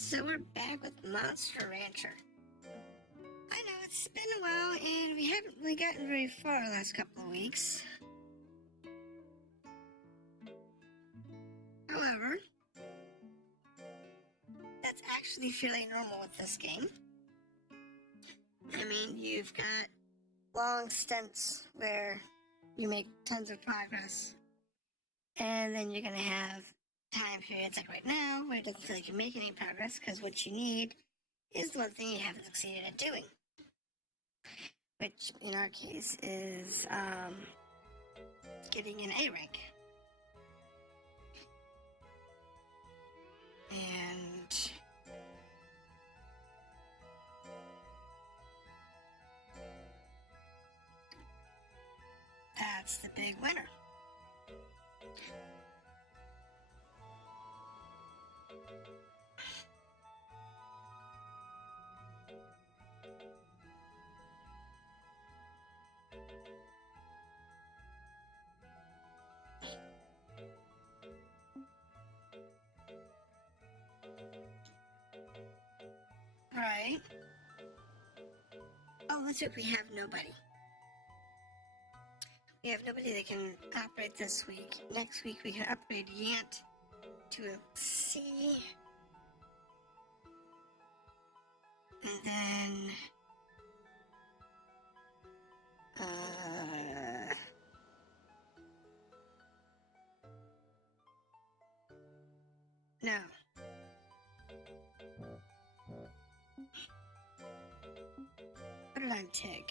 So we're back with Monster Rancher. I know it's been a while and we haven't really gotten very far the last couple of weeks. However, that's actually fairly normal with this game. I mean, you've got long stints where you make tons of progress, and then you're going to have time periods like right now where it doesn't feel like you're making any progress because what you need is the one thing you haven't succeeded at doing, which in our case is getting an A rank. And that's the big winner. Right. Oh, this week we have nobody. We have nobody that can operate this week. Next week we can upgrade Yant to a C. And then no. Put it on Tig.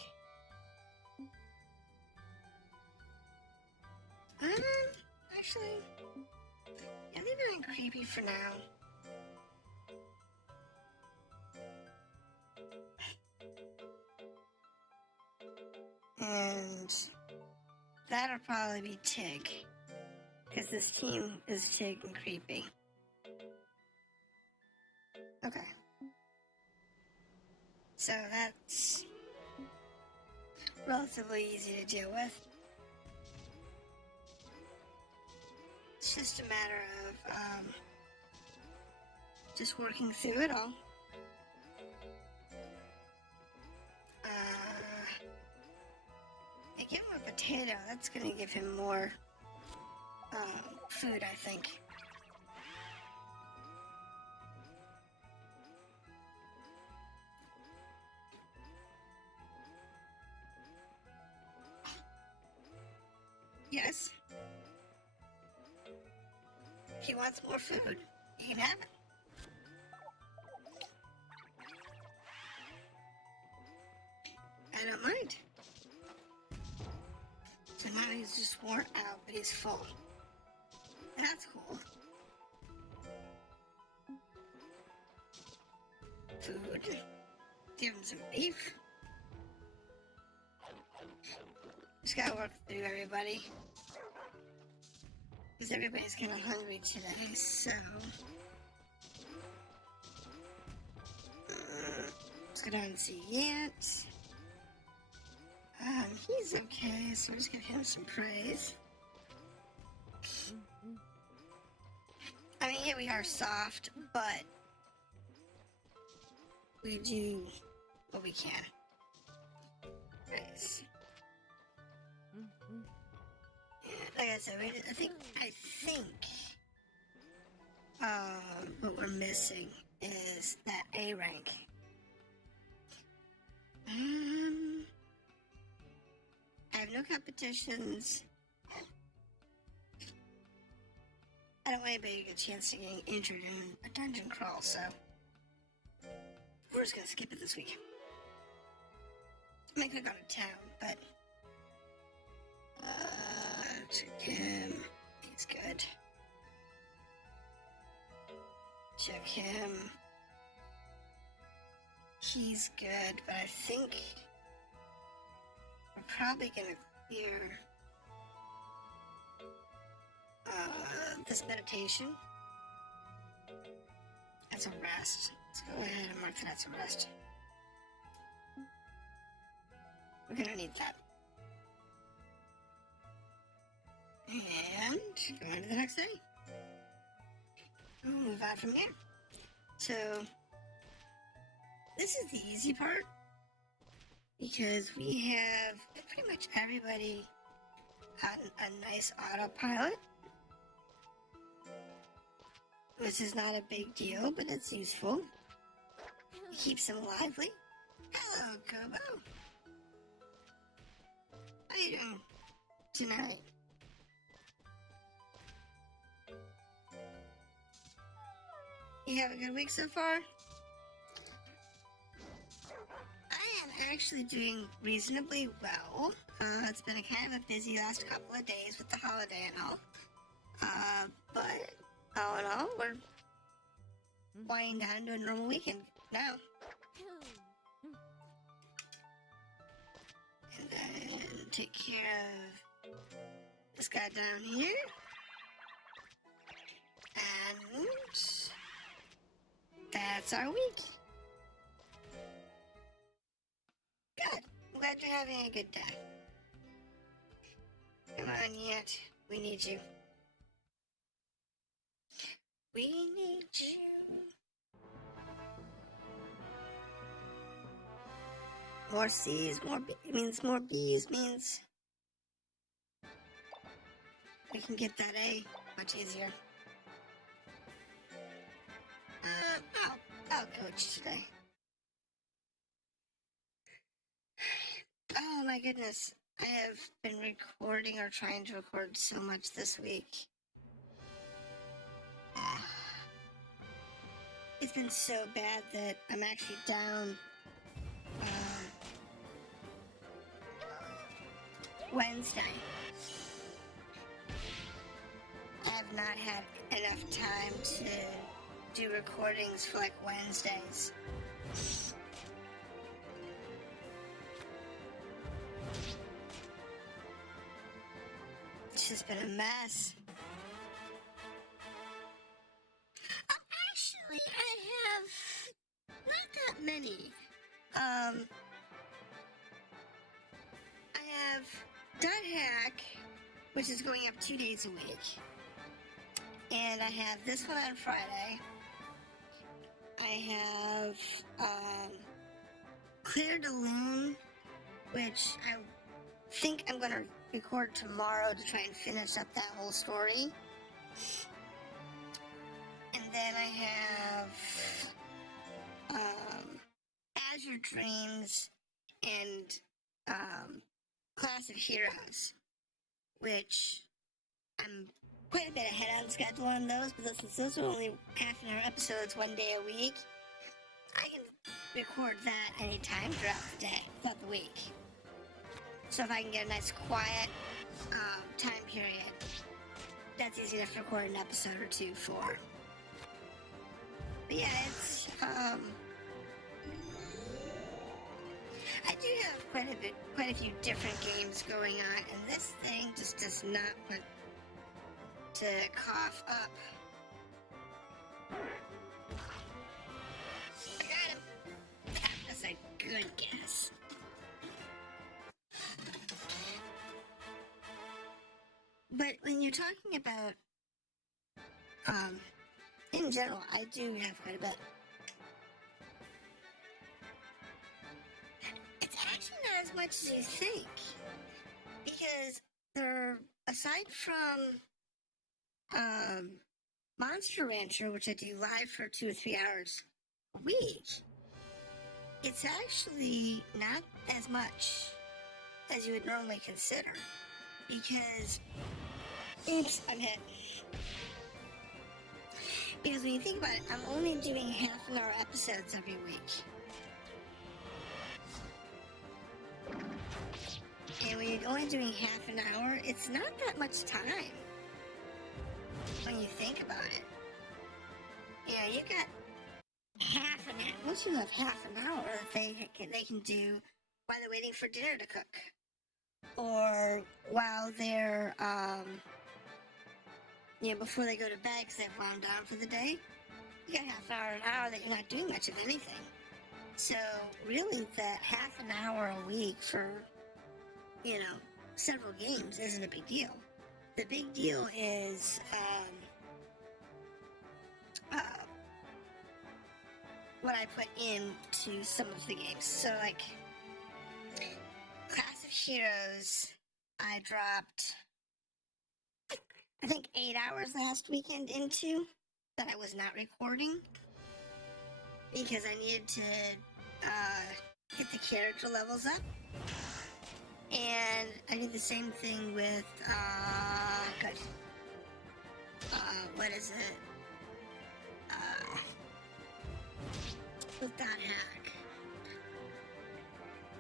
Actually, yeah, leave it on Creepy for now. And that'll probably be Tig, because this team is Tig and Creepy. Okay. So that's relatively easy to deal with. It's just a matter of just working through it all. I give him a potato. That's going to give him more food, I think. Yes. If he wants more food, he can have it. I don't mind. So now he's just worn out, but he's full. That's cool. Food. Give him some beef. Just gotta work through everybody. Because everybody's kind of hungry today, so... let's go down and see Yant. He's okay, so we'll just give him some praise. I mean, yeah, we are soft, but we do what we can. Nice. Like I said, I think what we're missing is that A rank. I have no competitions. I don't want anybody to get a chance to get injured in a dungeon crawl, so we're just gonna skip it this week. I could go to town, but check him. He's good. Check him. He's good, but I think we're probably gonna clear this meditation. That's a rest. Let's go ahead and mark that as a rest. We're gonna need that. And go on to the next day. We'll move on from here. So, this is the easy part, because we have pretty much everybody on a nice autopilot, which is not a big deal, but it's useful. It keeps them lively. Hello, Kobo. How you doing tonight? You have a good week so far? I am actually doing reasonably well. It's been a kind of a busy last couple of days with the holiday and all. But all in all, we're winding down to a normal weekend now. And then take care of this guy down here. And that's our week. Good. I'm glad you're having a good day. Come on, Yet. We need you. We need you. More C's, more B means more B's means we can get that A much easier. I'll coach today. Oh my goodness. I have been recording or trying to record so much this week. It's been so bad that I'm actually down Wednesday. I have not had enough time to do recordings for like Wednesdays. It's just been a mess. Actually, I have not that many. I have Dot Hack, which is going up 2 days a week. And I have this one on Friday. I have Clear de Lune, which I think I'm going to record tomorrow to try and finish up that whole story. And then I have Azure Dreams and Class of Heroes, which I'm quite a bit ahead on schedule on those, but since those are only half-an-hour episodes 1 day a week, I can record that anytime throughout the day, throughout the week. So if I can get a nice quiet time period, that's easy enough to record an episode or two for. But yeah, it's I do have quite a few different games going on, and this thing just does not want to cough up. I got him. That was a good guess. But when you're talking about, in general, I do have quite a bit. It's actually not as much as you think, because aside from Monster Rancher, which I do live for 2 or 3 hours a week, it's actually not as much as you would normally consider, because, oops, I'm hit. Because when you think about it, I'm only doing half-an-hour episodes every week. And when you're only doing half an hour, it's not that much time when you think about it. You know, you got half an hour. Once you have half an hour, they can do while they're waiting for dinner to cook, or while they're before they go to bed because they've wound down for the day. You got half an hour that you're not doing much of anything. So really, that half an hour a week for several games isn't a big deal. The big deal is what I put into some of the games. So, like, Class of Heroes, I dropped, I think, 8 hours last weekend into that I was not recording because I needed to get the character levels up. And I did the same thing with, what is it? With that hack.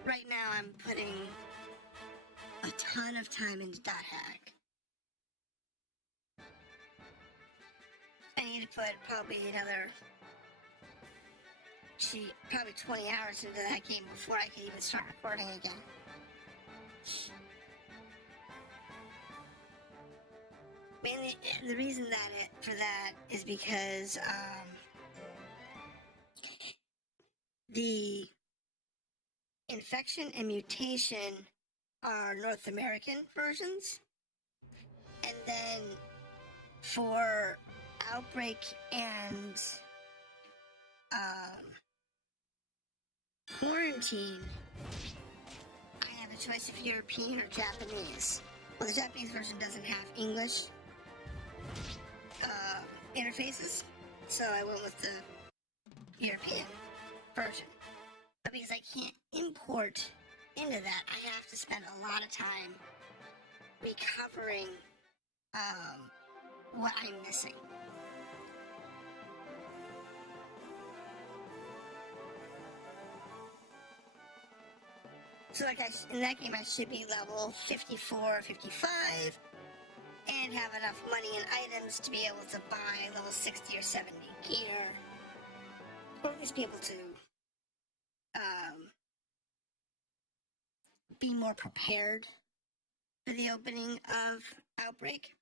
Right now I'm putting a ton of time into dot hack. I need to put probably another, probably 20 hours into that game before I can even start recording again. Mainly, the reason for that is because the infection and mutation are North American versions, and then for outbreak and quarantine, I have a choice of European or Japanese. Well, the Japanese version doesn't have English interfaces, so I went with the European version. But because I can't import into that, I have to spend a lot of time recovering what I'm missing. So like in that game I should be level 54, 55, and have enough money and items to be able to buy level 60 or 70 gear, or at least be able to be more prepared for the opening of Outbreak.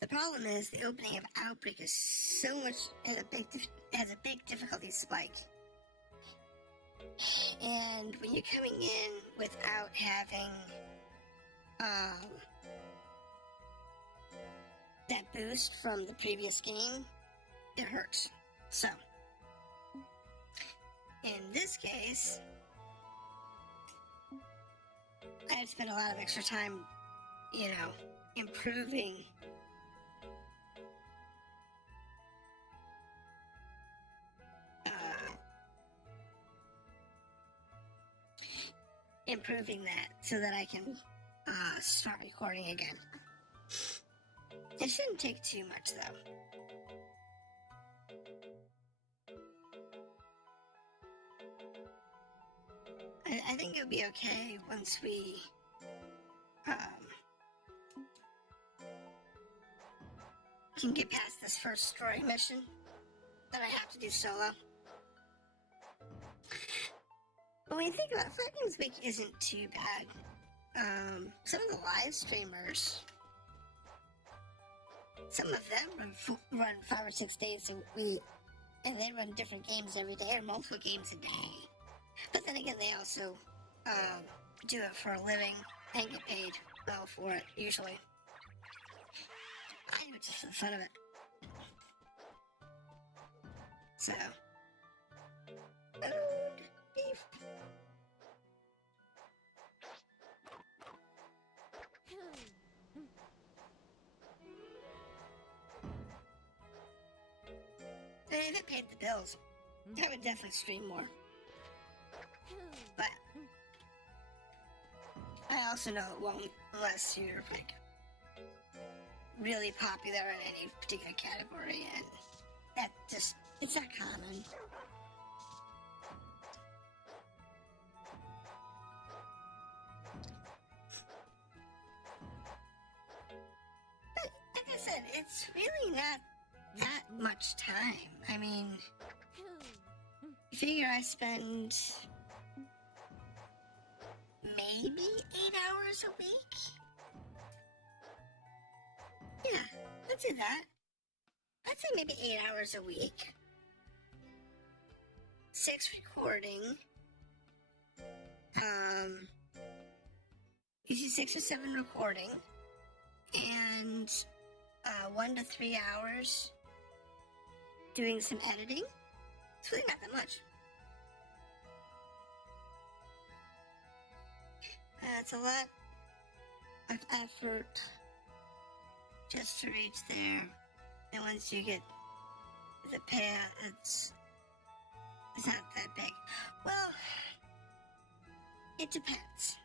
The problem is the opening of Outbreak is so much, has a big difficulty spike. And when you're coming in without having that boost from the previous game, it hurts. So, in this case, I had to spend a lot of extra time, improving that so that I can start recording again. It shouldn't take too much, though. I think it'll be okay once we can get past this first story mission that I have to do solo. But when you think about it, Flat Games Week isn't too bad. Some of the live streamers, some of them run 5 or 6 days a week, and they run different games every day, or multiple games a day. But then again, they also do it for a living and get paid well for it, usually. I do it just for the fun of it. So, beef. If it paid the bills, I would definitely stream more. But I also know it won't unless you're like really popular in any particular category, and that just, it's not common. But like I said, it's really not that much time. I mean, you figure I spend maybe 8 hours a week? Yeah, let's do that. I'd say maybe 8 hours a week. 6 recording. Usually 6 or 7 recording. And 1 to 3 hours doing some editing. It's really not that much. It's a lot of effort just to reach there. And once you get the payout, it's not that big. Well, it depends.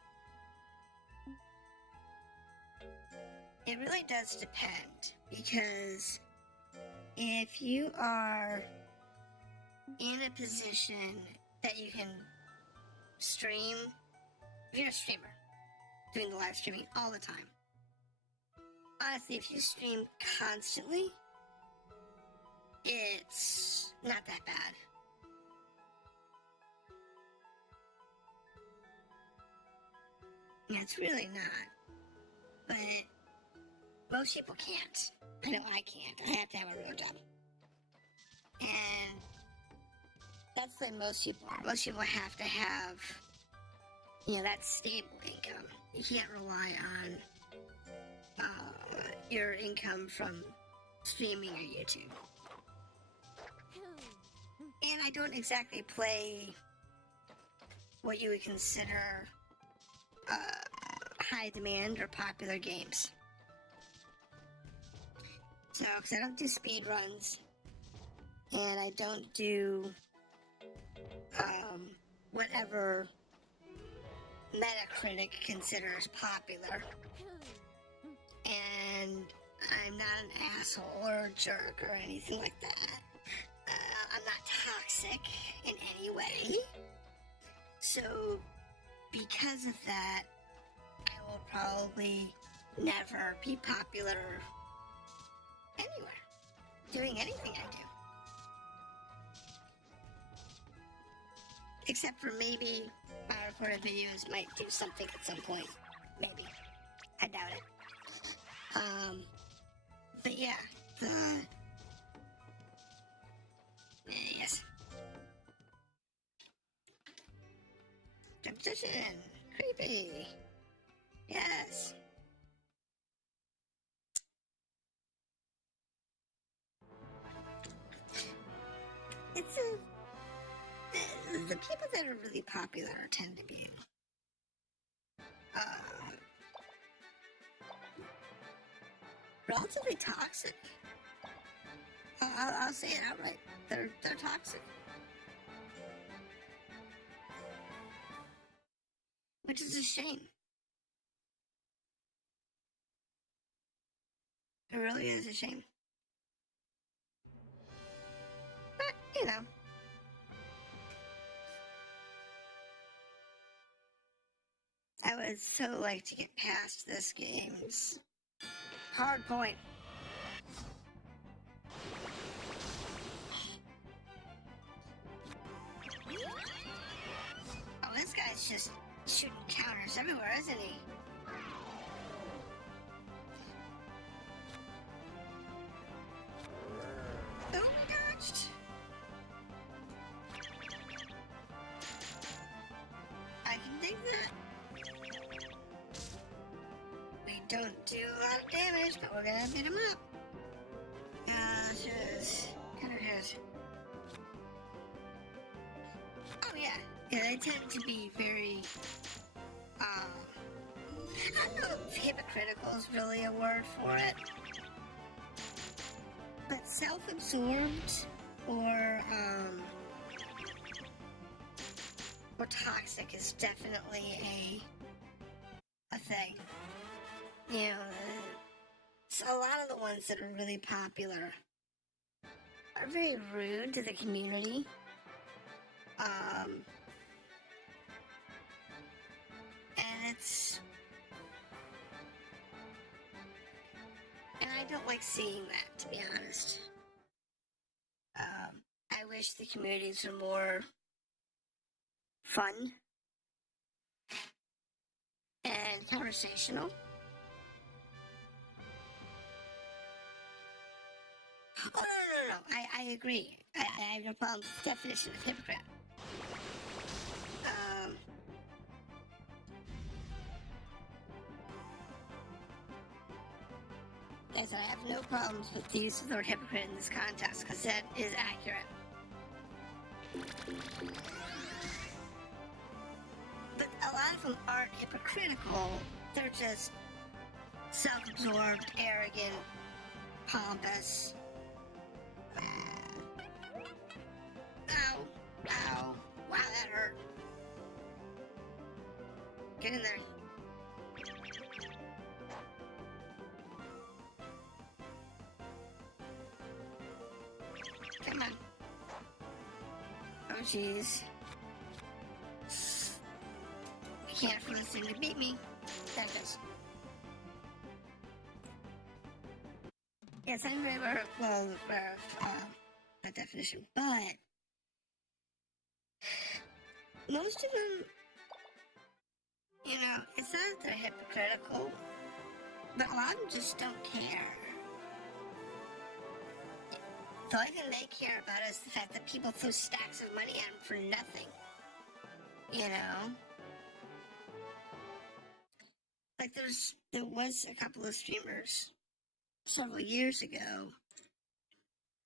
It really does depend, because if you are in a position that you can stream, if you're a streamer, doing the live streaming all the time, honestly, if you stream constantly, it's not that bad. Yeah, it's really not. But most people can't. I know I can't. I have to have a real job. And that's the way most people are. Most people have to have, that stable income. You can't rely on your income from streaming or YouTube. And I don't exactly play what you would consider high demand or popular games. So, because I don't do speed runs, and I don't do whatever Metacritic considers popular. And I'm not an asshole or a jerk or anything like that. I'm not toxic in any way. So, because of that, I will probably never be popular anywhere, doing anything I do. Except for maybe my recorded videos might do something at some point. Maybe. I doubt it. But yeah, yes. Competition. Creepy. Yes. It's the people that are really popular tend to be relatively toxic. I'll say it outright. They're toxic. Which is a shame. It really is a shame. But, I would so like to get past this game's hard point. Oh, this guy's just shooting counters everywhere, isn't he? Oh, dodged. I can dig that. We don't do a lot of damage, but we're gonna beat him up. Just counter hit. Oh yeah, they tend to be very, I don't know if hypocritical is really a word for it, but self-absorbed or toxic is definitely a thing. So a lot of the ones that are really popular are very rude to the community. And I don't like seeing that, to be honest. I wish the communities were more fun and conversational. Oh, no. I agree. I have no problem with the definition of hypocrite. Yes, I have no problems with the use of the word hypocrite in this context, because that is accurate. But a lot of them aren't hypocritical. They're just self-absorbed, arrogant, pompous. Ow. Ow. Wow, that hurt. Get in there. Come on. Oh, jeez. I can't for this thing to beat me. That does. Yes, I'm very well aware of that definition, but most of them, you know, it's not that they're hypocritical, but a lot of them just don't care. The only thing they care about is the fact that people throw stacks of money at them for nothing. You know? Like there was a couple of streamers several years ago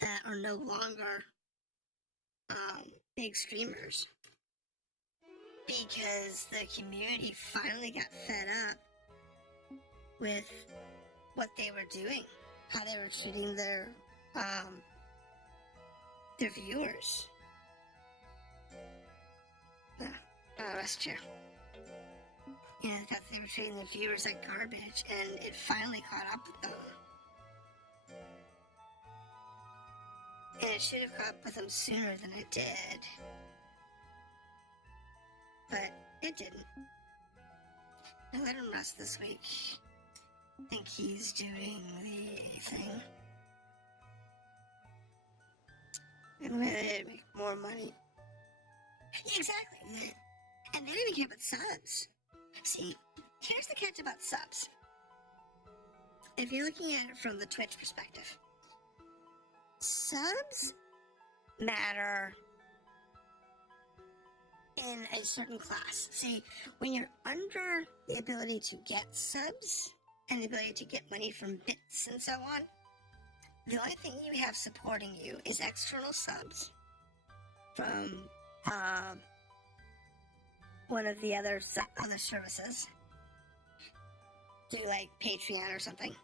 that are no longer big streamers because the community finally got fed up with what they were doing, how they were treating their viewers. Rest chair. Yeah, because they were treating the viewers like garbage, and it finally caught up with them. And it should have caught up with them sooner than it did. But it didn't. I let him rest this week. I think he's doing the thing. And we did make more money. Yeah, exactly. And they didn't even care about subs. See, here's the catch about subs. If you're looking at it from the Twitch perspective, subs matter in a certain class. See, when you're under the ability to get subs and the ability to get money from bits and so on, the only thing you have supporting you is external subs from one of the other services, through like Patreon or something.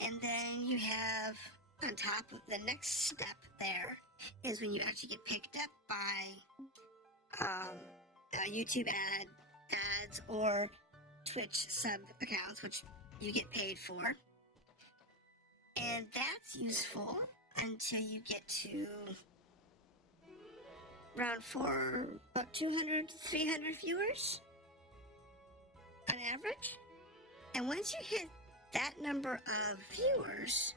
And then you have, on top of the next step there, is when you actually get picked up by YouTube ads or Twitch sub accounts, which you get paid for. And that's useful until you get to around about 200 to 300 viewers on average. And once you hit that number of viewers,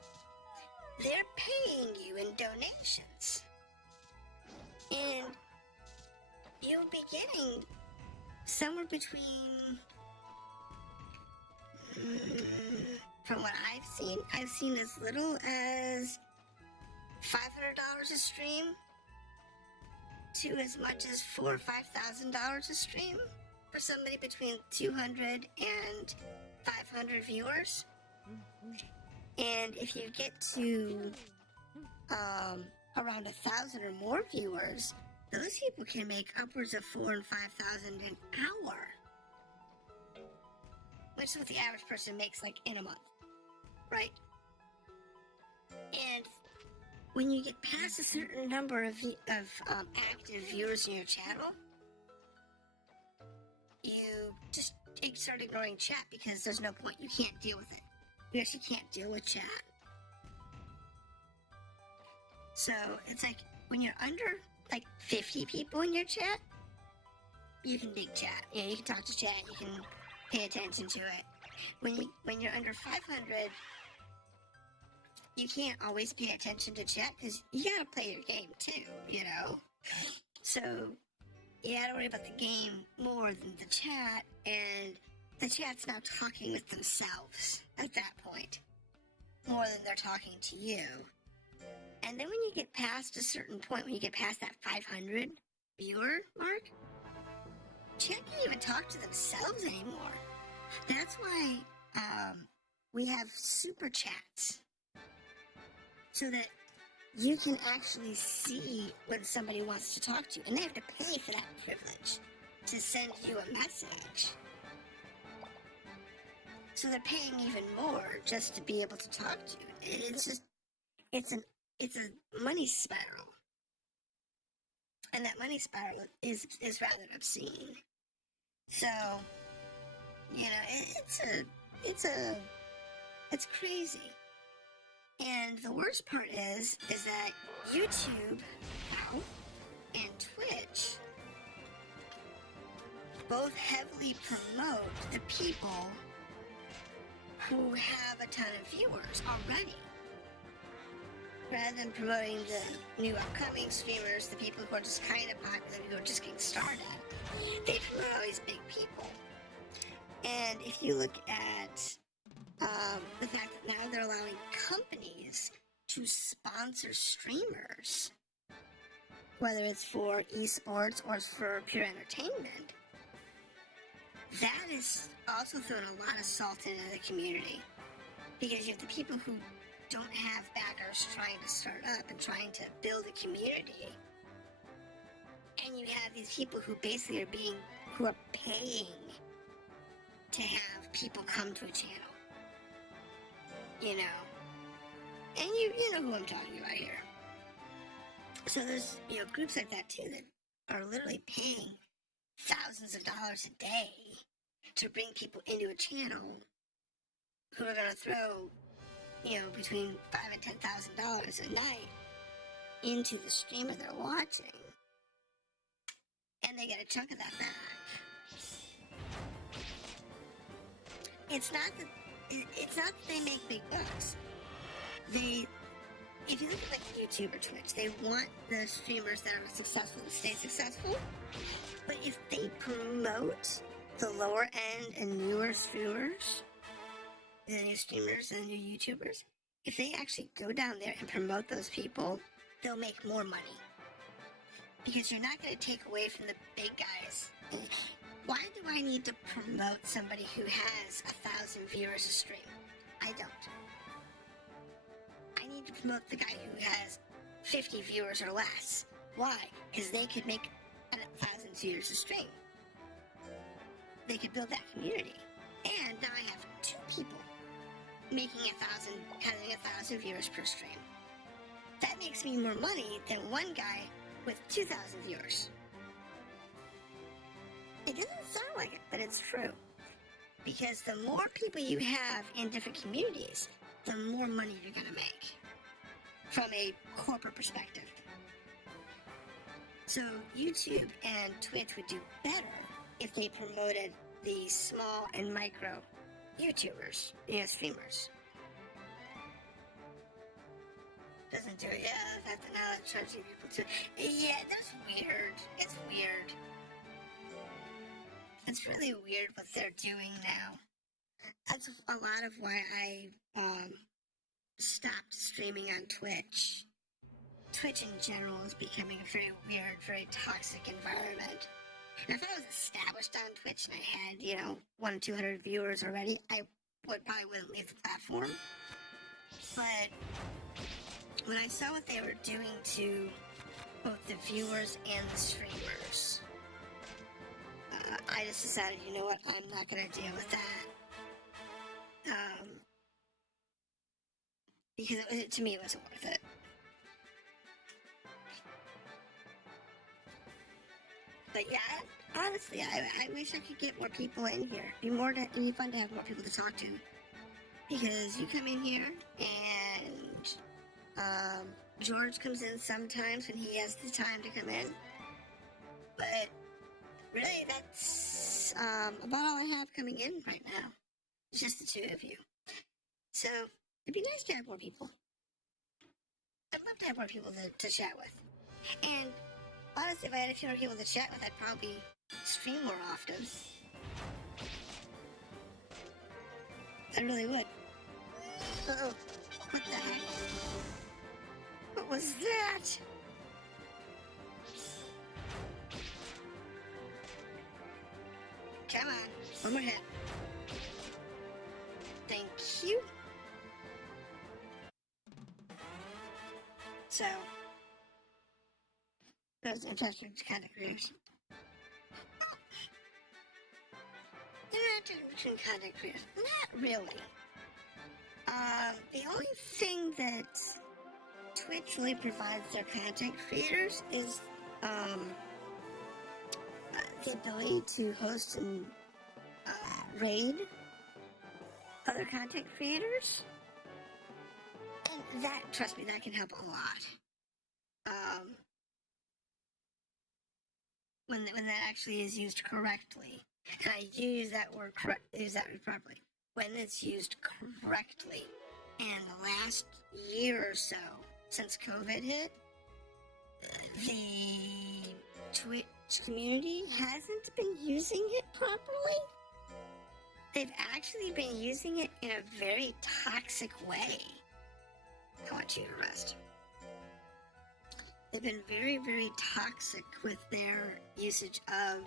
they're paying you in donations. And you'll be getting somewhere between, from what I've seen as little as $500 a stream to as much as $4,000 or $5,000 a stream for somebody between 200 and 500 viewers. And if you get to around 1,000 or more viewers, those people can make upwards of $4,000 and $5,000 an hour, which is what the average person makes like in a month, right? And when you get past a certain number of active viewers in your channel, you just start ignoring chat because there's no point. You can't deal with it. You actually can't deal with chat. So it's like when you're under like 50 people in your chat, you can big chat. You know, you can talk to chat. You can pay attention to it. When you're under 500. You can't always pay attention to chat because you gotta play your game too, you know? So, you gotta worry about the game more than the chat, and the chat's now talking with themselves at that point, more than they're talking to you. And then when you get past a certain point, when you get past that 500 viewer mark, chat can't even talk to themselves anymore. That's why we have super chats. So that you can actually see when somebody wants to talk to you, and they have to pay for that privilege to send you a message. So they're paying even more just to be able to talk to you. And it's a money spiral. And that money spiral is rather obscene. So, you know, it's crazy. And the worst part is that YouTube now and Twitch both heavily promote the people who have a ton of viewers already. Rather than promoting the new upcoming streamers, the people who are just kind of popular, who are just getting started, they promote all these big people. And if you look at the fact that now they're allowing companies to sponsor streamers, whether it's for esports or for pure entertainment, that is also throwing a lot of salt into the community. Because you have the people who don't have backers trying to start up and trying to build a community. And you have these people who basically are paying to have people come to a channel. You know? And you know who I'm talking about here. So there's, you know, groups like that too that are literally paying thousands of dollars a day to bring people into a channel who are going to throw, you know, between $5,000 and $10,000 a night into the streamer they're watching, and they get a chunk of that back. It's not that they make big bucks. If you look at like YouTube or Twitch, they want the streamers that are successful to stay successful. But if they promote the lower end and newer streamers, the new streamers and the new YouTubers, if they actually go down there and promote those people, they'll make more money. Because you're not going to take away from the big guys. Why do I need to promote somebody who has 1,000 viewers a stream? I don't. I need to promote the guy who has 50 viewers or less. Why? Because they could make 1,000 viewers a stream. They could build that community. And now I have two people making 1,000 viewers per stream. That makes me more money than one guy with 2,000 viewers. It doesn't sound like it, but it's true. Because the more people you have in different communities, the more money you're going to make from a corporate perspective. So YouTube and Twitch would do better if they promoted the small and micro YouTubers, you know, streamers. Doesn't do it. Yeah, that's now charging people too. Yeah, that's weird. It's weird. It's really weird what they're doing now. That's a lot of why I stopped streaming on Twitch. Twitch in general is becoming a very weird, very toxic environment. And if I was established on Twitch and I had, you know, 100 to 200 viewers already, I probably wouldn't leave the platform. But when I saw what they were doing to both the viewers and the streamers, I just decided, you know what, I'm not going to deal with that. Because to me, it wasn't worth it. But yeah, honestly, I wish I could get more people in here. It'd be fun to have more people to talk to. Because you come in here, and George comes in sometimes when he has the time to come in. But really, that's about all I have coming in right now. It's just the two of you. So, it'd be nice to have more people. I'd love to have more people to chat with. And honestly, if I had a few more people to chat with, I'd probably stream more often. I really would. Uh-oh. What the heck? What was that? Come on. One more hit. Thank you. So, those interesting content creators. They're not doing between content creators. Not really. The only thing that Twitch really provides their content creators is the ability to host and raid other content creators. And that, trust me, that can help a lot. When that actually is used correctly. And I use that word properly. When it's used correctly. And the last year or so, since COVID hit, the Twitch community hasn't been using it properly. They've actually been using it in a very toxic way. I want you to rest. They've been very, very toxic with their usage of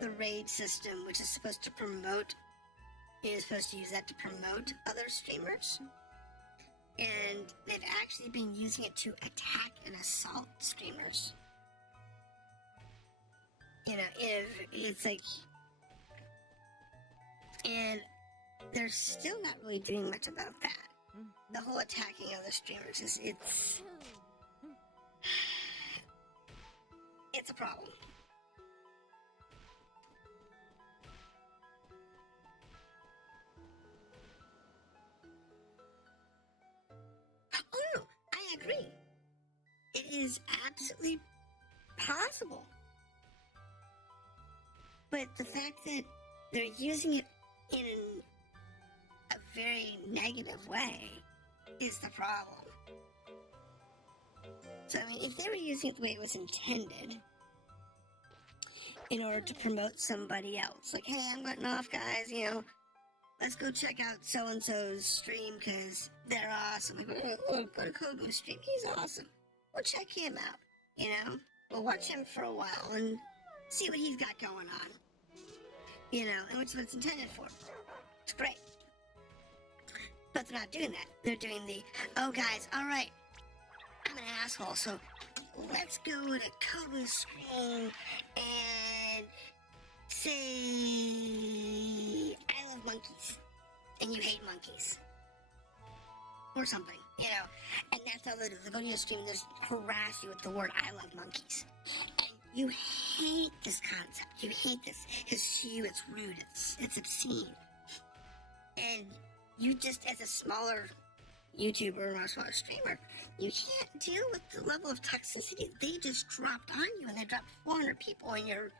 the raid system, which is supposed to promote. You're supposed to use that to promote other streamers. And they've actually been using it to attack and assault streamers. You know, if it's like, and they're still not really doing much about that. The whole attacking of the streamers it's a problem. Oh no, I agree. It is absolutely possible. But the fact that they're using it in a very negative way is the problem. So, I mean, if they were using it the way it was intended, in order to promote somebody else, like, hey, I'm getting off, guys, you know, let's go check out so-and-so's stream, because they're awesome. Like, oh, go to Kogo's stream, he's awesome. We'll check him out, you know? We'll watch him for a while and see what he's got going on. You know, and which is what it's intended for. It's great. But they're not doing that. They're doing the, oh guys, alright, I'm an asshole, so let's go to Kogo's screen and say, I love monkeys, and you hate monkeys. Or something, you know. And that's how they do. They go to your stream and just harass you with the word, I love monkeys. And you hate this concept. You hate this. It's to you, it's rude, it's obscene. And you just, as a smaller YouTuber or a smaller streamer, you can't deal with the level of toxicity they just dropped on you, and they dropped 400 people in your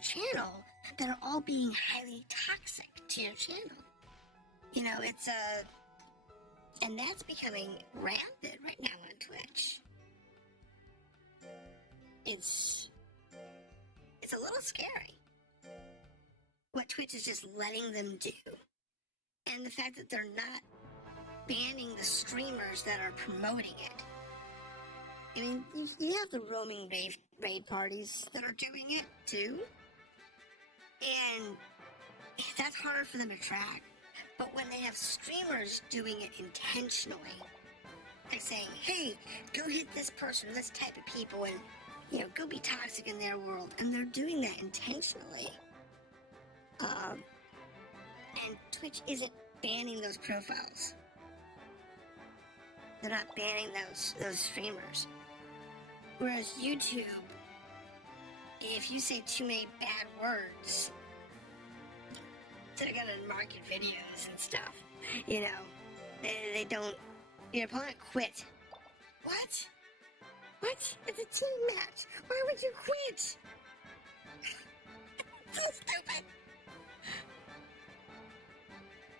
channel that are all being highly toxic to your channel. You know, it's and that's becoming rampant right now on Twitch. It's a little scary what Twitch is just letting them do. And the fact that they're not banning the streamers that are promoting it. I mean, you have the roaming raid parties that are doing it too. And that's harder for them to track. But when they have streamers doing it intentionally, like saying, hey, go hit this person, this type of people, and, you know, go be toxic in their world, and they're doing that intentionally. And Twitch isn't banning those profiles. They're not banning those streamers. Whereas YouTube, if you say too many bad words, they're gonna mark your videos and stuff. You know, they don't. Your opponent quit. What? What? It's a team match. Why would you quit? So stupid.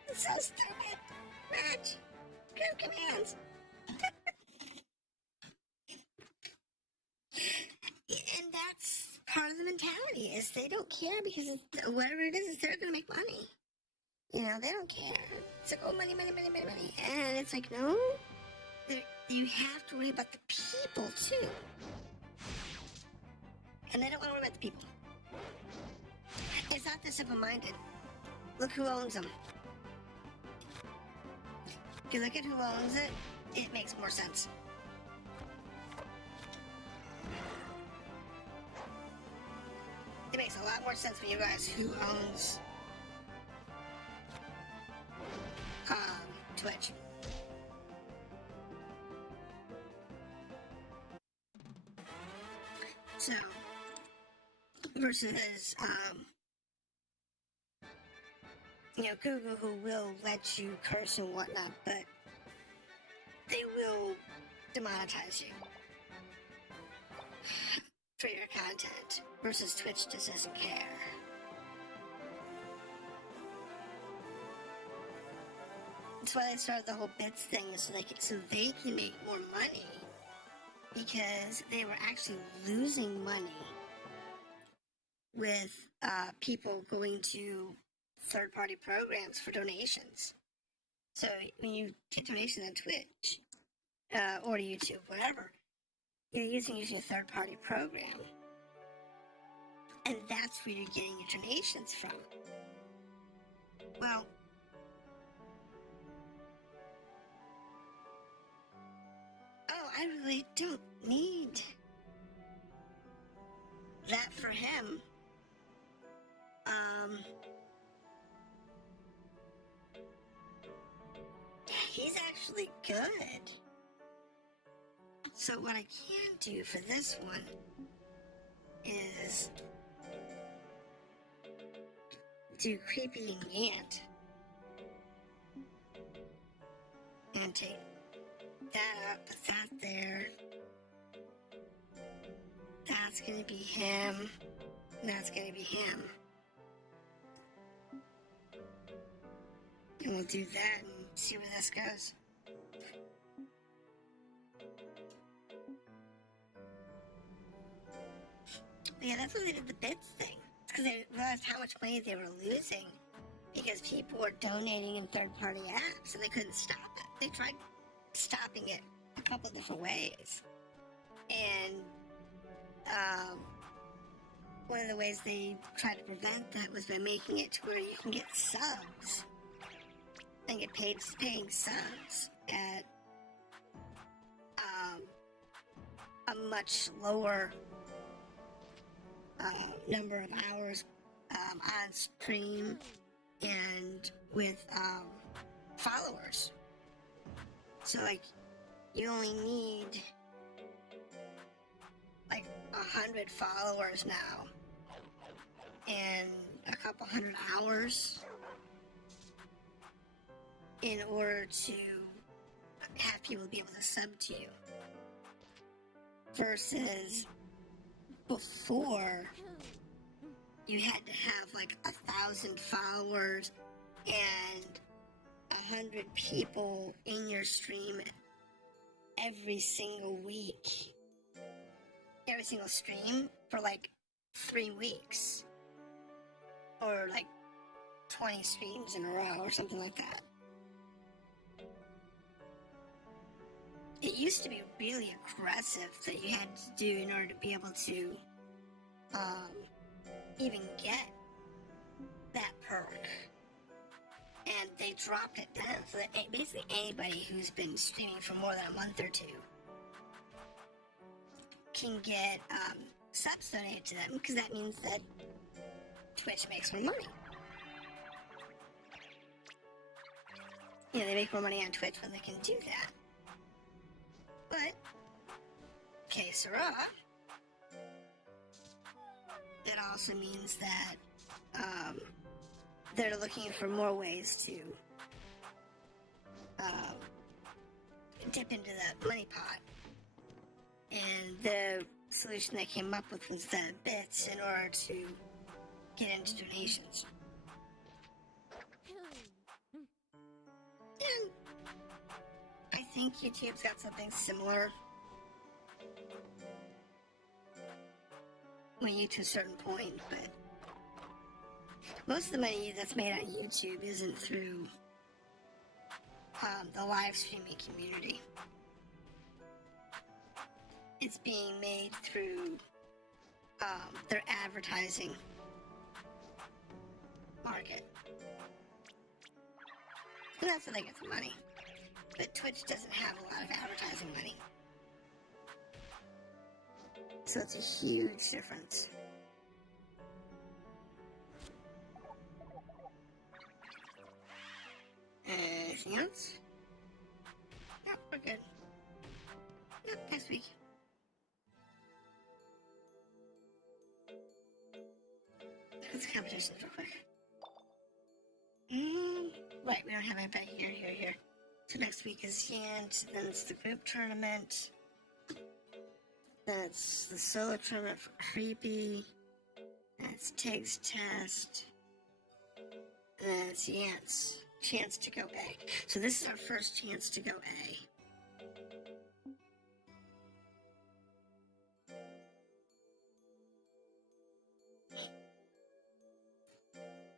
It's so stupid. Match. Give commands. And that's part of the mentality, is they don't care because whatever it is they're gonna make money. You know, they don't care. It's like, oh, money, money, money, money, money. And it's like, no, you have to worry about the people too. And they don't want to worry about the people. It's not this simple-minded. Look who owns them. If you look at who owns it, it makes more sense. It makes a lot more sense when you realize who owns Twitch. So, versus, you know, Google, who will let you curse and whatnot, but they will demonetize you for your content, versus Twitch just doesn't care. That's why they started the whole bits thing, so they can make more money, because they were actually losing money with people going to third-party programs for donations. So when you get donations on Twitch or YouTube, whatever, you're using a third-party program, and that's where you're getting your donations from. Well, I really don't need that for him. He's actually good. So what I can do for this one is do Creepy and Gant and take that up, put that there. That's gonna be him. That's gonna be him. And we'll do that and see where this goes. But yeah, that's why they did the bits thing. It's because they realized how much money they were losing because people were donating in third-party apps and they couldn't stop it. They tried stopping it a couple different ways. And one of the ways they tried to prevent that was by making it to where you can get subs and get paying subs at a much lower number of hours on stream and with followers. So like you only need like 100 followers now and a couple hundred hours in order to have people be able to sub to you, versus before you had to have like 1,000 followers and 100 people in your stream every single week, every single stream for like 3 weeks, or like 20 streams in a row or something like that. It used to be really aggressive that you had to do in order to be able to even get that perk. And they dropped it down so that basically anybody who's been streaming for more than a month or two can get subs donated to them, because that means that Twitch makes more money. You know, they make more money on Twitch when they can do that. But, que sera, it also means that they're looking for more ways to dip into the money pot. And the solution they came up with was the bits in order to get into donations. And I think YouTube's got something similar when you get to a certain point, but most of the money that's made on YouTube isn't through the live streaming community. It's being made through their advertising market. And that's how they get the money. but Twitch doesn't have a lot of advertising money. So it's a huge difference. Anything else? No, we're good. No, next week. Let's competitions real quick. Right, we don't have anybody here. So next week is Yant, then it's the group tournament. Then it's the solo tournament for Creepy. Then it's Tig's test. And then it's Yant's chance to go A. So this is our first chance to go A.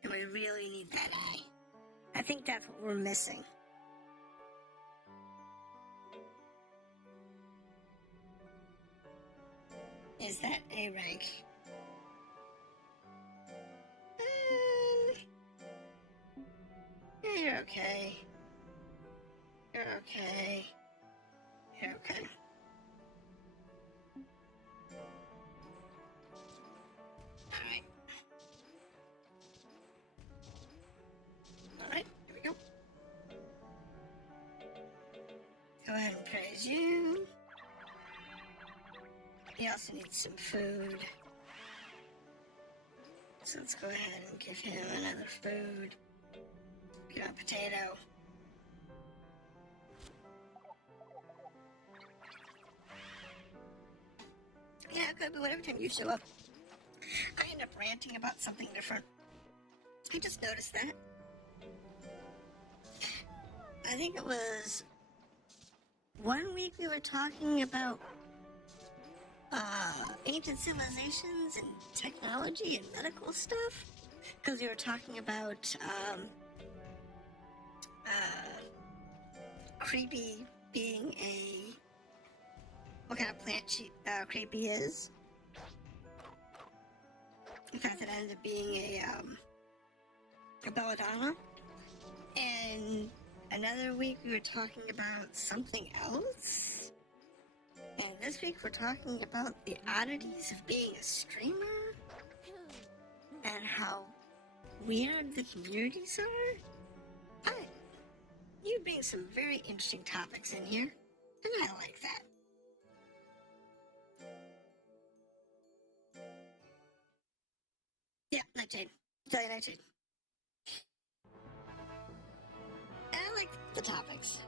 And we really need that A. I think that's what we're missing. Is that A rank? Yeah, you're okay. You're okay. You're okay. Alright. Alright, here we go. Go ahead and praise you. He also needs some food. So let's go ahead and give him another food. Get a potato. Yeah, it could be whatever time you show up. I end up ranting about something different. I just noticed that. I think it was 1 week we were talking about ancient civilizations and technology and medical stuff. Because we were talking about Creepy being what kind of plant Creepy is. In fact, it ended up being a belladonna. And another week we were talking about something else. And this week we're talking about the oddities of being a streamer. And how weird the communities are. You bring some very interesting topics in here, and I like that. Yeah, Nightshade. Tell you Nightshade. And I like the topics.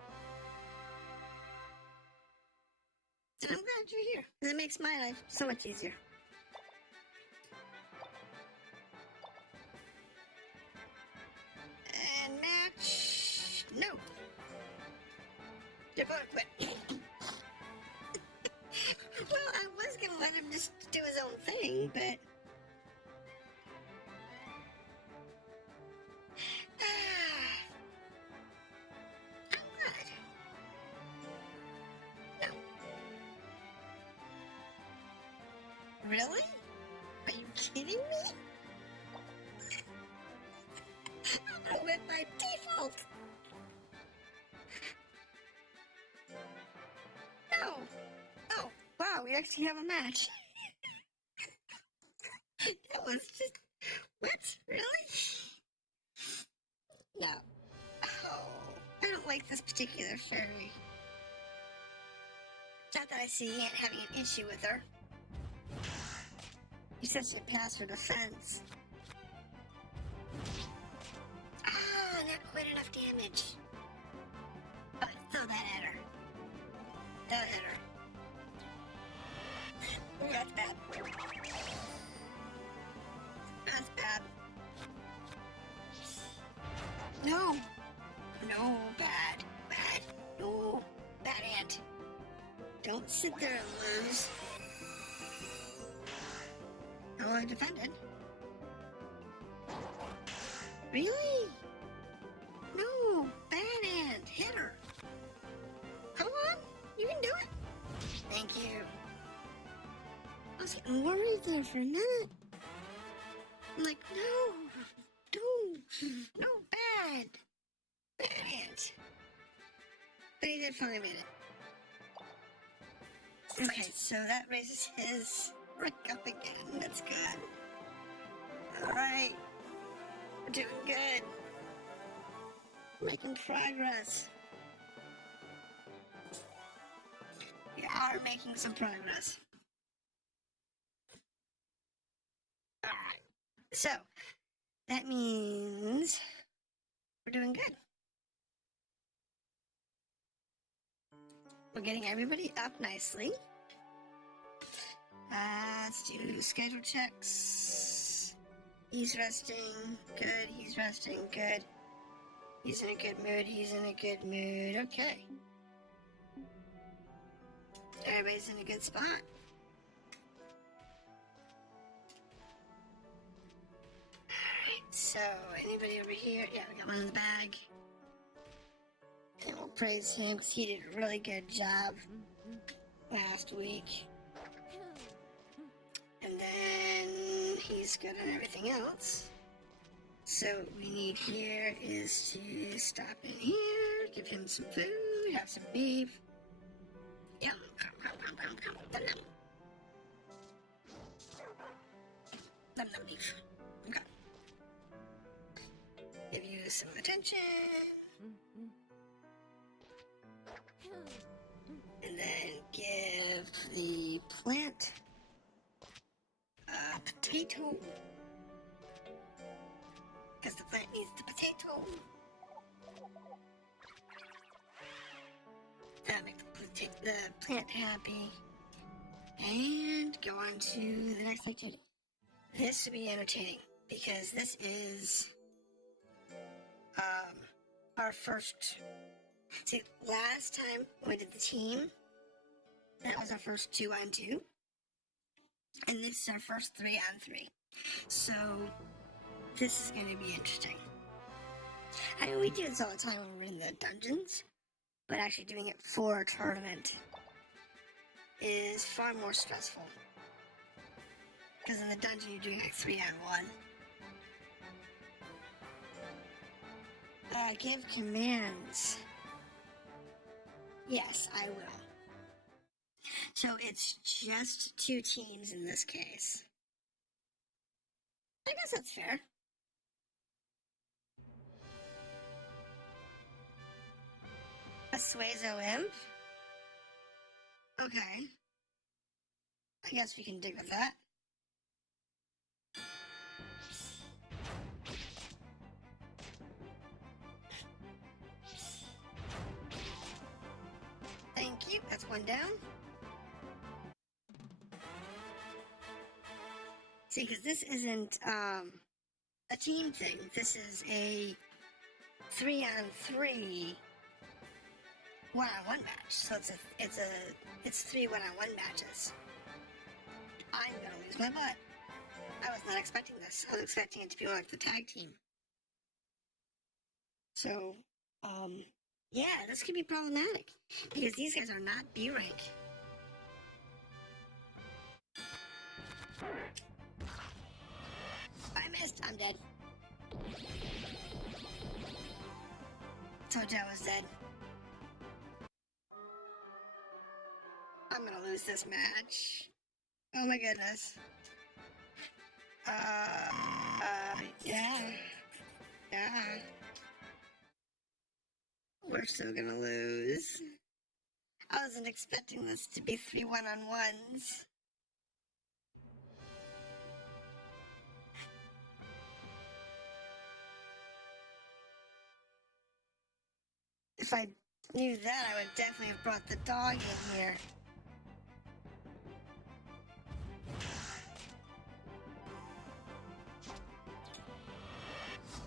And I'm glad you're here, because it makes my life so much easier. And match... No. You're gonna quit. Well, I was gonna let him just do his own thing, but... I'm good. No. Really? Are you kidding me? I'm gonna win by default. No. Oh, wow, we actually have a match. That was just... What? Really? No. Oh, I don't like this particular fairy. Not that I see Ant having an issue with her. You said she'd pass her defense. Ah, not quite enough damage. Oh, throw that at her. That hit her. Ooh, that's bad. That's bad. No. No, bad. Bad. No. Bad Ant. Don't sit there and lose. Oh, I defended. Really? No. Bad Ant. Hit her. Come on. You can do it. Thank you. I was getting worried there for a minute. I'm like, no. Don't. No, bad. Bad Ant. But he did finally made it. Okay, so that raises his rank up again. That's good. Alright. We're doing good. Making progress. We are making some progress. Alright. So, that means we're doing good. We're getting everybody up nicely. Let's do schedule checks. He's resting. Good. He's resting. Good. He's in a good mood. He's in a good mood. Okay. Everybody's in a good spot. Alright, so anybody over here? Yeah, we got one in the bag. And we'll praise him because he did a really good job last week. And then he's good on everything else. So what we need here is to stop in here, give him some food, have some beef. Yum. Num num beef. Okay. Give you some attention. And then give the plant a potato. Because the plant needs the potato. That'll make the plant happy. And go on to the next activity. This will be entertaining because this is our first. See, last time we did the team, that was our first 2-on-2. And this is our first 3-on-3. So, this is going to be interesting. I mean, we do this all the time when we're in the dungeons, but actually doing it for a tournament is far more stressful. Because in the dungeon, you're doing like 3-on-1. Give commands. Yes, I will. So it's just 2 teams in this case. I guess that's fair. A Suezo imp? Okay. I guess we can dig with that. Thank you. That's one down. See, because this isn't a team thing. This is a 3-on-3 1-on-1 match. So it's 3 1-on-1 matches. I'm gonna lose my butt. I was not expecting this. I was expecting it to be like the tag team. So, yeah, this could be problematic because these guys are not B rank. I missed. I'm dead. Told you I was dead. I'm gonna lose this match. Oh my goodness. Yeah. We're still gonna lose. I wasn't expecting this to be 3 1-on-1s. If I knew that, I would definitely have brought the dog in here.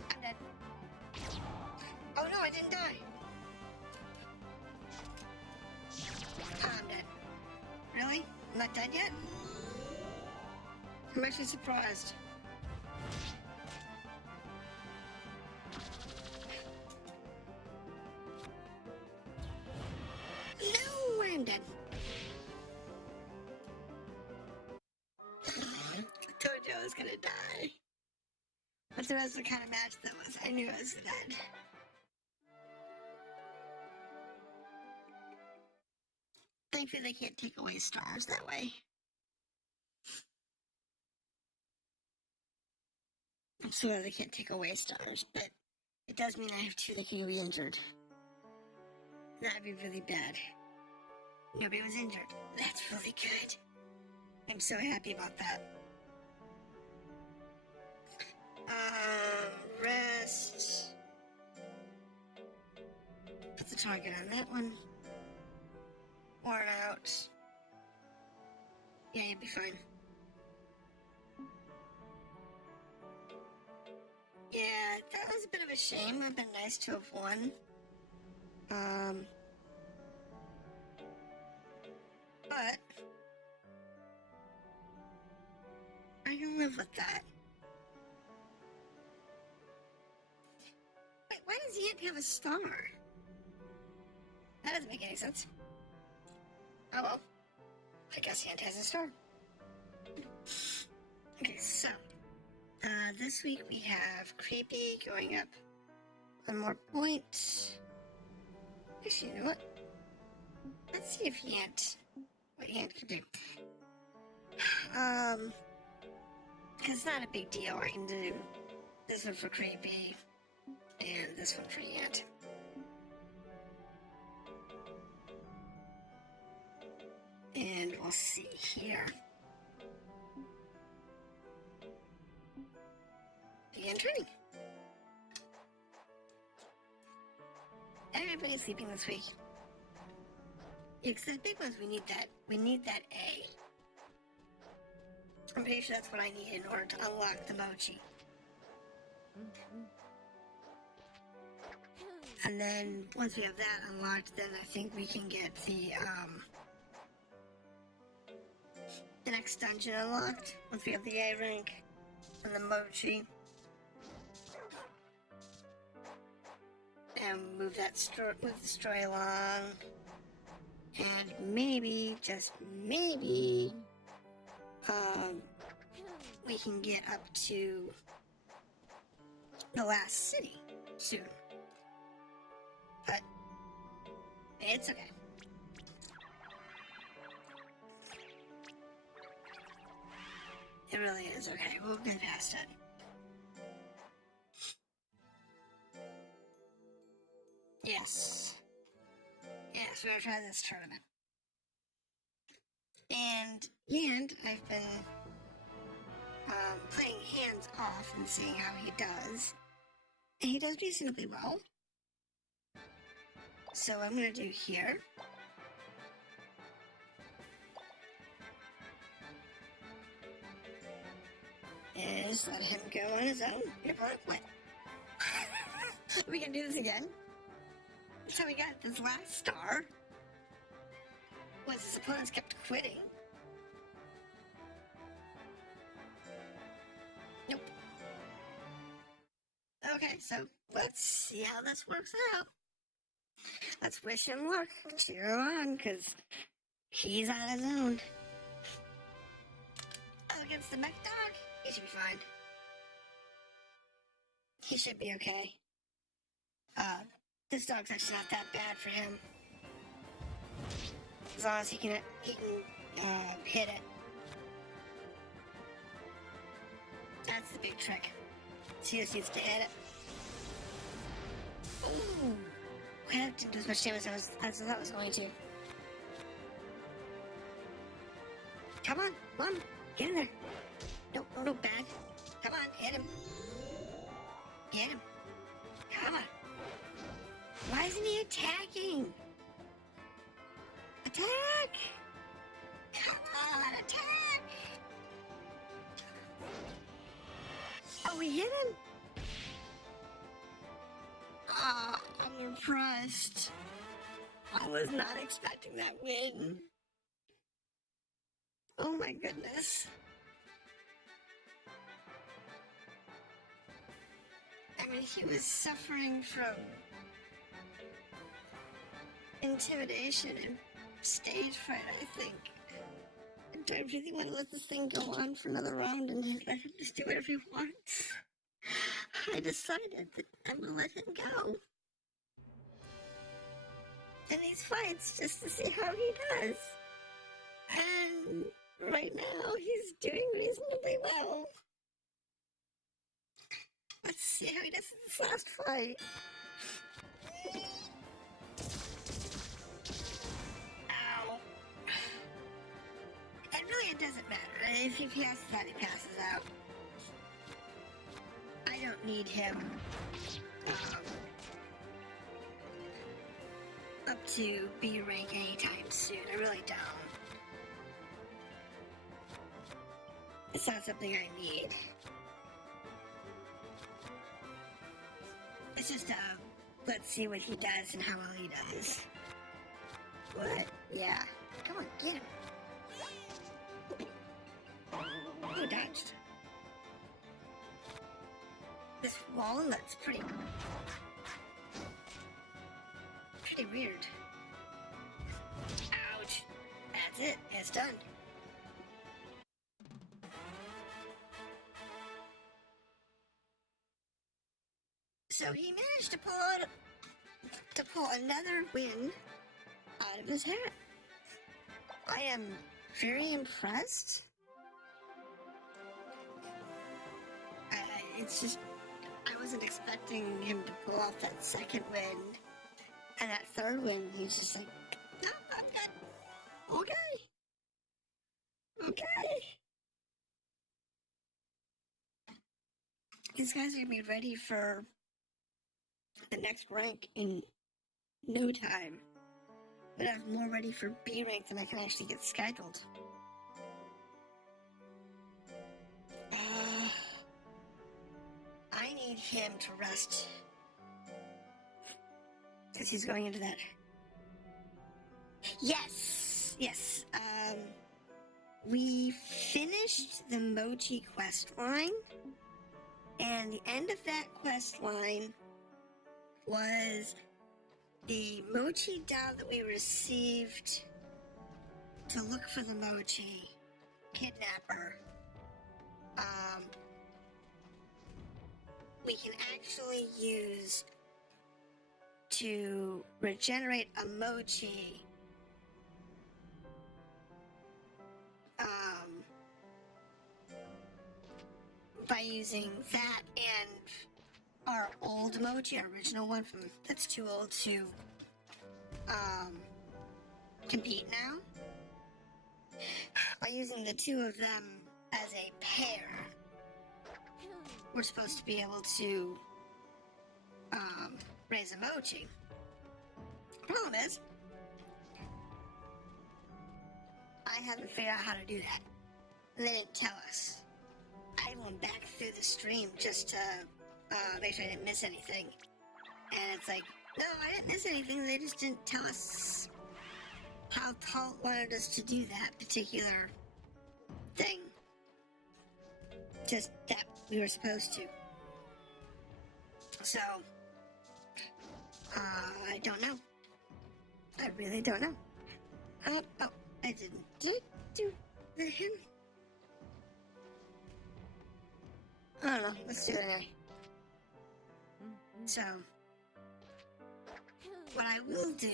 I'm dead. Oh no, I didn't die. I'm dead. Really? I'm not dead yet? I'm actually surprised. No, I'm dead. I told you I was gonna die. But there was the kind of match that was, I knew I was dead. thankfully they can't take away stars that way. I'm sorry they can't take away stars, but it does mean I have 2 that can be injured. That'd be really bad. Nobody was injured. That's really good. I'm so happy about that. Rest. Put the target on that one. Worn out. Yeah, you'll be fine. Yeah, that was a bit of a shame. It'd been nice to have won. But I can live with that. Wait, why does Ant have a star? That doesn't make any sense. Oh well. I guess Ant has a star. Okay, so this week we have Creepy going up 1 more point. Actually, you know what? Let's see if what Ant can do. It's not a big deal. I can do this one for Creepy and this one for Ant. And we'll see here. Begin training. Everybody's sleeping this week. Yeah, because the big ones, we need that A. I'm pretty sure that's what I need in order to unlock the mochi. And then, once we have that unlocked, then I think we can get the next dungeon unlocked. Once we have the A rank and the mochi. And move the story along. And maybe, just maybe, we can get up to the last city soon. But it's okay. It really is okay. We'll get past it. Yes. Yes, we're gonna try this tournament. And I've been playing hands off and seeing how he does. And he does reasonably well. So what I'm gonna do here is let him go on his own. You're gonna quit. We can do this again. So we got this last star. Was his opponents kept quitting. Nope. Okay, so let's see how this works out. Let's wish him luck. Cheer on, because he's on his own. Oh, against the mech dog? He should be fine. He should be okay. This dog's actually not that bad for him. As long as he can hit it. That's the big trick. So he just needs to hit it. Ooh. Okay, that didn't do as much damage as I thought it was going to. Come on, get in there. No, bad. Come on, hit him. Hit him. Come on. Why isn't he attacking? Attack! Come on, attack! Oh, we hit him? Oh, I'm impressed. I was not expecting that win. Oh my goodness. I mean, he was suffering from intimidation and stage fright, I think. And I really want to let this thing go on for another round and let him just do whatever he wants. I decided that I'm going to let him go. in these fights just to see how he does. And right now, he's doing reasonably well. Let's see how he does in this last fight. Ow. And really, it doesn't matter. If he passes out, he passes out. I don't need him up to B rank anytime soon. I really don't. It's not something I need. It's just let's see what he does and how well he does. But yeah, come on, get him. Oh, dodged. This walnut's pretty weird. Ouch. That's it. It's done. So he managed to pull another win out of his hat. I am very impressed. It's just, I wasn't expecting him to pull off that second win. And that third win, he's just like, no, I'm good. Okay. These guys are going to be ready for the next rank in no time. But I'm more ready for B rank than I can actually get scheduled. I need him to rest. Because he's going into that. Yes! We finished the Mochi quest line. And the end of that quest line was the Mochi doll that we received to look for the Mochi kidnapper. We can actually use to regenerate a Mochi by using that and our old Mochi, our original one that's too old to compete now. By using the two of them as a pair, we're supposed to be able to raise a Mochi. Problem is, I haven't figured out how to do that. And they didn't tell us. I went back through the stream just to make sure I didn't miss anything. And it's like, no, I didn't miss anything. They just didn't tell us how Talt wanted us to do that particular thing. Just that we were supposed to. So, I don't know. I really don't know. Oh, I didn't do him. I don't know. Let's do it anyway. So, what I will do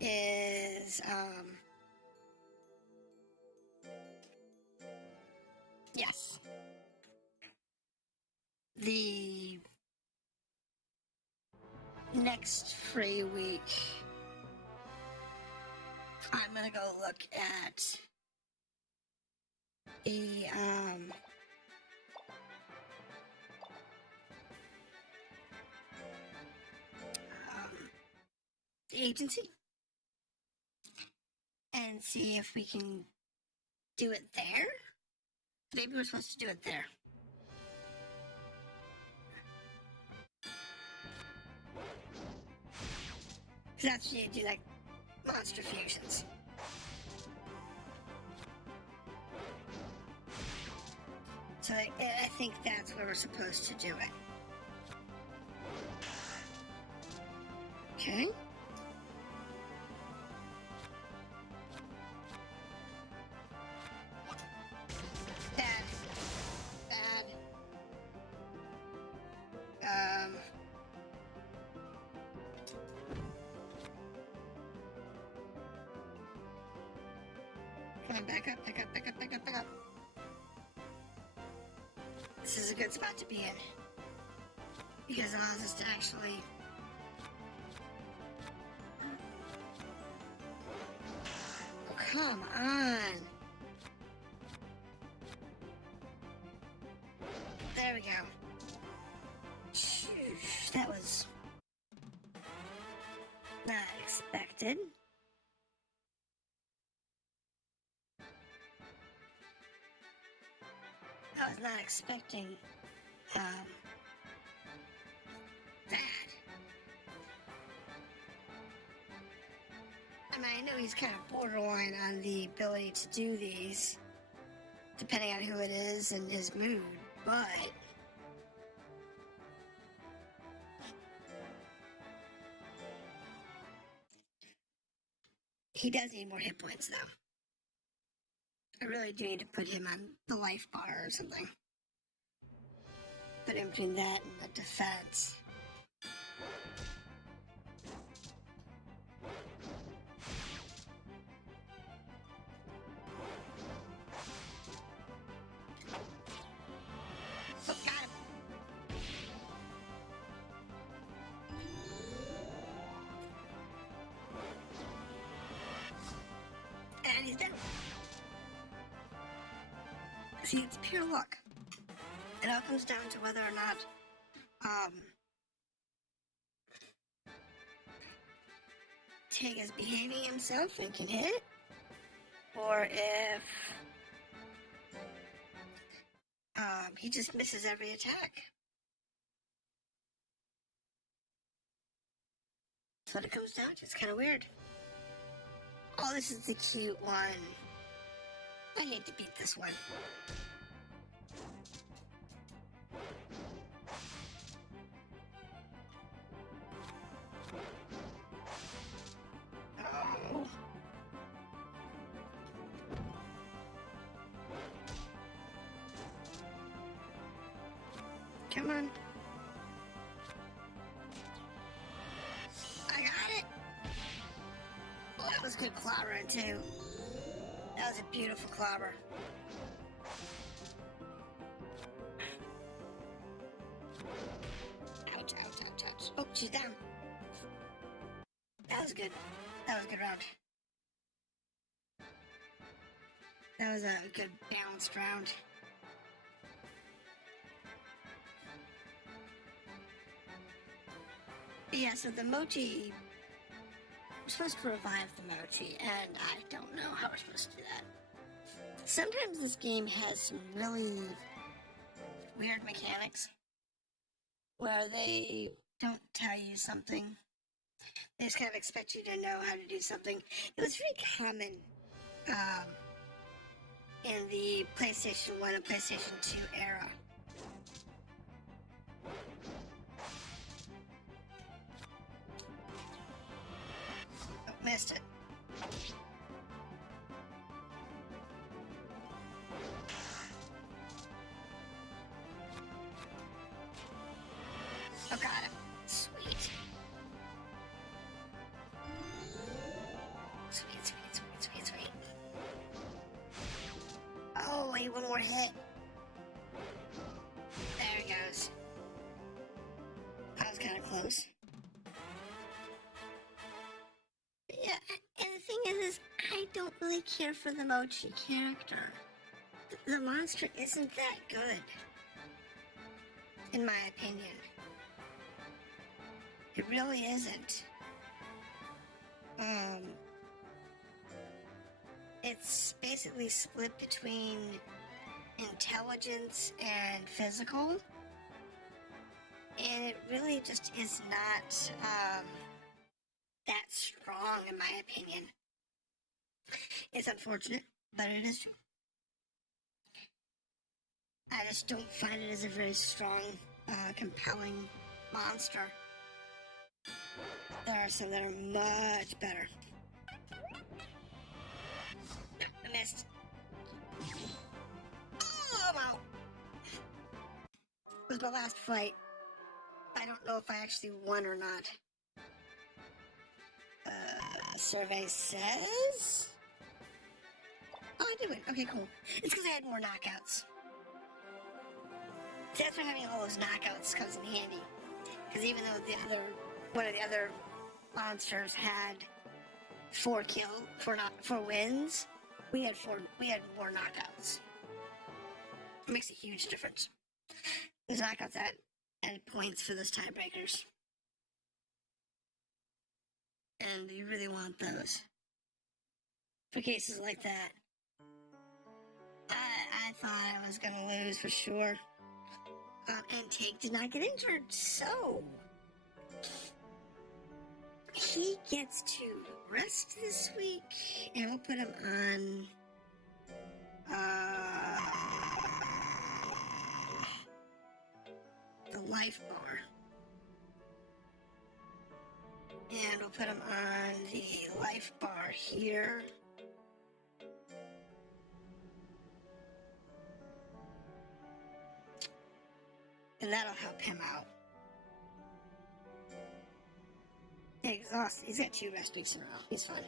is, yes. The next free week, I'm gonna go look at the agency and see if we can do it there. Maybe we're supposed to do it there. Because that's where you do like monster fusions. So I think that's where we're supposed to do it. Okay. Bad. Come on, back up, back up, back up, back up, back up. This is a good spot to be in. Because it allows us to actually... Oh, come on! There we go. Sheesh, that was... not expected. I was not expecting, that. I mean, I know he's kind of borderline on the ability to do these, depending on who it is and his mood, but... he does need more hit points, though. I really do need to put him on the life bar or something. Put him between that and the defense. Oh, got him. And he's down. See, it's pure luck. It all comes down to whether or not, Tig is behaving himself and can hit, or if, he just misses every attack. That's what it comes down to. It's kind of weird. Oh, this is the cute one. I hate to beat this one. Oh. Come on. I got it. Oh, that was good clobbering too. That was a beautiful clobber. Ouch, ouch, ouch, ouch. Oh, she's down. That was good. That was a good round. That was a good balanced round. Yeah, so the mochi... we're supposed to revive the mochi, and I don't know how we're supposed to do that. Sometimes this game has some really weird mechanics where they don't tell you something. They just kind of expect you to know how to do something. It was very common in the PlayStation 1 and PlayStation 2 era. Oh, missed it. Oh, got him. Sweet. Sweet, sweet, sweet, sweet, sweet. Oh, wait, one more hit. There it goes. That was kind of close. Yeah, and the thing is I don't really care for the Mochi character. The monster isn't that good, in my opinion. It really isn't. It's basically split between intelligence and physical, and it really just is not that strong, in my opinion. It's unfortunate, but it is true. I just don't find it as a very strong, compelling monster. There are some that are much better. No, I missed. Oh, I'm out. It was my last fight. I don't know if I actually won or not. Survey says... Oh, I did win. Okay, cool. It's because I had more knockouts. See, that's why having all those knockouts comes in handy. Because even though one of the other monsters had 4 wins, we had more knockouts. It makes a huge difference. There's knockouts that add points for those tiebreakers. And you really want those. For cases like that. I thought I was going to lose for sure. And Take did not get injured, so he gets to rest this week, and we'll put him on the life bar. And we'll put him on the life bar here. And that'll help him out. Exhausted. He's got 2 rest weeks in a row. He's fine.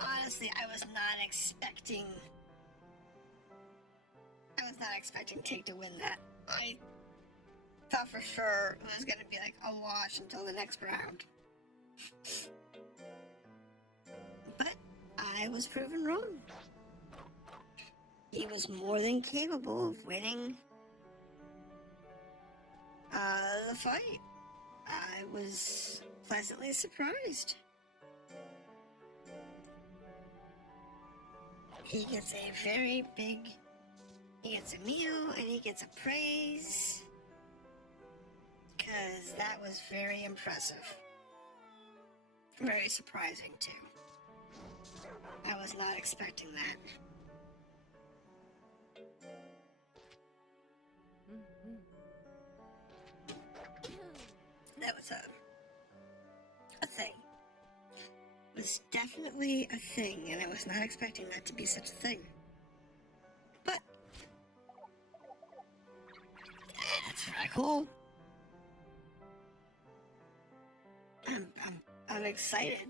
Honestly, I was not expecting Take to win that. I thought for sure it was going to be like a wash until the next round. But I was proven wrong. He was more than capable of winning the fight. I was pleasantly surprised. He gets a very big, he gets a meal and he gets a praise. Because that was very impressive. Very surprising too. I was not expecting that. That was a thing. It was definitely a thing, and I was not expecting that to be such a thing. But that's pretty cool. I'm excited.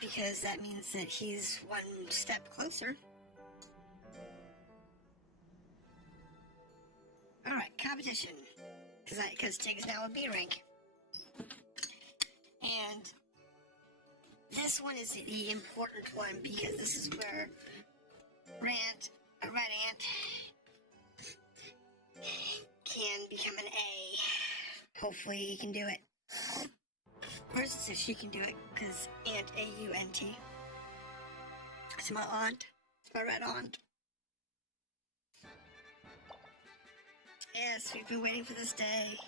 Because that means that he's one step closer. Alright, competition. Because Tig is now a B rank. And this one is the important one because this is where Red Ant can become an A. Hopefully he can do it. First it says she can do it because Aunt A-U-N-T. It's my aunt. It's my red aunt. Yes, we've been waiting for this day.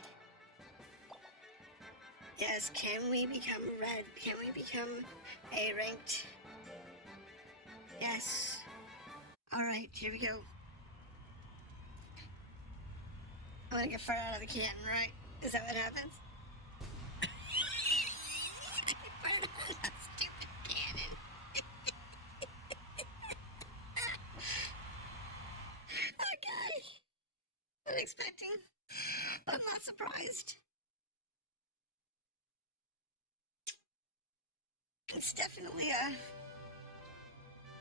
Yes, can we become red? Can we become A-ranked? Yes. Alright, here we go. I'm gonna get fired out of the cannon, right? Is that what happens? Fired out of that stupid cannon. Okay. Not expecting, but I'm not surprised. It's definitely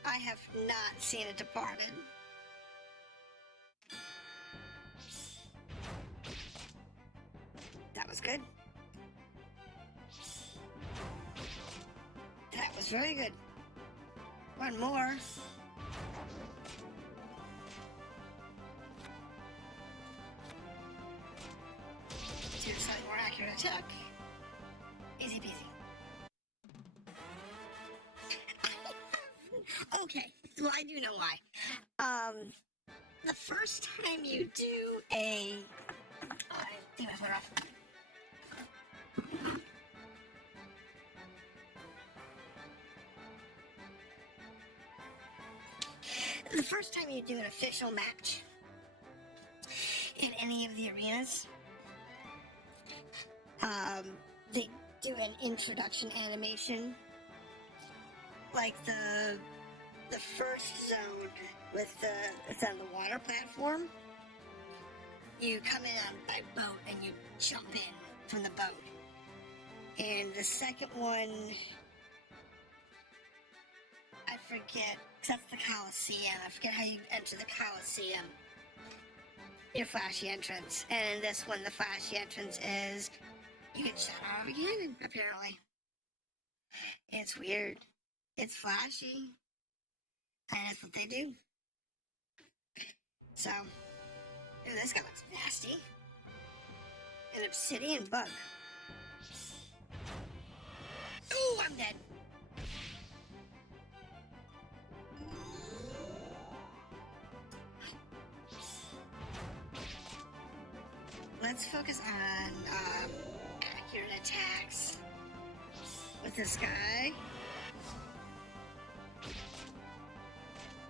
I have not seen it Departed. That was good. That was very good. One more. To a slightly more accurate attack. Easy peasy. Okay, well I do know why. The first time you do a... I think that's what off. The first time you do an official match in any of the arenas, they do an introduction animation, like the first zone with it's on the water platform. You come in by boat and you jump in from the boat. And the second one, I forget, 'cause that's the Coliseum. I forget how you enter the Coliseum. Your flashy entrance. And in this one, the flashy entrance is you get shot out of a cannon, apparently. It's weird. It's flashy. And that's what they do. So, ooh, this guy looks nasty. An obsidian bug. Ooh, I'm dead. Let's focus on accurate attacks with this guy.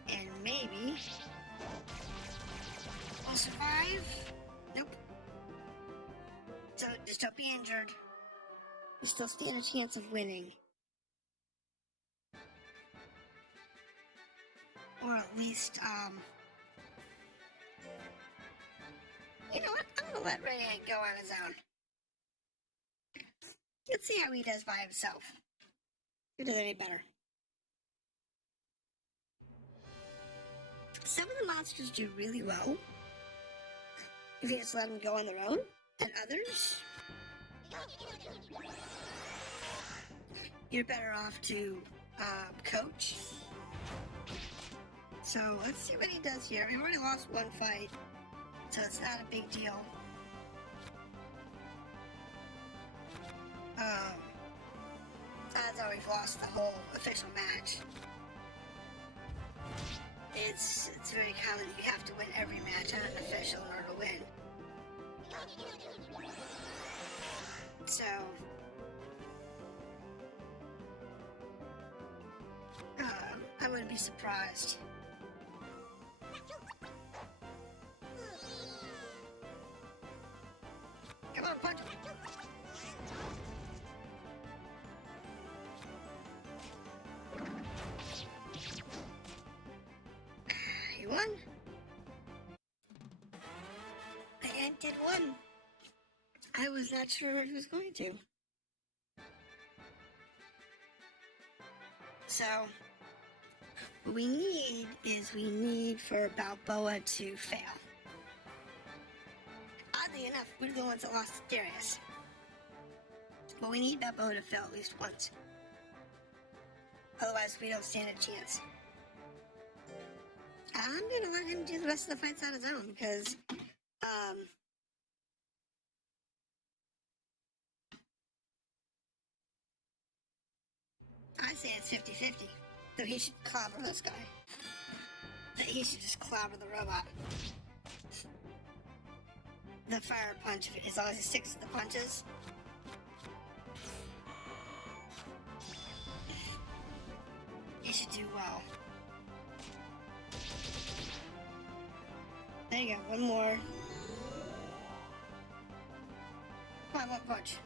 And maybe we'll survive. Nope. So just don't be injured. You still stand a chance of winning. Or at least, you know what? I'm gonna let Ray go on his own. Let's see how he does by himself. If he does any better. Some of the monsters do really well if you just let them go on their own, and others, you're better off to coach. So let's see what he does here. He already lost one fight, so it's not a big deal. Odds are we've lost the whole official match. It's very common that you have to win every match on an official in order to win. So, I wouldn't be surprised. Come on, punch him. He won. The Ant did win. I was not sure he was going to. So, what we need for Balboa to fail. Oddly enough, we're the ones that lost to Darius. But we need Balboa to fail at least once. Otherwise, we don't stand a chance. I'm gonna let him do the rest of the fights on his own because, I say it's 50-50. So he should clobber this guy. That he should just clobber the robot. The fire punch, as long as he sticks to the punches. He should do well. There you go, one more. Come on, one punch.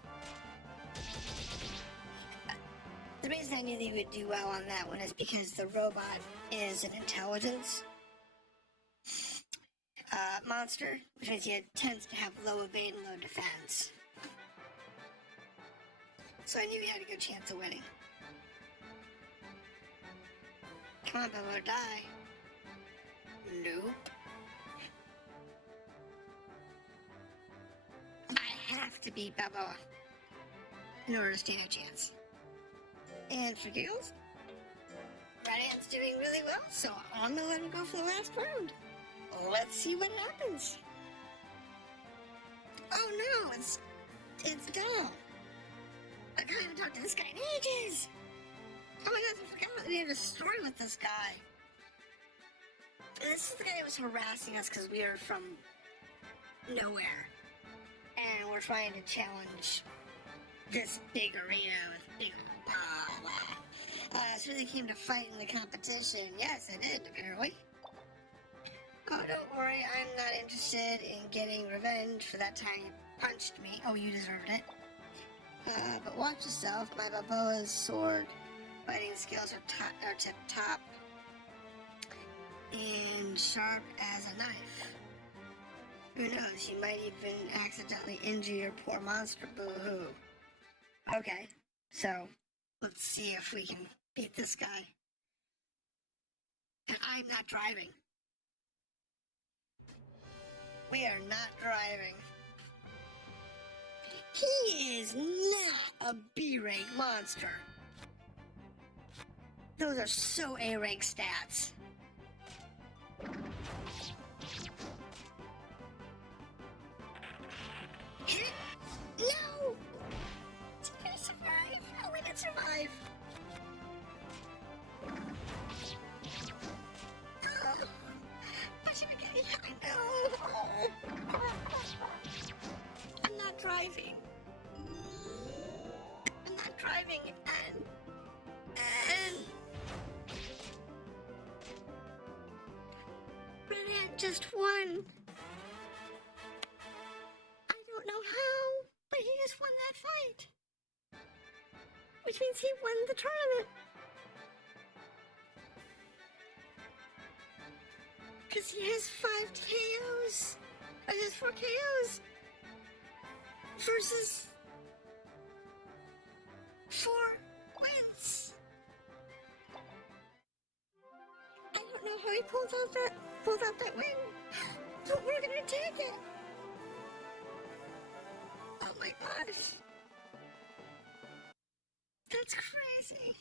The reason I knew that he would do well on that one is because the robot is an intelligence monster, which means he tends to have low evade and low defense. So I knew he had a good chance of winning. Come on, Balboa, die. Nope. I have to beat Balboa in order to stand a chance. And for giggles, Red Ant's doing really well, so I'm gonna let him go for the last round. Let's see what happens. Oh no, it's Dom. I haven't talked to this guy in ages. Oh my god, I forgot that we had a story with this guy. And this is the guy who was harassing us because we are from nowhere. And we're trying to challenge this big arena with big so they came to fight in the competition. Yes, I did, apparently. Oh, don't worry, I'm not interested in getting revenge for that time you punched me. Oh, you deserved it. But watch yourself. My Balboa's sword fighting skills are tip-top and sharp as a knife. Who knows, you might even accidentally injure your poor monster. Boo-hoo. Okay, so let's see if we can beat this guy. And I'm not driving. We are not driving. He is not a B-rank monster. Those are so A-rank stats. No! Is he gonna survive? How are we gonna survive? Oh, but you're getting I know. I'm not driving. I'm not driving and Brilliant just won. I don't know how, but he just won that fight. Which means he won the tournament. Because he has 5 KOs. Or he has 4 KOs. Versus 4 wins. I don't know how he pulled out that win. But we're gonna take it. Oh my gosh. That's crazy.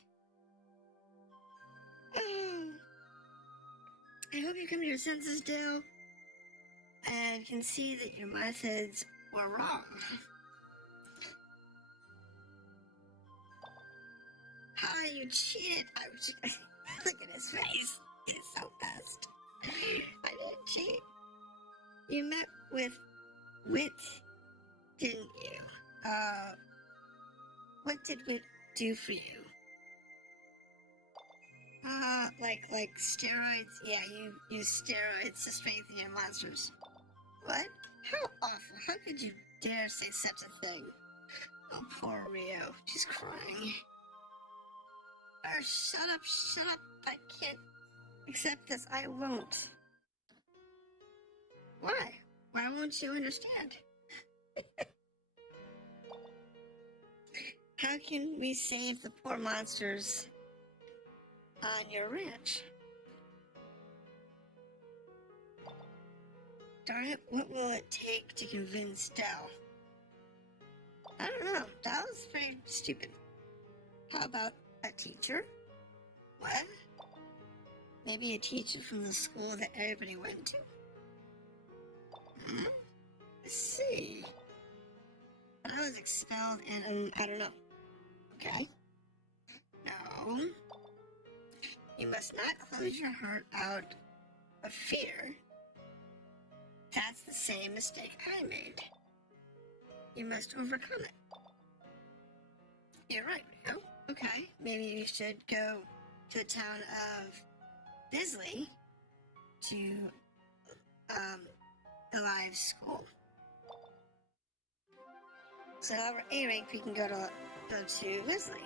I hope you come to your senses, Dale, and can see that your methods were wrong. How you cheated. Look at his face. He's so pissed. I didn't cheat. You met with Wit, didn't you? What did Wit do for you? Like steroids? Yeah, you use steroids to strengthen your monsters. What? How awful. How could you dare say such a thing? Oh, poor Rio. She's crying. Oh, shut up. I can't accept this. I won't. Why? Why won't you understand? How can we save the poor monsters on your ranch? Darn it, what will it take to convince Dell? I don't know. That was pretty stupid. How about a teacher? What? Maybe a teacher from the school that everybody went to? Let's see. But I was expelled and I don't know. Okay. No. You must not close your heart out of fear. That's the same mistake I made. You must overcome it. You're right, Rio. Okay, maybe you should go to the town of Bisley to, Alive's school. So now we're A-rank, we can go to Bisley.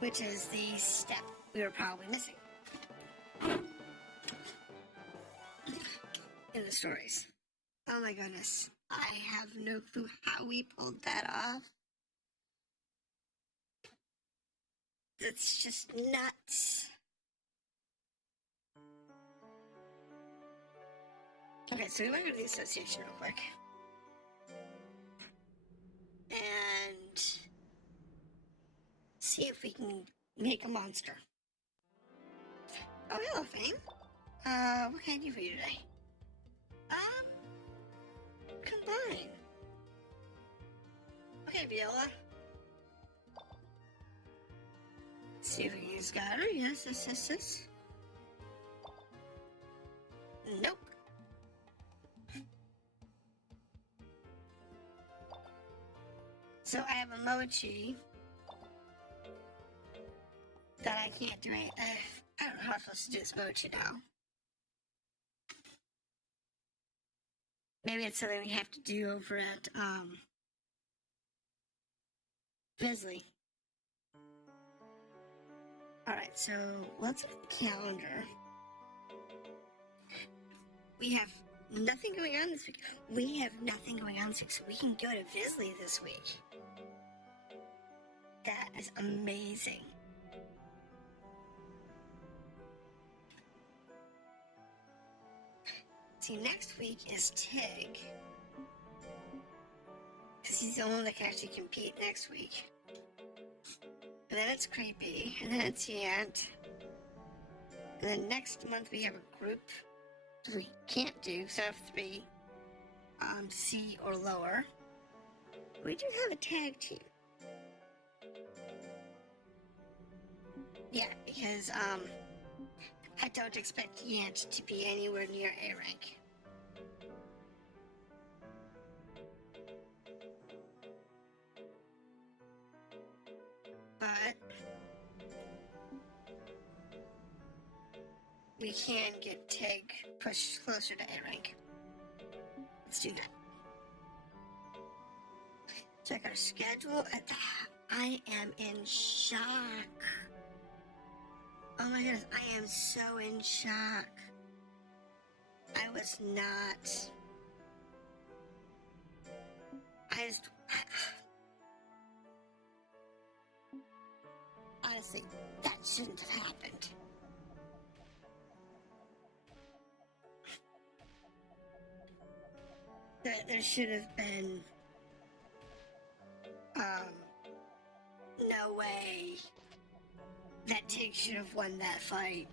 Which is the step we were probably missing in the stories. Oh my goodness. I have no clue how we pulled that off. It's just nuts. Okay, so we want to go to the association real quick. And see if we can make a monster. Oh, hello, Phayne. What can I do for you today? Combine. Okay, Viola. Let's see if we can use scatter. Yes. Nope. So I have a mochi that I can't do it. I don't know how I'm supposed to do this mochi now. Maybe it's something we have to do over at, Bisley. Alright, so let's look at the calendar. We have Nothing going on this week. We have nothing going on this week, so we can go to Visley this week. That is amazing. See, next week is Tig. Because he's the only one that can actually compete next week. And then it's Creepy. And then it's Yant. And then next month we have a group we can't do, so I have 3. C or lower. We do have a tag team. Yeah, because, I don't expect Yant to be anywhere near A rank. But we can get Tig pushed closer to A rank. Let's do that. Check our schedule. I am in shock. Oh my goodness, I am so in shock. I was not. Honestly, that shouldn't have happened. There should have been, no way that Tig should have won that fight.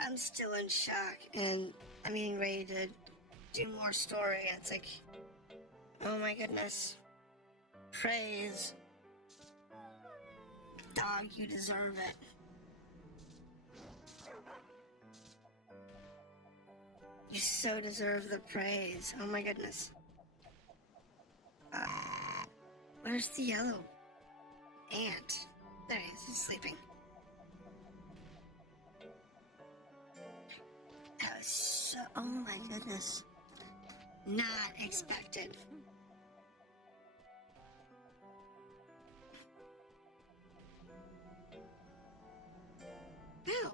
I'm still in shock, and I'm getting ready to do more story. It's like, oh my goodness. Praise. Dog, you deserve it. You so deserve the praise. Oh my goodness. Where's the yellow ant? There he is, he's sleeping. That was so, oh my goodness. Not expected. Oh.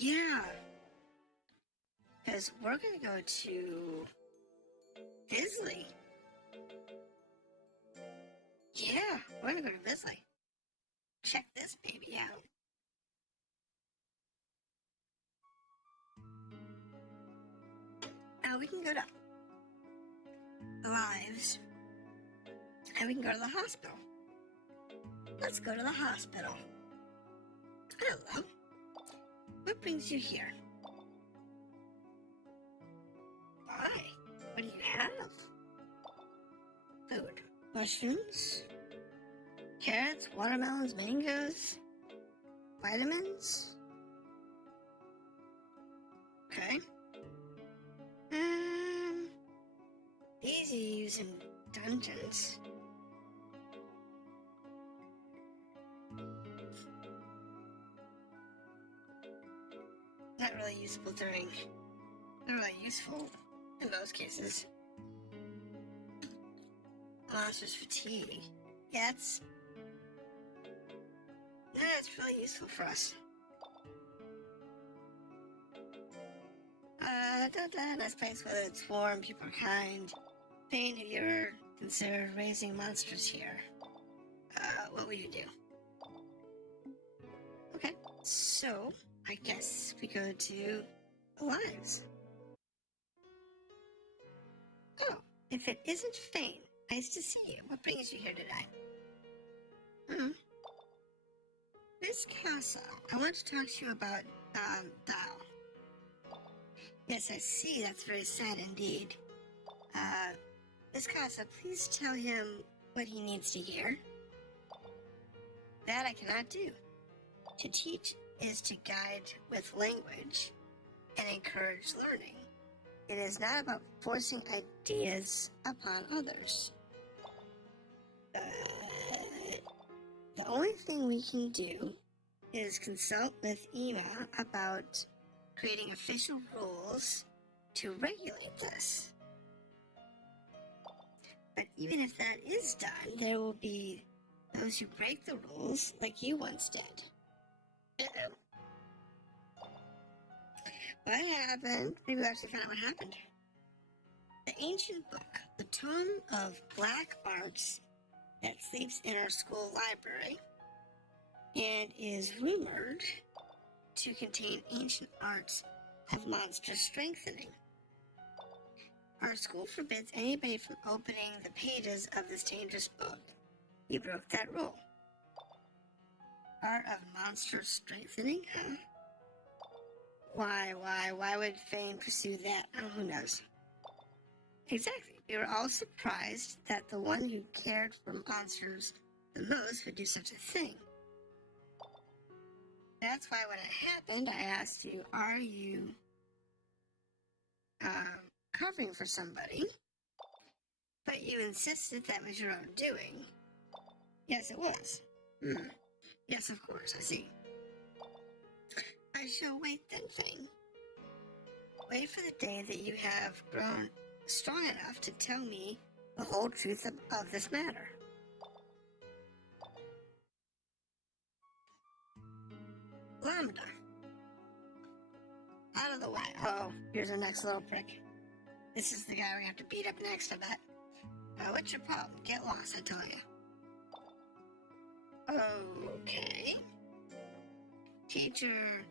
Yeah. Because we're gonna go to Visley. Yeah, we're gonna go to Visley. Check this baby out. Now we can go to Lives. And we can go to the hospital. Let's go to the hospital. Hello. What brings you here? Why? What do you have? Food. Mushrooms. Carrots, watermelons, mangoes. Vitamins. Okay. These you use in dungeons. Not really useful during. Not really useful in most cases. Monster's fatigue. Yeah, that's really useful for us. Nice place whether it's warm, people are kind. Phayne, have you ever considered raising monsters here? What would you do? Okay, so I guess we go to Lives. Oh, if it isn't Phayne, nice to see you. What brings you here today? Miss Casa, I want to talk to you about, Dial. Yes, I see. That's very sad indeed. Miss Casa, please tell him what he needs to hear. That I cannot do. To teach is to guide with language and encourage learning. It is not about forcing ideas upon others. The only thing we can do is consult with Ema about creating official rules to regulate this. But even if that is done, there will be those who break the rules like you once did. Uh-oh. What happened? Maybe we actually found out what happened. The ancient book, the tome of black arts that sleeps in our school library and is rumored to contain ancient arts of monster strengthening. Our school forbids anybody from opening the pages of this dangerous book. You broke that rule. Art of monster strengthening, huh? Why would Phayne pursue that? Oh, who knows? Exactly. We were all surprised that the one who cared for monsters the most would do such a thing. That's why when it happened, I asked you, are you covering for somebody? But you insisted that was your own doing. Yes, it was. Yes, of course, I see. I shall wait then, Phayne. Wait for the day that you have grown strong enough to tell me the whole truth of this matter. Lambda. Out of the way. Oh, here's our next little prick. This is the guy we have to beat up next, I bet. What's your problem? Get lost, I tell you. Okay. Teacher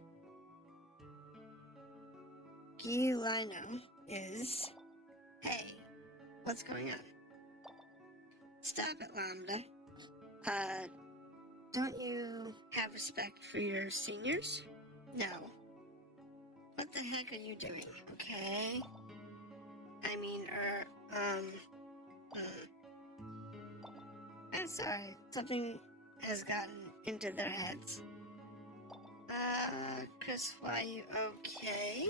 Gilino is... Hey, what's going on? Stop it, Lambda. Don't you have respect for your seniors? No. What the heck are you doing, okay? I mean, I'm sorry, something has gotten into their heads. Chris, why are you okay?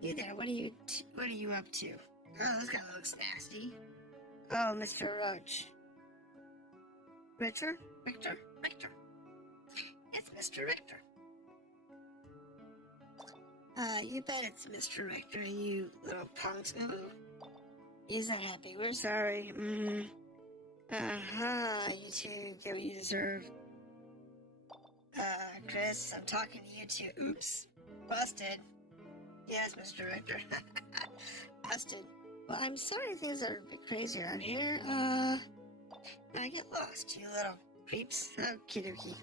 You there, what are you up to? Oh, this guy looks nasty. Oh, Mr. Roach. Richter? Richter. It's Mr. Richter. You bet it's Mr. Richter, you little punks. Ooh. He's not happy. We're sorry. You two get what you deserve. Chris, I'm talking to you two. Oops. Busted. Yes, Mr. Richter. Busted. Well, I'm sorry things are a bit crazy around here. I get lost, you little creeps. Okie dokie.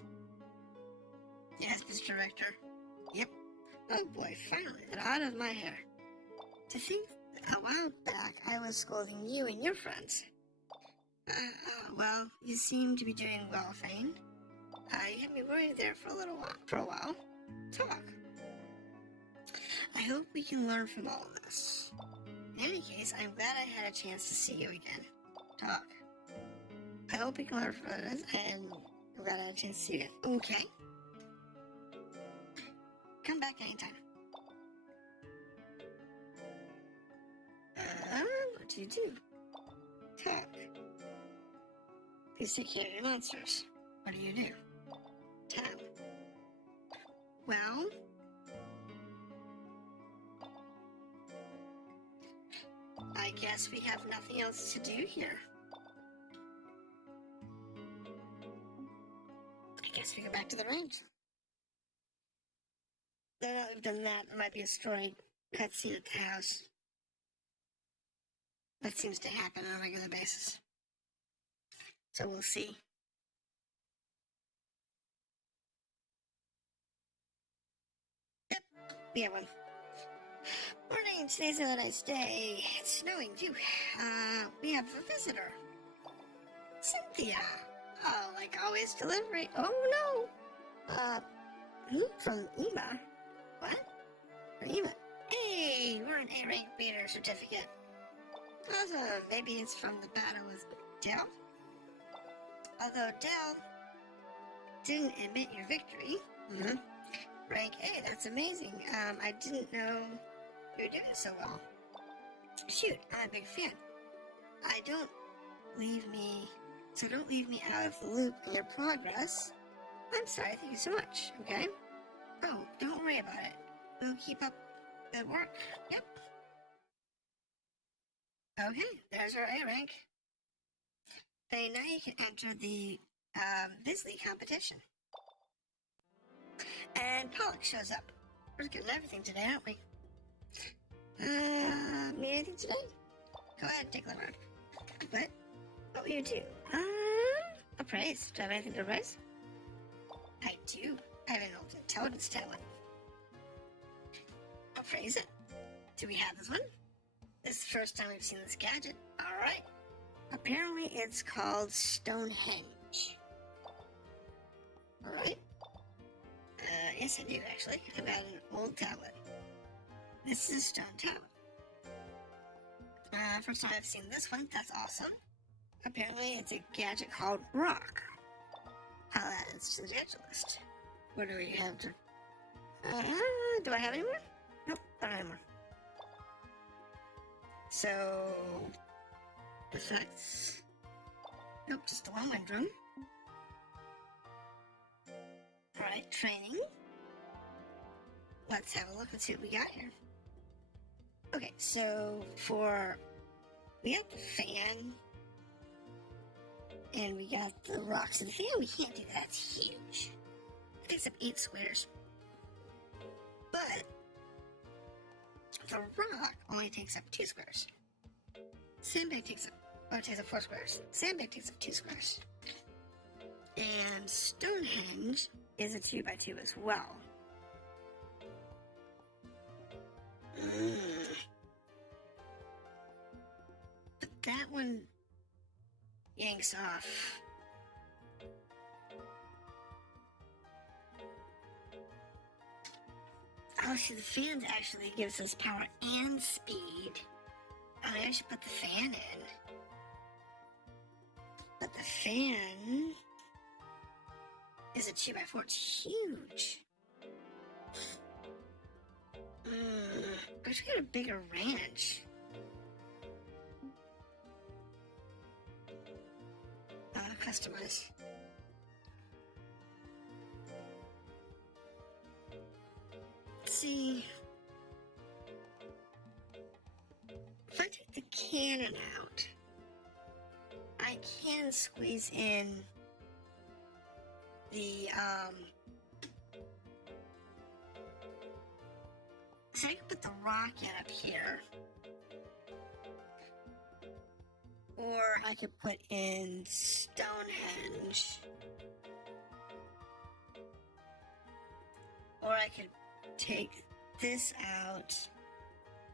Yes, Mr. Richter. Yep. Oh boy, finally, got out of my hair. To think a while back I was scolding you and your friends. Well, you seem to be doing well, Phayne. You had me worried there for a while. Talk. I hope we can learn from all of this. In any case, I'm glad I had a chance to see you again. Talk. I hope we can learn from this, and I'm glad I had a chance to see you again. Okay. Come back anytime. What do you do? Talk. Please take care of your monsters. What do you do? Tap. Well, I guess we have nothing else to do here. I guess we go back to the range. Now that we've done that, there might be a story cutscene at the house. That seems to happen on a regular basis. So we'll see. Yep, we have one. Morning, today's another nice day. It's snowing, phew. We have a visitor. Cynthia. Oh, like always, delivery. Oh no. From Ema. What? From Ema. Hey, we're an A-rank beater certificate. Awesome. Maybe it's from the battle with Dell. Although Dell didn't admit your victory. Rank A, that's amazing. I didn't know you were doing so well. Shoot, I'm a big fan. Don't leave me out of the loop in your progress. I'm sorry, thank you so much, okay? Oh, don't worry about it. We'll keep up good work. Yep. Okay, there's our A rank. Okay, now you can enter the Bisley competition. And Pollock shows up. We're getting everything today, aren't we? Need anything today? Go ahead, take the road. What will you do? Appraise. Do I have anything to appraise? I do. I have an old intelligence talent. Appraise it. Do we have this one? This is the first time we've seen this gadget. Alright. Apparently it's called Stonehenge. Alright. Yes I do actually. I've got an old tablet. This is a stone tablet. First time I've seen this one. That's awesome. Apparently it's a gadget called Rock. I'll add it to the gadget list. What do we have to... do I have any more? Nope, I don't have any more. So... effects... nope, just the one drum. Alright, training. Let's have a look and see what we got here. Okay, so we got the fan, and we got the rocks. And the fan, we can't do that, it's huge. It takes up 8 squares. But the rock only takes up 2 squares. Sandbag takes up 4 squares. Sandbag takes up 2 squares. And Stonehenge is a 2x2 as well. But that one yanks off. Oh, see, the fan actually gives us power and speed. Oh, maybe I should put the fan in. But the fan is a 2x4. It's huge. I wish we got a bigger ranch. Customize. Let's see. If I take the cannon out, I can squeeze in the, so I can put the rock in up here. Or I could put in Stonehenge. Or I could take this out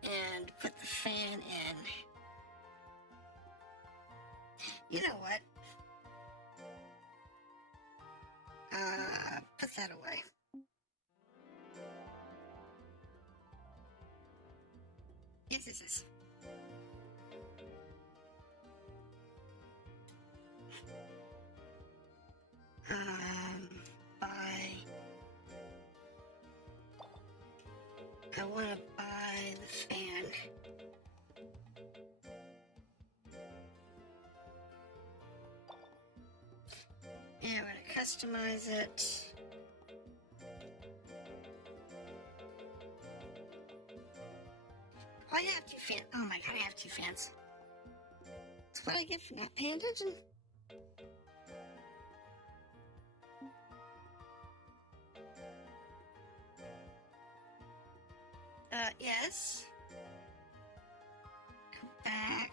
and put the fan in. You know what? Put that away. Yes. I want to buy the fan. And I'm going to customize it. Why do I have 2 fans? Oh my god, I have 2 fans. That's what I get for not paying attention. Yes. Go back.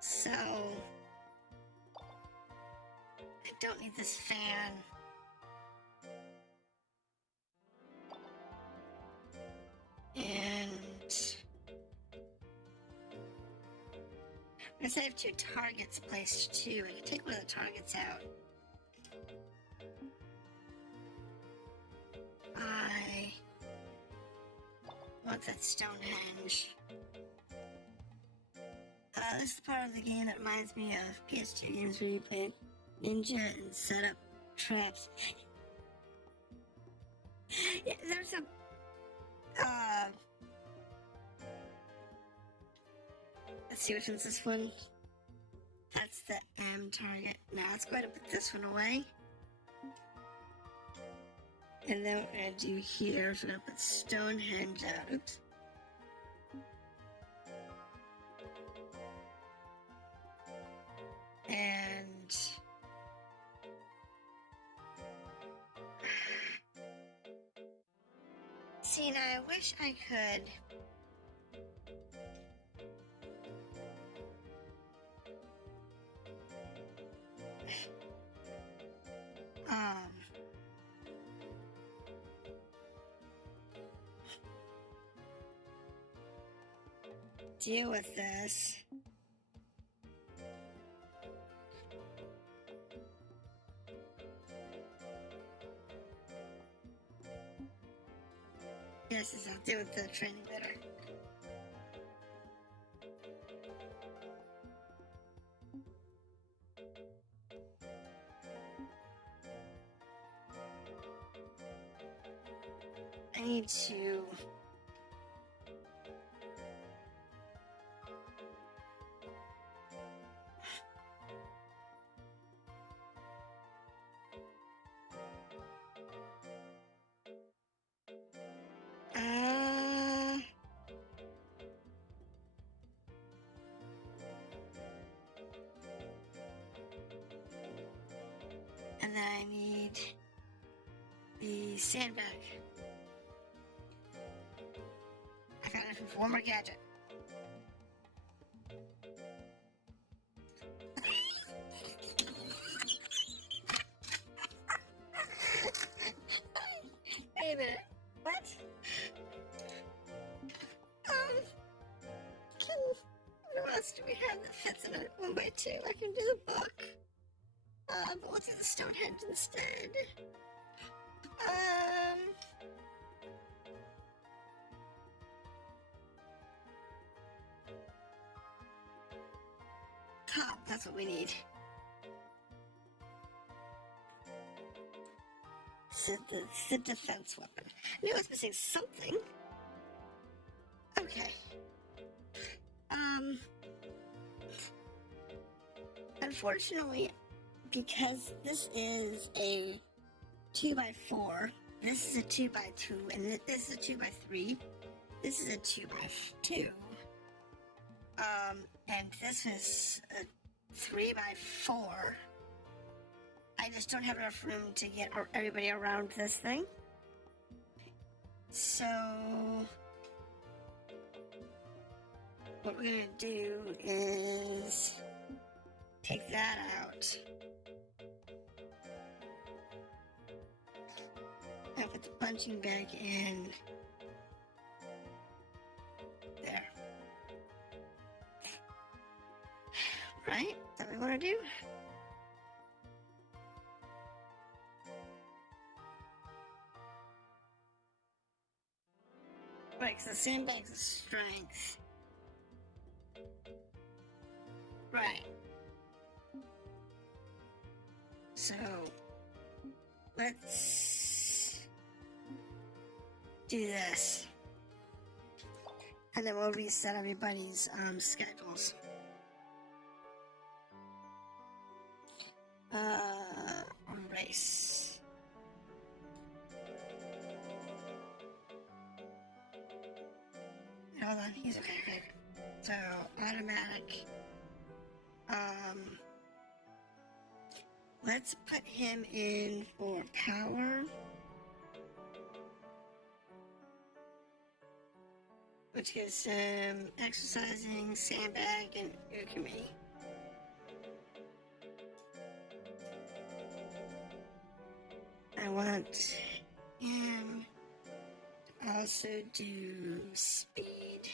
So, I don't need this fan. And I have 2 targets placed too. I can take one of the targets out. I want that Stonehenge. This is the part of the game that reminds me of PS2 games where you play ninja and set up traps. Yeah, there's a let's see which one's this one. That's the M target. Now let's go ahead and put this one away. And then what we're going to do here is we're going to put Stonehenge out. Oops. And mean, I wish I could. Deal with this. Yes, I'll deal with the training better. I need to and then I need the sandbag. I found it with one more gadget. Wait a minute. What? What else do we have that fits in a 1x2? I can do the book. But let's do the Stonehenge instead. Top, that's what we need. It's the defense weapon. I knew I was missing something. Okay. Unfortunately, because this is a 2x4, this is a 2x2, and this is a 2x3, this is a 2x2, and this is a 3x4. I just don't have enough room to get everybody around this thing. So what we're gonna do is take that out. And put the punching bag in there. Right? Is that what we want to do? Right, because the sandbag's strength. Right. So, let's do this. And then we'll reset everybody's schedules. Race. Hold on, he's okay. So, automatic. Let's put him in for power. Which gives him exercising, sandbag, and ukami. I want him to also do speed.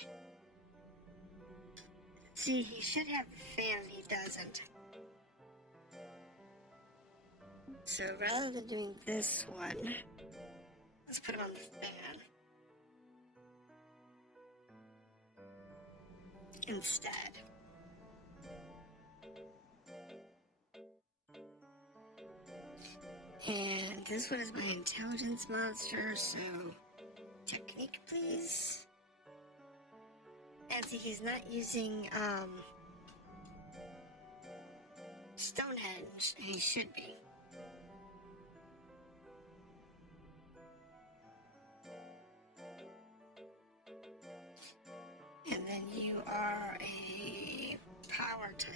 See, he should have the fan, he doesn't. So rather than doing this one, let's put him on the fan instead. And this one is my intelligence monster, so technique, please. And see, he's not using Stonehenge, and he should be. And then you are a power type.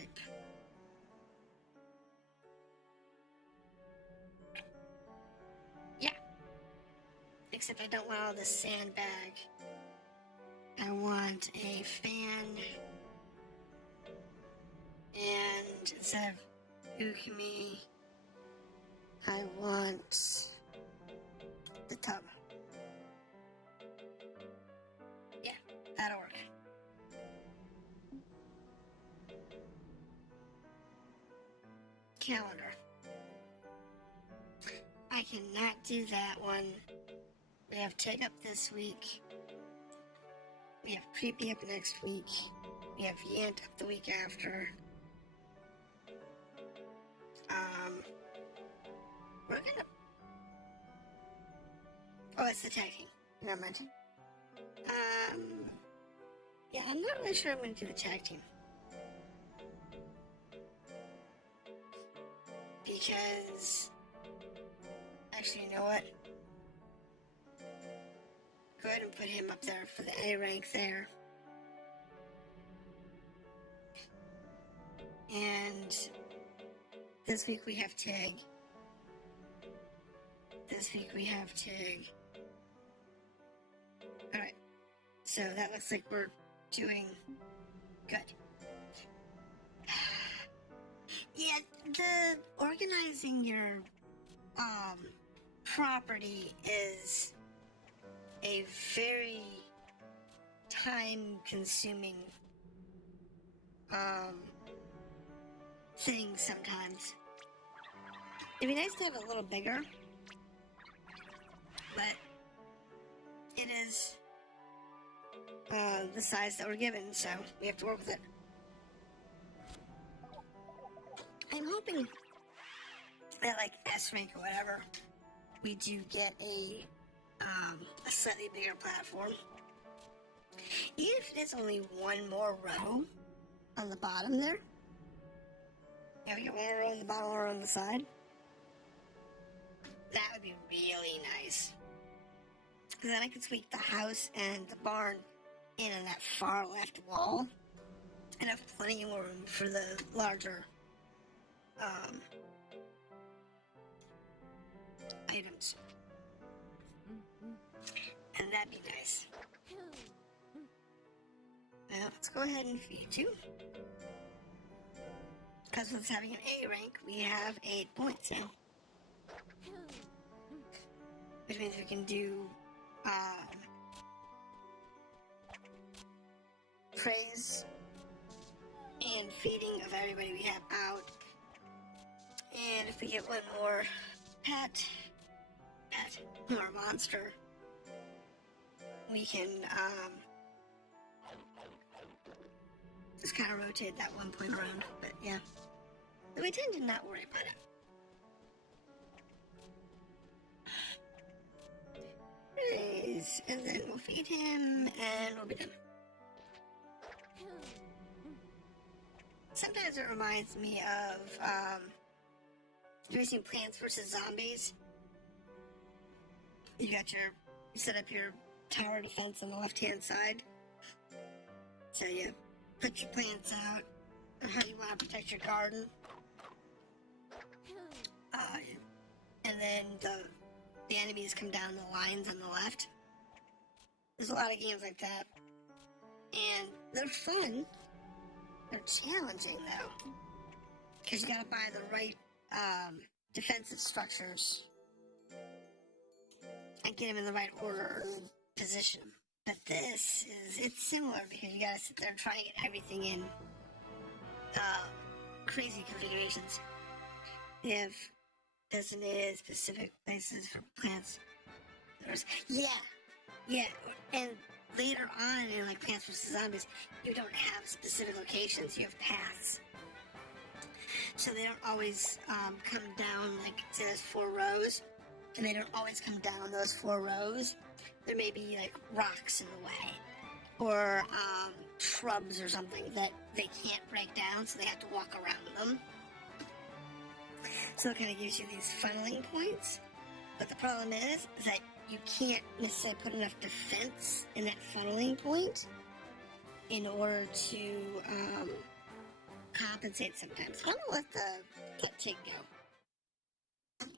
Except I don't want all this sandbag. I want a fan. And instead of Ukemi, I want the tub. Yeah, that'll work. Calendar. I cannot do that one. We have Take Up this week. We have Creepy Up next week. We have Yant Up the week after. We're gonna... Oh, it's the tag team. Never mind. Yeah, I'm not really sure I'm gonna do the tag team. Because... Actually, you know what? Go ahead and put him up there for the A rank there. And this week we have Tig. This week we have Tig. Alright. So that looks like we're doing good. Yeah, the organizing your property is a very time-consuming thing sometimes. It'd be nice to have it a little bigger, but it is the size that we're given, so we have to work with it. I'm hoping that, like, S rank or whatever, we do get a slightly bigger platform. Even if it is only one more row on the bottom there. Yeah, we get one more row on the bottom or on the side. That would be really nice. Because then I could sweep the house and the barn in on that far left wall. And have plenty more room for the larger items. And that'd be nice. Now, let's go ahead and feed you. Because with having an A rank, we have 8 points now. Which means we can do praise and feeding of everybody we have out. And if we get one more pet or monster, we can just kind of rotate that 1 point around. But yeah, so we tend to not worry about it. Praise, and then we'll feed him, and we'll be done. Sometimes it reminds me of, have you ever seen Plants vs. Zombies? You set up your tower defense on the left-hand side. So you put your plants out, and how you want to protect your garden. And then the enemies come down the lines on the left. There's a lot of games like that. And they're fun. They're challenging, though. Because you gotta buy the right defensive structures. And get them in the right order and position them. But it's similar because you gotta sit there and try to get everything in crazy configurations. They have designated specific places for plants. Yeah, and later on in like Plants vs. Zombies, you don't have specific locations, you have paths. So they don't always come down, like, say there's 4 rows, and they don't always come down those 4 rows. There may be, like, rocks in the way, or shrubs or something that they can't break down, so they have to walk around them. So it kind of gives you these funneling points. But the problem is that you can't necessarily put enough defense in that funneling point in order to compensate sometimes. I'm gonna let Tig go.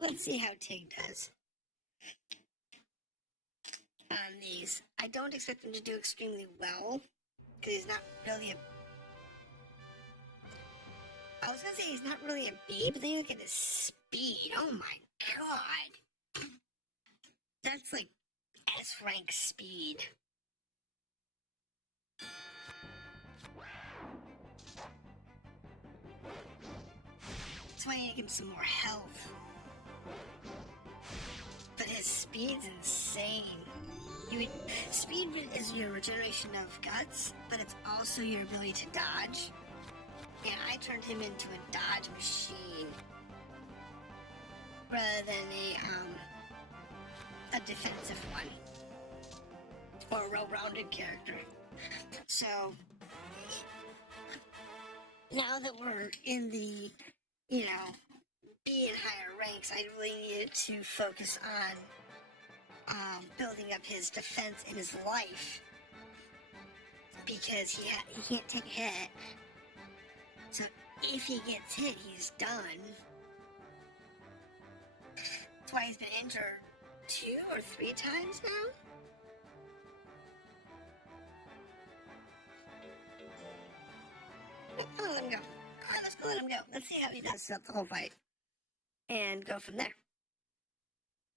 Let's see how Tig does. on these. I don't expect him to do extremely well, because he's not really a... I was gonna say he's not really a B, but then you look at his speed. Oh my god. That's like S rank speed. That's why I need to give him some more health. But his speed's insane. Speed is your regeneration of guts, but it's also your ability to dodge. And I turned him into a dodge machine rather than a defensive one or a well-rounded character. So now that we're in the, you know, B and higher ranks, I really needed to focus on building up his defense in his life, because he can't take a hit. So if he gets hit, he's done. That's why he's been injured 2 or 3 times now. Come on, let him go. Come on, let's go let him go. Let's see how he does throughout the whole fight. And go from there.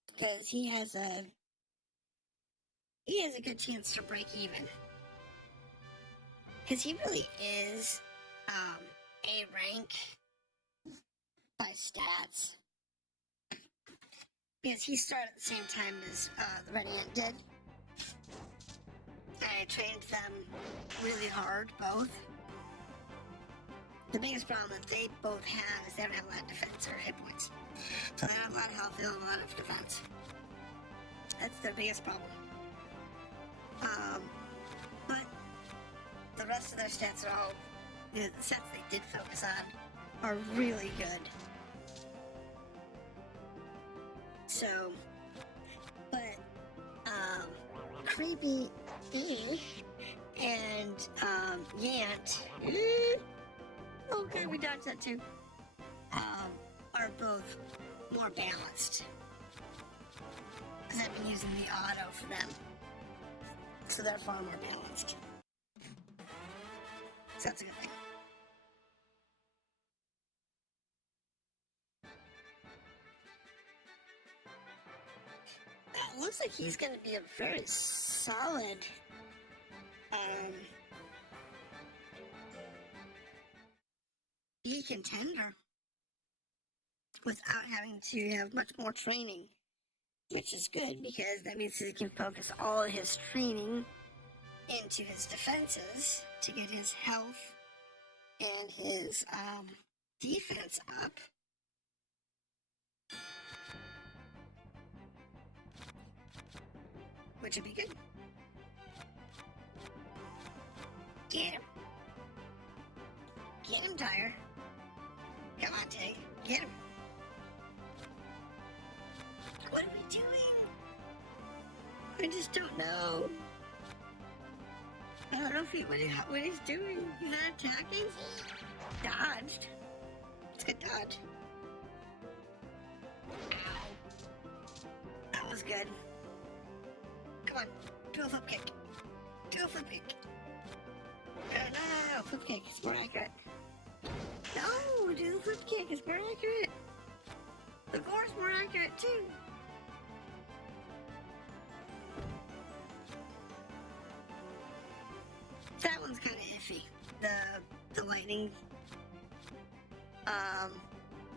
Because he has a good chance to break even. Because he really is A rank by stats. Because he started at the same time as the Radiant did. I trained them really hard, both. The biggest problem that they both have is they don't have a lot of defense or hit points. So they don't have a lot of health, they don't have a lot of defense. That's their biggest problem. But the rest of their stats are all, the stats they did focus on are really good. So, but, Creepy E and, Yant, okay, we dodged that too, are both more balanced. Because I've been using the auto for them. So they're far more balanced. So that's a good thing. It looks like he's going to be a very solid B contender without having to have much more training, which is good because that means he can focus all of his training into his defenses to get his health and his defense up. Which would be good. Get him. Get him, Tyre. Come on, Tay. Get him. What are we doing? I just don't know. I don't know what he's doing. He's not attacking. Dodged. It's a good dodge. Ow. That was good. Come on. Do a flip kick. Do a flip kick. No. Flip kick. It's more accurate. No, do the flip kick. It's more accurate. The gore's more accurate too. That one's kind of iffy. The lightning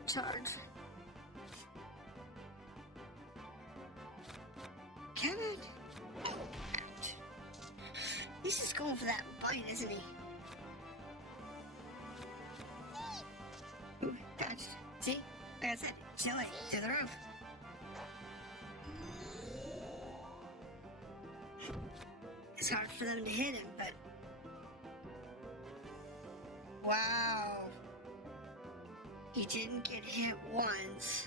charge. Come on. Oh, ouch. He's just going for that bite, isn't he? Ooh, dodged. See? Like I said, chilling to the roof. It's hard for them to hit him, but... Wow. He didn't get hit once.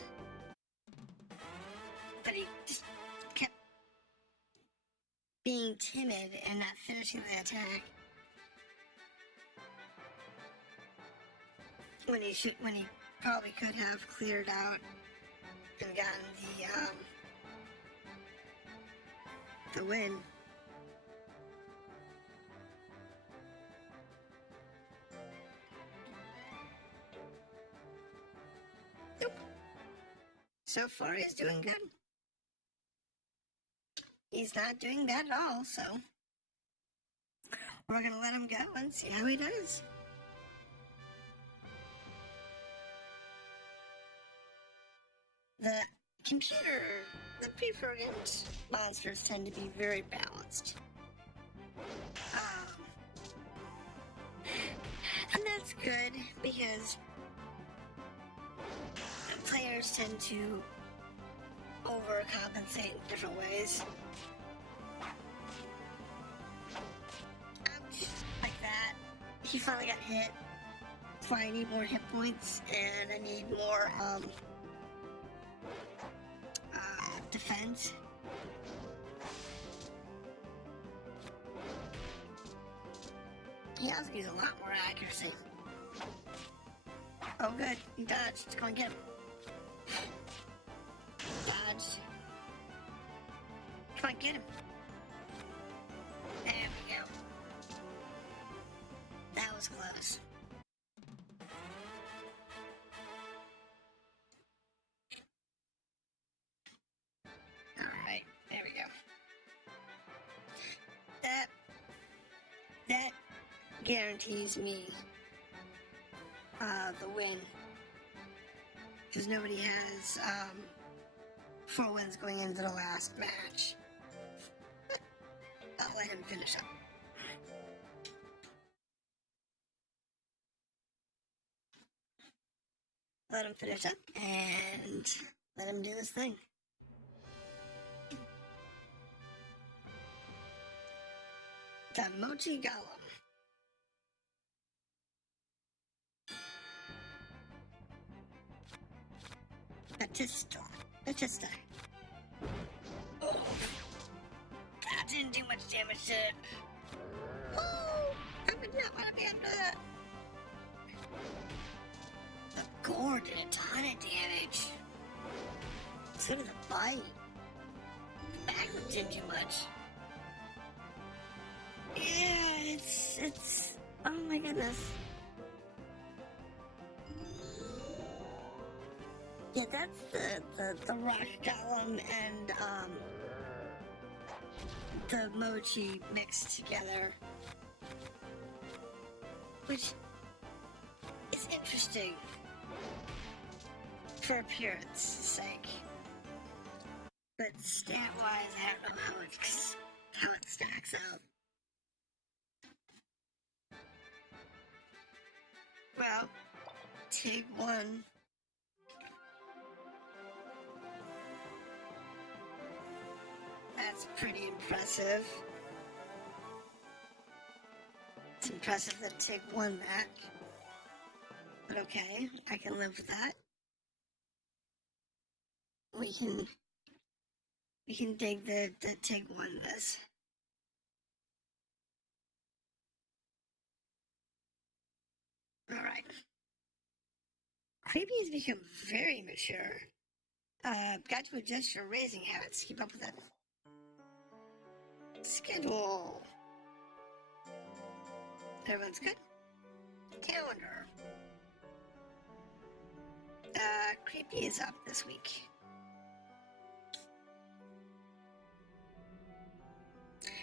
But he just kept being timid and not finishing the attack. When he probably could have cleared out and gotten the win. Nope. So far, he's doing good. He's not doing bad at all, so we're gonna let him go and see how he does. The pre-programmed monsters tend to be very balanced. And that's good because players tend to overcompensate in different ways. Ouch, like that. He finally got hit. So I need more hit points and I need more defense. He also needs a lot more accuracy. Oh good, he dodged. Go and get him. Dodged. Come on, get him. There we go. That was close. Alright, there we go. That guarantees me the win. Because nobody has 4 wins going into the last match. But I'll let him finish up. Let him finish up and let him do his thing. The Mochi Golem. Batista. Oh, that didn't do much damage to it. Oh, I would not want to be under that. The gore did a ton of damage. So did the bite. The backwards didn't do much. Yeah, it's, oh my goodness. Yeah, that's the rock golem and the mochi mixed together, which is interesting for appearance sake, but stat-wise, I don't know how it stacks out. Well, take one. That's pretty impressive. It's impressive that Tig won that. But okay, I can live with that. We can dig the Tig won this. Alright. Creepy has become very mature. Got to adjust your raising habits. Keep up with it. Schedule. Everyone's good? Calendar. Creepy is up this week.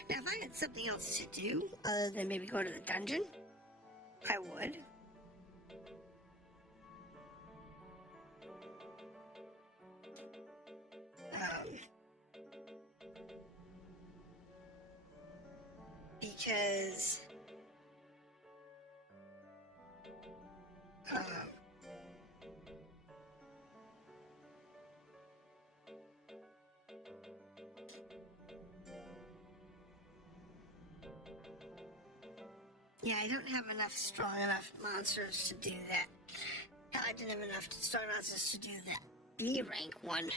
Now, if I had something else to do, other than maybe go to the dungeon, I would. Because yeah, I don't have enough strong enough monsters to do that. Hell, I didn't have enough strong monsters to do that B rank one,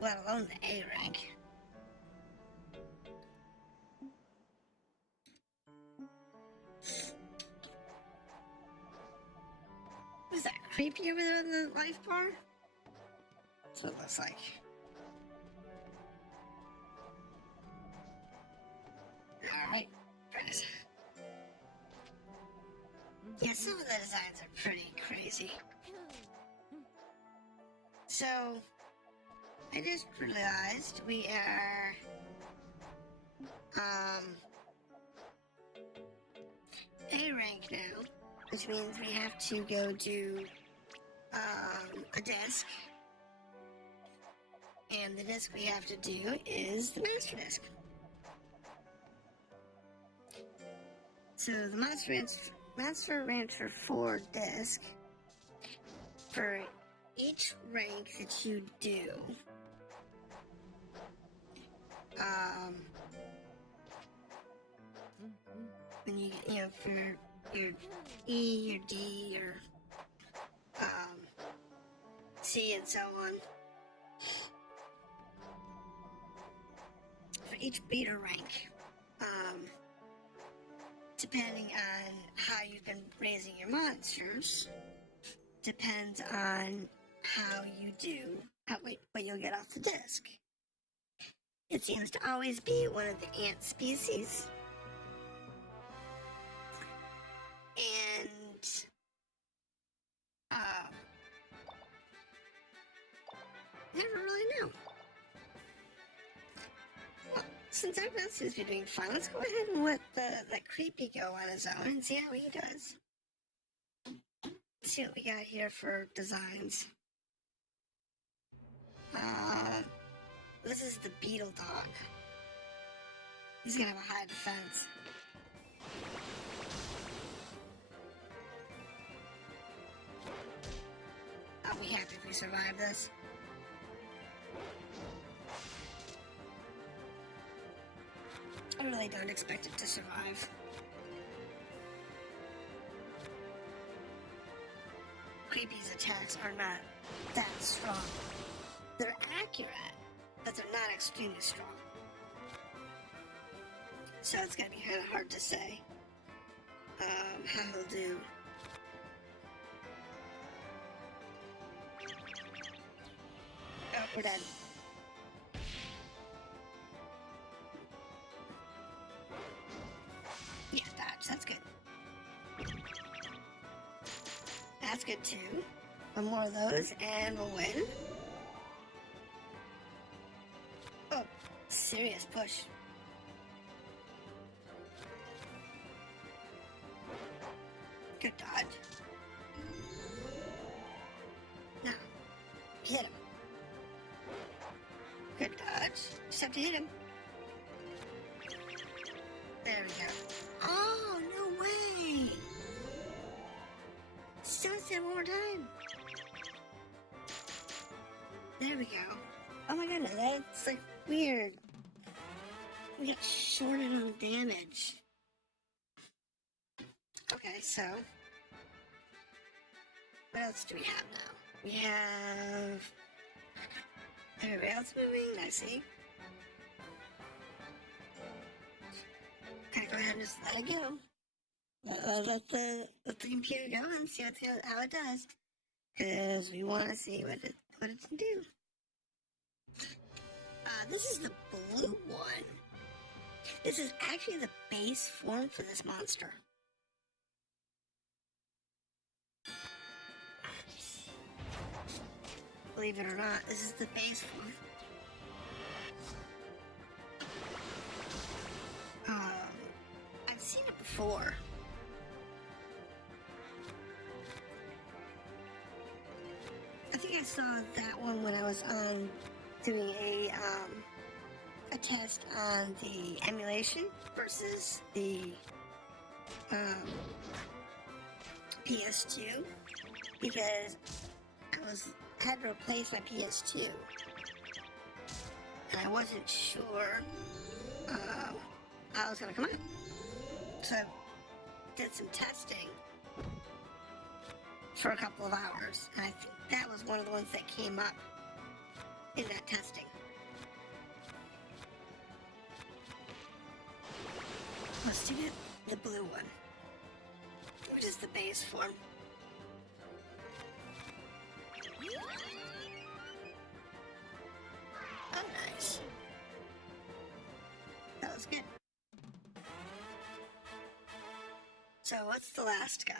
let alone the A rank. Is that creepy over there in the life bar? That's what it looks like. Alright, goodness. Yeah, some of the designs are pretty crazy. So, I just realized we are, A rank now, which means we have to go do, a disc. And the disc we have to do is the master disc. So the Monster Rancher 4 disc, for each rank that you do, when you know, for your E, your D, your, C, and so on, for each beta rank, depending on how you've been raising your monsters, depends on how you do, what you'll get off the disc. It seems to always be one of the ant species. And, never really know. Well, since everyone seems to be doing fine, let's go ahead and let that creepy go on his own and see how he does. Let's see what we got here for designs. This is the beetle dog. He's gonna have a high defense. I'll be happy if we survive this. I really don't expect it to survive. Creepy's attacks are not that strong. They're accurate, but they're not extremely strong. So it's gonna be kind of hard to say how he'll do. Oh, we're dead. Yeah, dodge, that's good. That's good too. One more of those and we'll win. Oh, serious push. Good dodge. Now, hit him. Good dodge. Just have to hit him. There we go. Oh, no way! Still say it one more time. There we go. Oh my goodness, that's like weird. We got shorted on damage. Okay, so what else do we have now? We have everybody else moving nicely. Okay, go ahead and just let it go. Let the computer go and see how it does. Because we want to see what it can do. This is the blue one. This is actually the base form for this monster. Believe it or not, this is the base form. I've seen it before. I think I saw that one when I was on doing a test on the emulation versus the PS2, because I had to replace my PS2 and I wasn't sure how it was gonna come out. So I did some testing for a couple of hours, and I think that was one of the ones that came up in that testing. Let's do the blue one, which is the base form. Oh, nice. That was good. So what's the last guy?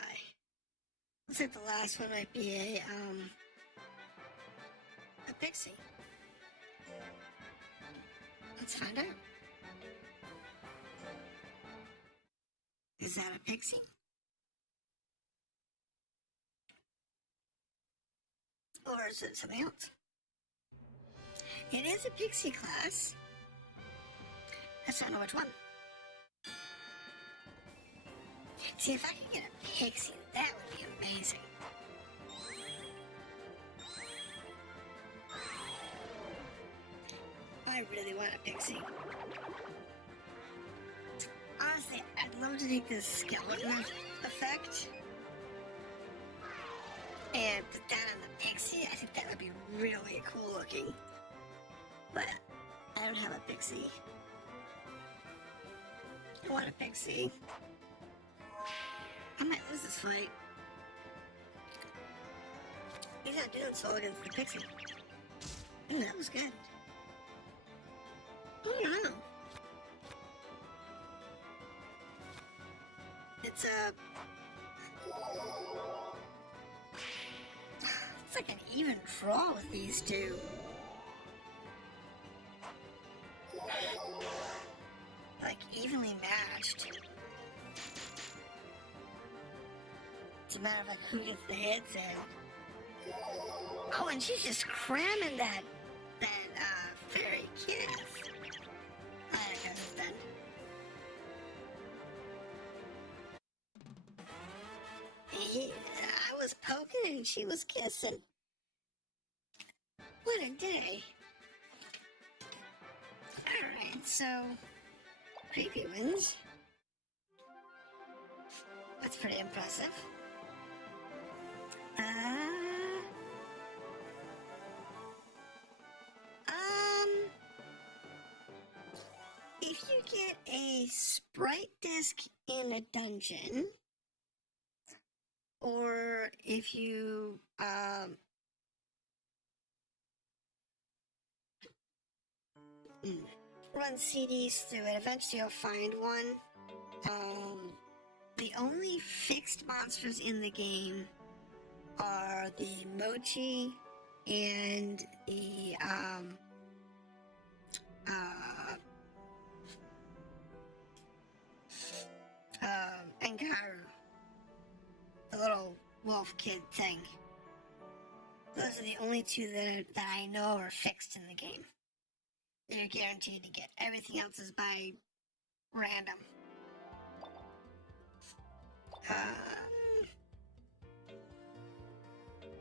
Looks like the last one might be a pixie. Let's find out. Is that a pixie? Or is it something else? It is a pixie class. I just don't know which one. See, if I could get a pixie, that would be amazing. I really want a pixie. Honestly, I'd love to take this skeleton effect and put that on the pixie. I think that would be really cool looking. But I don't have a pixie. I want a pixie. I might lose this fight. He's not doing so against the pixie. Ooh, that was good. I don't know. It's like an even draw with these two. Like evenly matched. It's a matter of like who gets the hits and oh, and she's just cramming that fairy kiss. I guess it's done. I was poking and she was kissing. What a day. Alright, so creepy wins. That's pretty impressive. If you get a sprite disc in a dungeon, or if you run CDs through it, eventually you'll find one. The only fixed monsters in the game are the mochi and the Angaru, the little wolf kid thing. Those are the only two that I know are fixed in the game. You're guaranteed to get. Everything else is by random.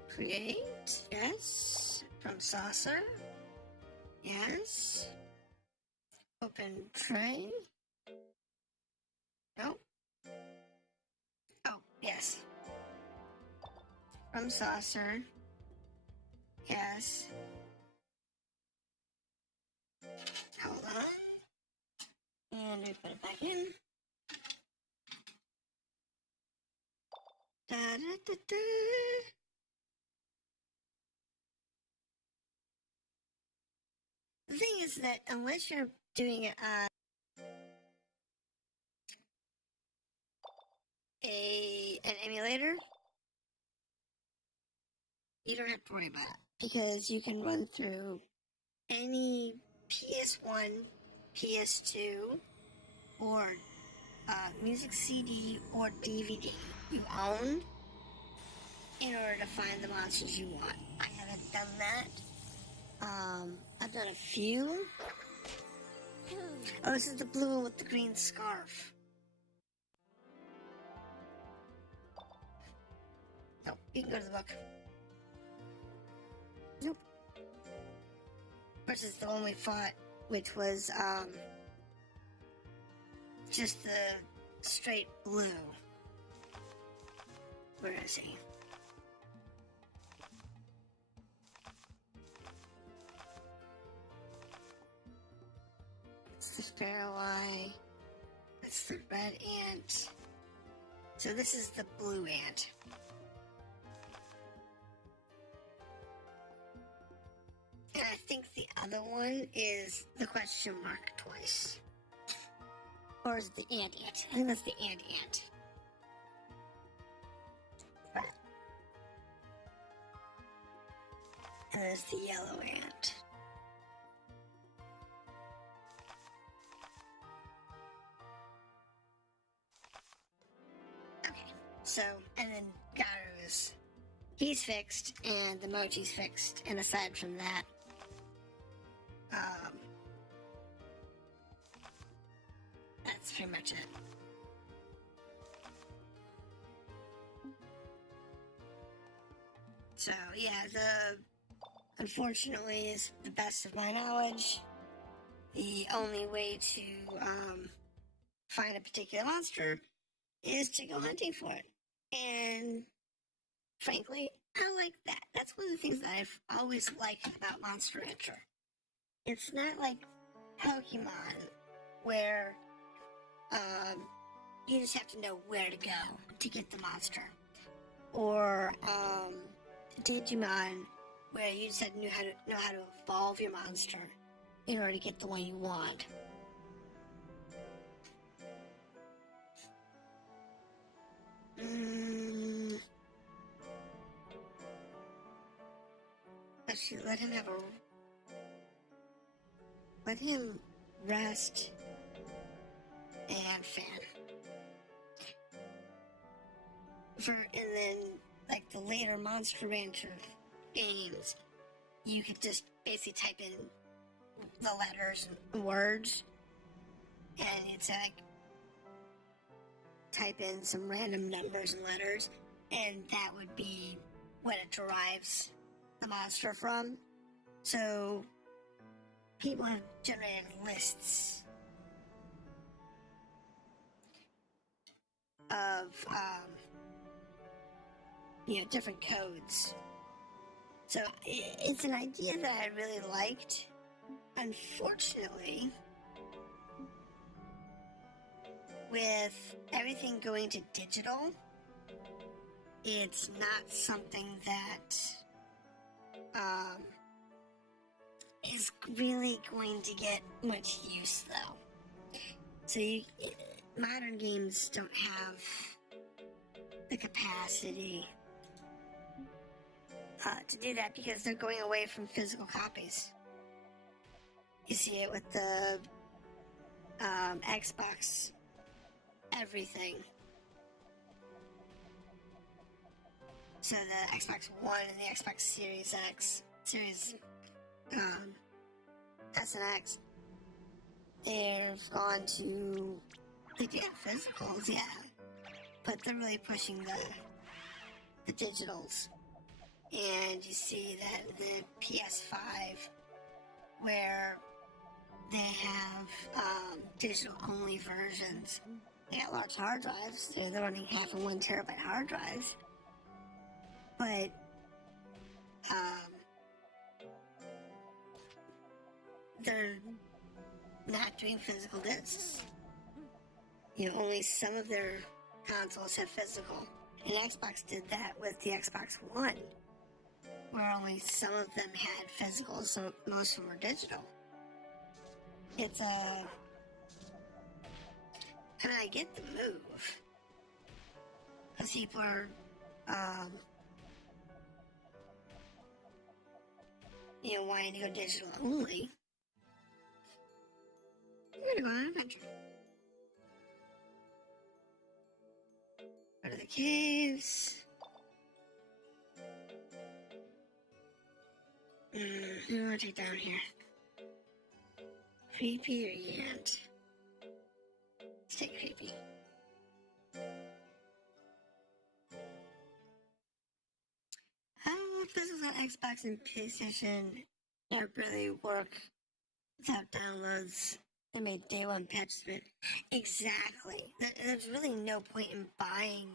Create, yes. From saucer, yes. Open tray. Nope. Oh, yes. From saucer, yes. Hold on. And we put it back in. Da da da da. The thing is that unless you're doing it on an emulator, you don't have to worry about it because you can run through any PS1, PS2, or music CD or DVD you own in order to find the monsters you want. I haven't done that. I've done a few. Oh, this is the blue one with the green scarf. Nope, you can go to the book. Nope. Versus the one we fought, which was, just the straight blue. Where is he? It's the sparrow eye. It's the red ant. So this is the blue ant. And I think the other one is the question mark twice. Or is it the ant? I think that's the ant. And there's the yellow ant. Okay, so, and then Garu's, he's fixed, and the mochi's fixed, and aside from that, that's pretty much it. So, yeah, unfortunately, is the best of my knowledge, the only way to, find a particular monster is to go hunting for it. And, frankly, I like that. That's one of the things that I've always liked about Monster Hunter. It's not like Pokemon, where, you just have to know where to go to get the monster. Or, Digimon, where you just had to know how to evolve your monster in order to get the one you want. Actually, let him rest and fan. And then, like the later Monster Rancher games, you could just basically type in the letters and words, and it's like type in some random numbers and letters, and that would be what it derives the monster from. So people have generated lists of different codes. So it's an idea that I really liked. Unfortunately, with everything going to digital, it's not something that is really going to get much use, though. So modern games don't have the capacity to do that because they're going away from physical copies. You see it with the Xbox everything. So the Xbox One and the Xbox Series X, Series S and X, they've gone to, they do have physicals, yeah, but they're really pushing the digitals. And you see that the PS5, where they have digital only versions, they got large hard drives. They're running half of 1 terabyte hard drives, but they're not doing physical discs. Only some of their consoles have physical, and Xbox did that with the Xbox One, where only some of them had physical, so most of them were digital. It's I get the move, because people are, wanting to go digital only. We're gonna go on an adventure. Go to the caves. Who do I want to take down here? Creepy or Ant? Let's take Creepy. Physicals on Xbox and PlayStation don't really work without downloads. They made day one patches, but exactly. There's really no point in buying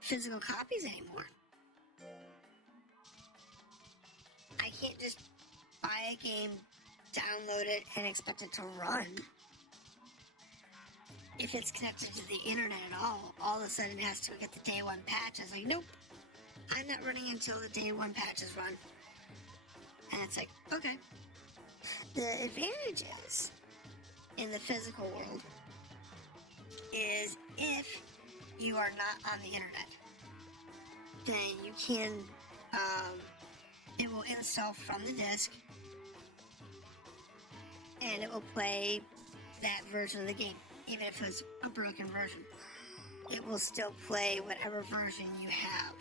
physical copies anymore. I can't just buy a game, download it, and expect it to run. If it's connected to the internet at all of a sudden it has to get the day one patches. Like, nope, I'm not running until the day one patches run. And it's like, okay. The advantages in the physical world is if you are not on the internet, then you can it will install from the disk, and it will play that version of the game, even if it's a broken version. It will still play whatever version you have.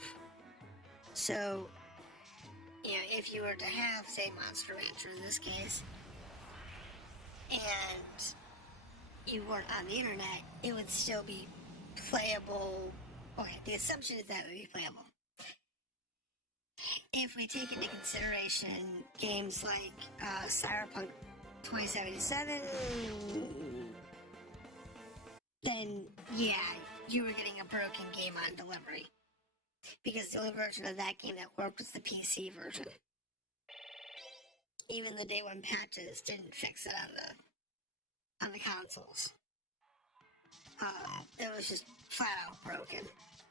So, you know, if you were to have, say, Monster Rancher in this case, and you weren't on the internet, it would still be playable. Okay, the assumption is that it would be playable. If we take into consideration games like Cyberpunk 2077, then yeah, you were getting a broken game on delivery. Because the only version of that game that worked was the PC version. Even the day one patches didn't fix it on the consoles. It was just flat out broken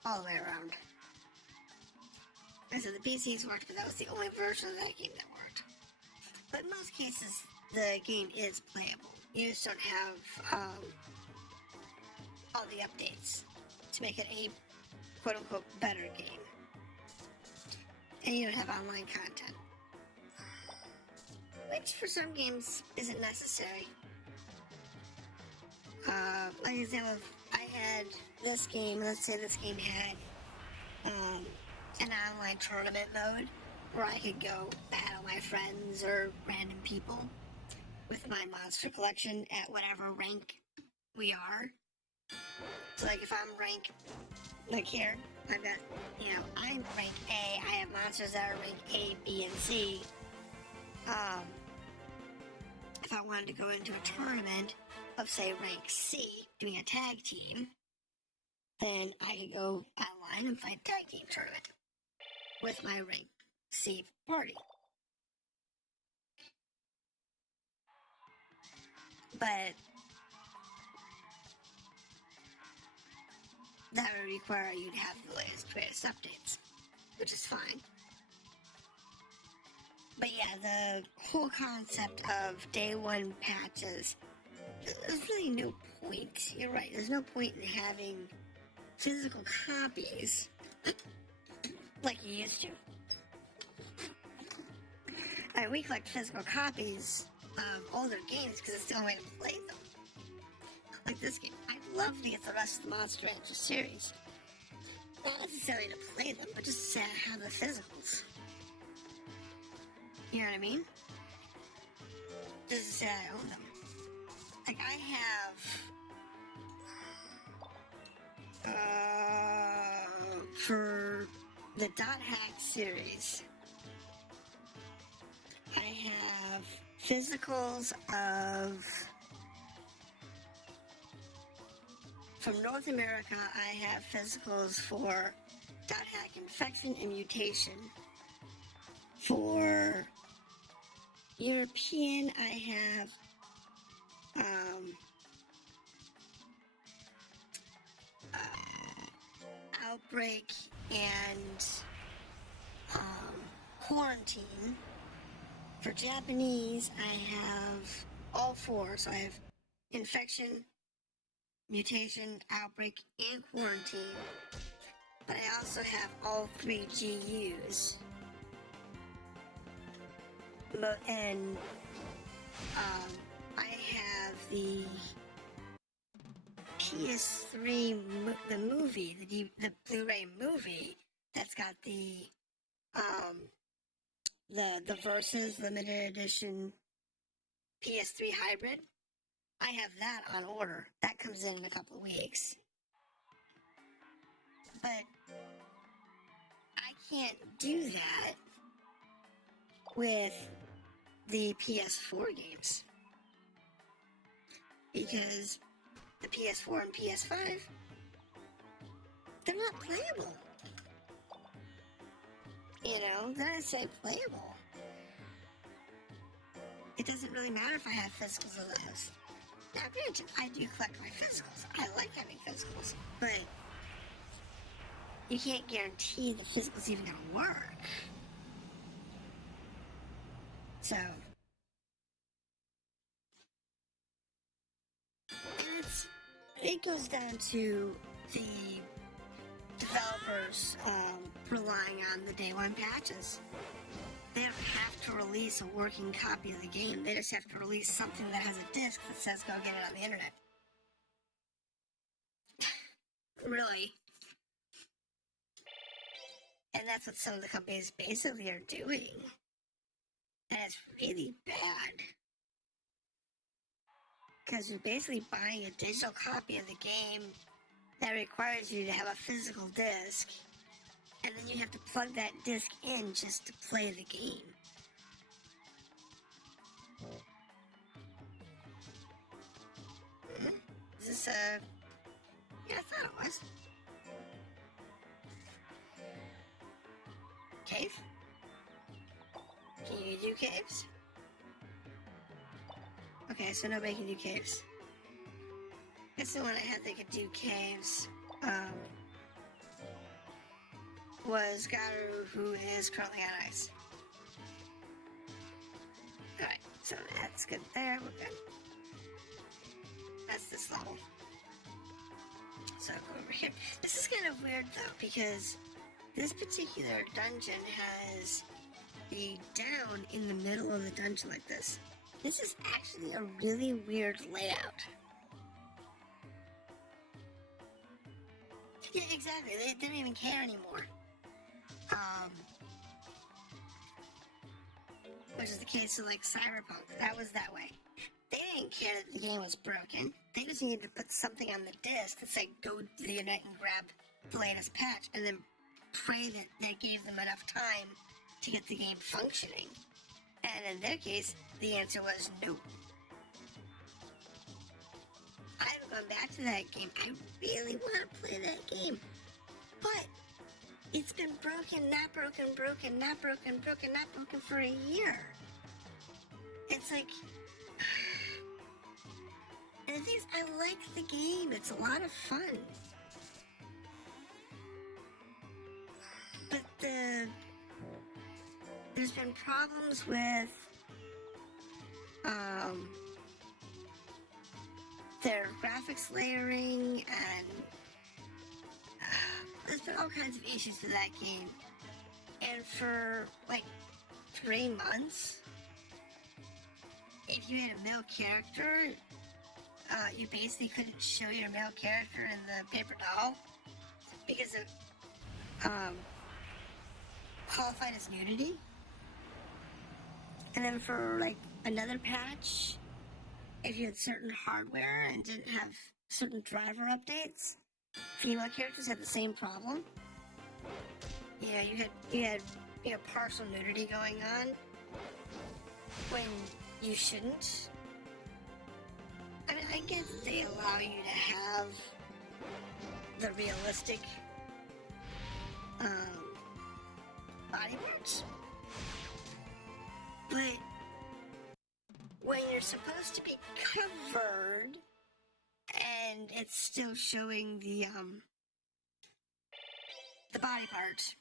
all the way around. And so the PCs worked, but that was the only version of that game that worked. But in most cases, the game is playable. You just don't have all the updates to make it a quote-unquote better game. And you don't have online content. Which for some games isn't necessary. Like an example, if I had this game, let's say this game had an online tournament mode where I could go battle my friends or random people with my monster collection at whatever rank we are. So like if I'm rank, like here, I've got, you know, I'm rank A, I have monsters that are rank A, B, and C. If I wanted to go into a tournament of, say, rank C, doing a tag team, then I could go online and fight a tag team tournament with my rank C party. But that would require you to have the latest, greatest updates, which is fine. But yeah, the whole concept of day one patches, there's really no point. You're right, there's no point in having physical copies like you used to. We collect physical copies of older games because it's the only way to play them. Like this game, I'd love to get the rest of the Monster Rancher series. Not necessarily to play them, but just to have the physicals. You know what I mean? Just to say I own them. Like I have, for the Dot Hack series, I have physicals of, from North America, I have physicals for Dot Hack Infection and Mutation. For European, I have Outbreak and Quarantine. For Japanese, I have all four. So I have Infection, Mutation, Outbreak, and Quarantine. But I also have all three GUs. And I have the PS3, the movie, the Blu-ray movie that's got the Versus limited edition PS3 hybrid. I have that on order. That comes in a couple of weeks. But I can't do that with the PS4 games. Because the PS4 and PS5, they're not playable. You know, they're not necessarily playable. It doesn't really matter if I have physicals of those. Now, granted, I do collect my physicals. I like having physicals. But you can't guarantee the physical's even gonna work. So, and it goes down to the developer developers relying on the day one patches. They don't have to release a working copy of the game. They just have to release something that has a disc that says go get it on the internet. Really. And that's what some of the companies basically are doing. And it's really bad. Because you're basically buying a digital copy of the game that requires you to have a physical disc. And then you have to plug that disc in just to play the game. Is this a... Yeah, I thought it was. Cave? Can you do caves? Okay, so nobody can do caves. Guess the one I had that could do caves, was Garu, who is currently on ice. Alright, so that's good there, we're good. That's this level. So I'll go over here. This is kind of weird though, because this particular dungeon has the down in the middle of the dungeon like this. This is actually a really weird layout. Yeah, exactly. They don't even care anymore. Which is the case of like Cyberpunk. That was that way. They didn't care that the game was broken. They just needed to put something on the disc that said go to the internet and grab the latest patch, and then pray that that gave them enough time to get the game functioning. And in their case, the answer was no. I haven't gone back to that game. I really want to play that game. But it's been broken, not broken, broken, not broken, broken, not broken for a year. It's like... And the thing is, I like the game. It's a lot of fun. But there's been problems with their graphics layering, and there's been all kinds of issues with that game. And for like 3 months, if you had a male character, you basically couldn't show your male character in the paper doll because of qualified as nudity. And then for like another patch, if you had certain hardware and didn't have certain driver updates, female characters had the same problem. Yeah, you had partial nudity going on when you shouldn't. I mean, I guess they allow you to have the realistic body parts, but when you're supposed to be covered and it's still showing the body parts.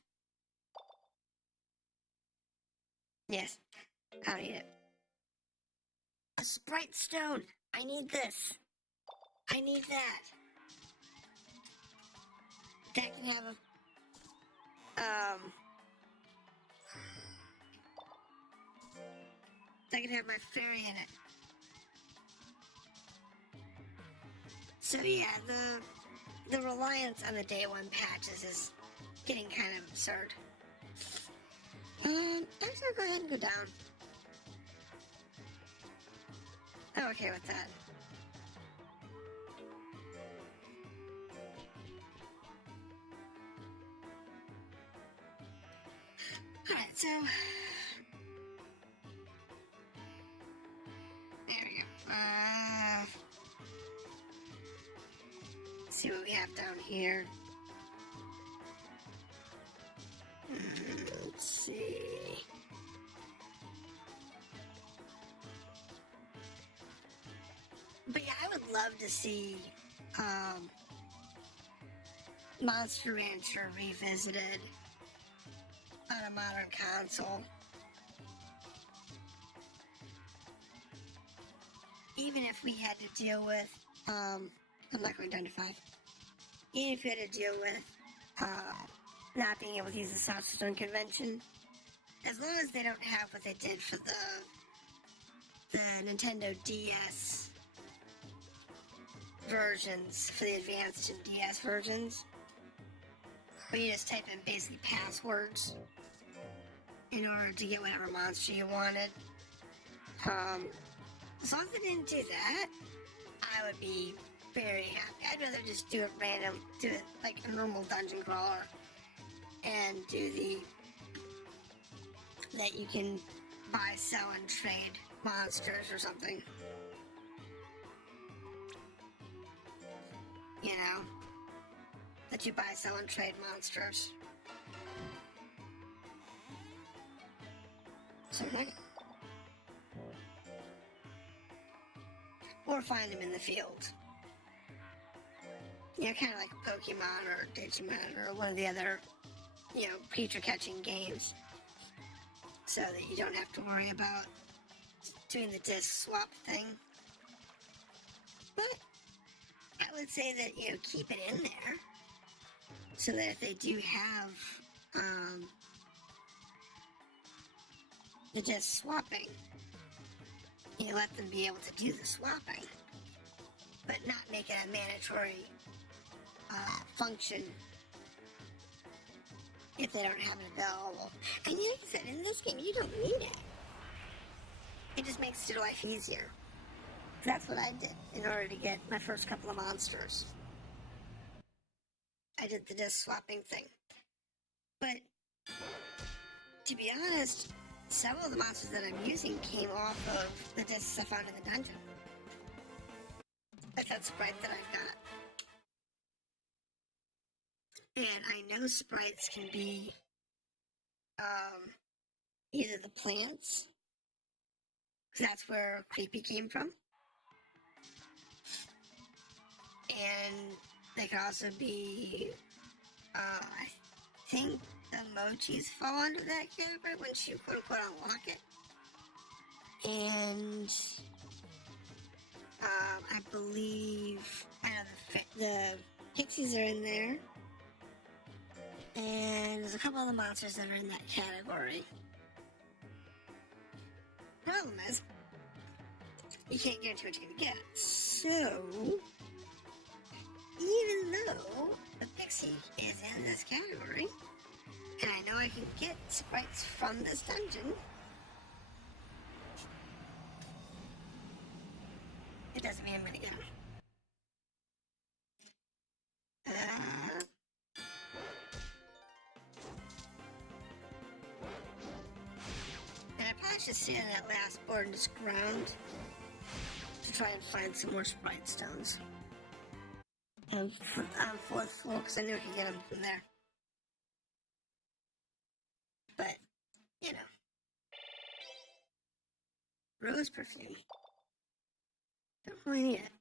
Yes, I'll eat it. A Sprite Stone! I need this. I need that. That can have that can have my fairy in it. So yeah, the reliance on the day one patches is getting kind of absurd. And actually, I'll go ahead and go down. I'm okay with that. Alright, so... there we go. Let's see what we have down here. Let's see... But yeah, I would love to see Monster Rancher revisited on a modern console. Even if we had to deal with, I'm not going down to 5. Even if we had to deal with not being able to use the Sausage Stone convention. As long as they don't have what they did for the Nintendo DS versions, for the advanced and DS versions, where you just type in basically passwords in order to get whatever monster you wanted. As long as they didn't do that, I would be very happy. I'd rather just do it random, do it like a normal dungeon crawler, and do that you can buy, sell, and trade monsters or something. You know? That you buy, sell, and trade monsters. So, or find them in the field. You know, kind of like Pokemon or Digimon or one of the other, you know, creature catching games. So that you don't have to worry about doing the disc swap thing. But I would say that, you know, keep it in there. So that if they do have the disc swapping, you let them be able to do the swapping, but not make it a mandatory function if they don't have it available. And like I said, in this game, you don't need it. It just makes your life easier. That's what I did in order to get my first couple of monsters. I did the disc swapping thing. But, to be honest, several of the monsters that I'm using came off of the discs I found in the dungeon. Like that sprite that I've got. And I know sprites can be either the plants, because that's where Creepy came from, and they can also be, I think emojis fall under that category once you quote-unquote unlock it. And I believe the pixies are in there. And there's a couple other monsters that are in that category. Problem is, you can't guarantee what you're gonna get. So, even though the pixie is in this category, and I know I can get sprites from this dungeon, it doesn't mean I'm gonna get them. And I probably should sit on that last board and just ground to try and find some more sprite stones. And on fourth floor, because I knew I could get them from there. But, you know. Rose perfume. Don't really need it.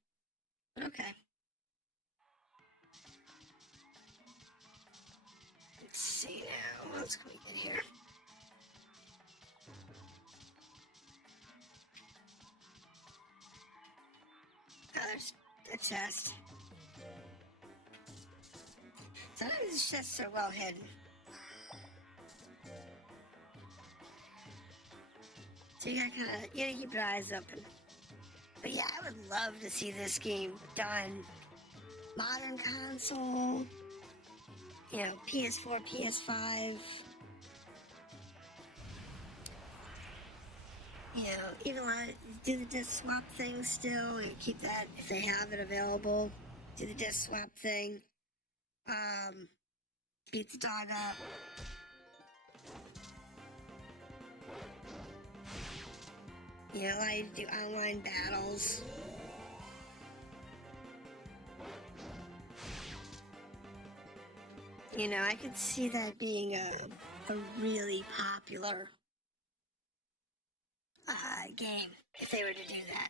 But okay. Let's see now. What else can we get here? Oh, there's a chest. Sometimes the chests are well hidden. So you gotta keep your eyes open. But yeah, I would love to see this game done modern console, you know, PS4, PS5, you know, even want to do the disc swap thing still, and keep that if they have it available, do the disc swap thing, beat the dog up. You know, allow you to do online battles. You know, I could see that being a really popular game if they were to do that.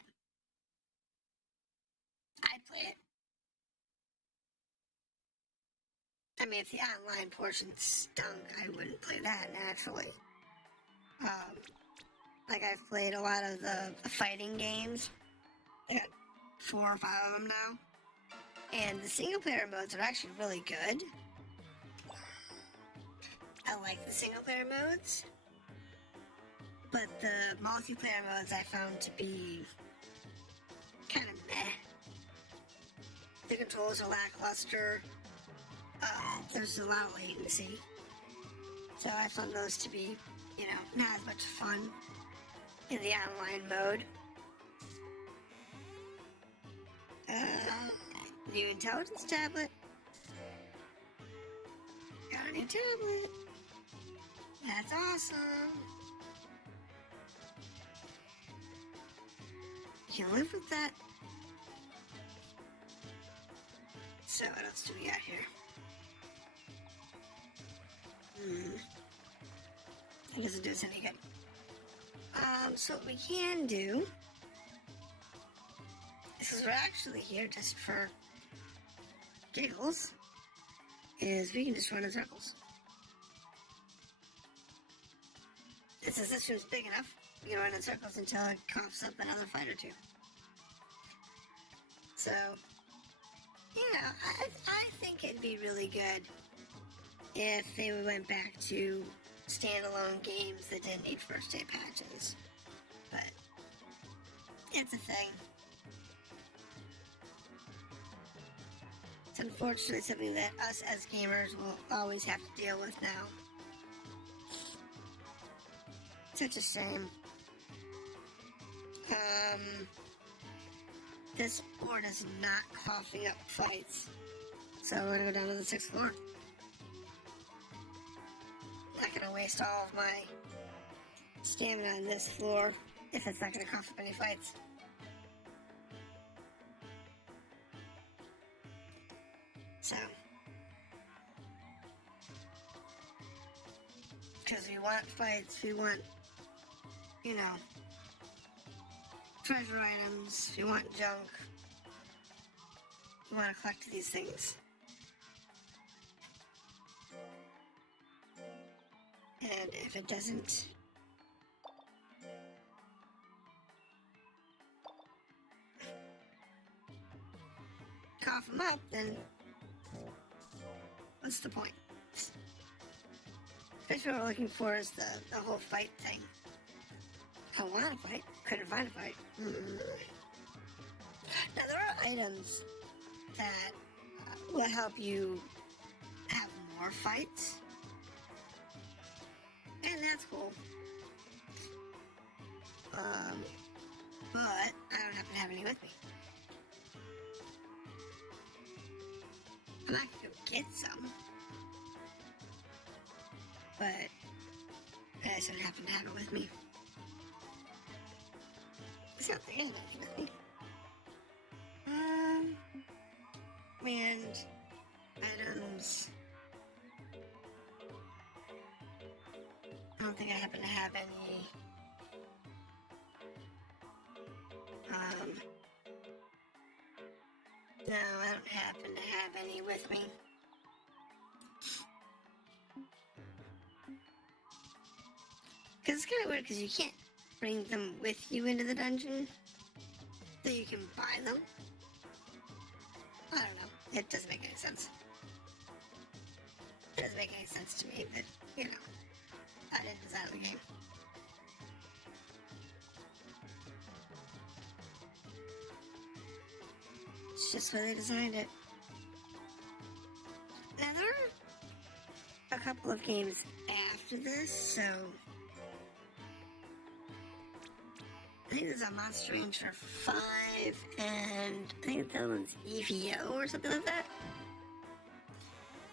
I'd play it. I mean, if the online portion stunk, I wouldn't play that naturally. Like I've played a lot of the fighting games. I got 4 or 5 of them now. And the single player modes are actually really good. I like the single player modes, but the multiplayer modes I found to be kind of meh. The controls are lackluster. There's a lot of latency. So I found those to be, not as much fun in the online mode. New intelligence tablet. Got a new tablet. That's awesome. You can live with that. So what else do we got here? It doesn't do us any good. So what we can do, this is we're actually here just for giggles, is we can just run in circles. And since this room's big enough, we can run in circles until it coughs up another fight or two. So, I think it'd be really good if they went back to standalone games that didn't need first day patches. But it's a thing. It's unfortunately something that us as gamers will always have to deal with now. Such a shame. This board is not coughing up fights. So we're gonna go down to the 6th floor. Not gonna waste all of my stamina on this floor if it's not gonna cough up any fights. So, because we want fights, we want, treasure items, we want junk, we want to collect these things. And if it doesn't cough them up, then what's the point? Especially what we're looking for is the whole fight thing. I want to fight, couldn't find a fight. Now there are items that will help you have more fights. And that's cool. But I don't happen to have any with me. I'm not gonna go get some. But I just don't happen to have it with me. It's not there, nothing with me. And items. I don't think I happen to have any. No, I don't happen to have any with me. Because it's kind of weird because you can't bring them with you into the dungeon. So you can buy them. I don't know. It doesn't make any sense. It doesn't make any sense to me, but, I didn't design the game. It's just where they designed it. Now, there are a couple of games after this, so I think there's a Monster Rancher 5, and I think the other one's EVO or something like that.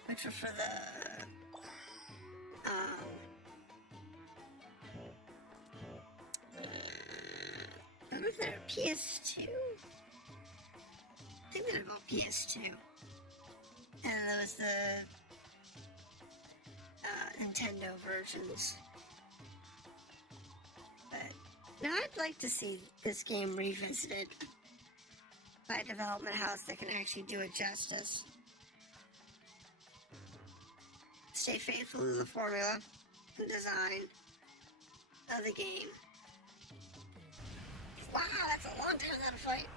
Which are for the, I don't know if they're PS2? I think they're about PS2. And there was the, Nintendo versions. But now I'd like to see this game revisited by a development house that can actually do it justice. Stay faithful to the formula and design of the game. Wow, that's a long time without a fight.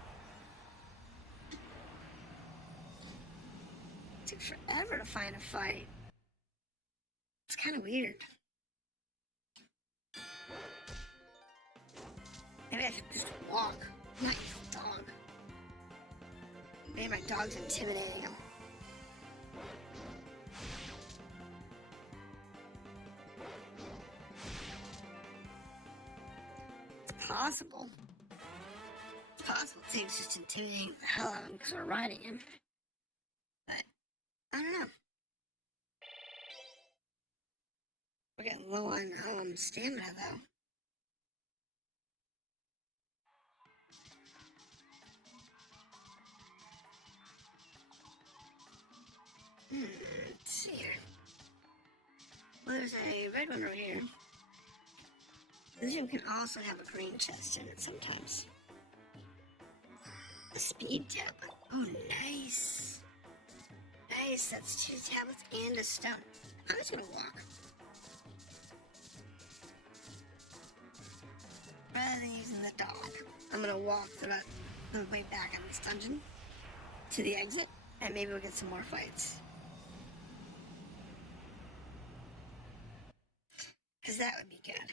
It took forever to find a fight. It's kind of weird. Maybe I should just walk. Nice dog. Maybe my dog's intimidating him. It's possible. It's possible things just intimidating the hell out of him because we're riding him. But I don't know. We're getting low on stamina though. Let's see here. Well, there's a red one right here. This room can also have a green chest in it sometimes. A speed tablet. Oh, nice. Nice, that's 2 tablets and a stone. I'm just gonna walk. Rather than using the dog, I'm gonna walk throughout the way back in this dungeon to the exit, and maybe we'll get some more fights. Because that would be good.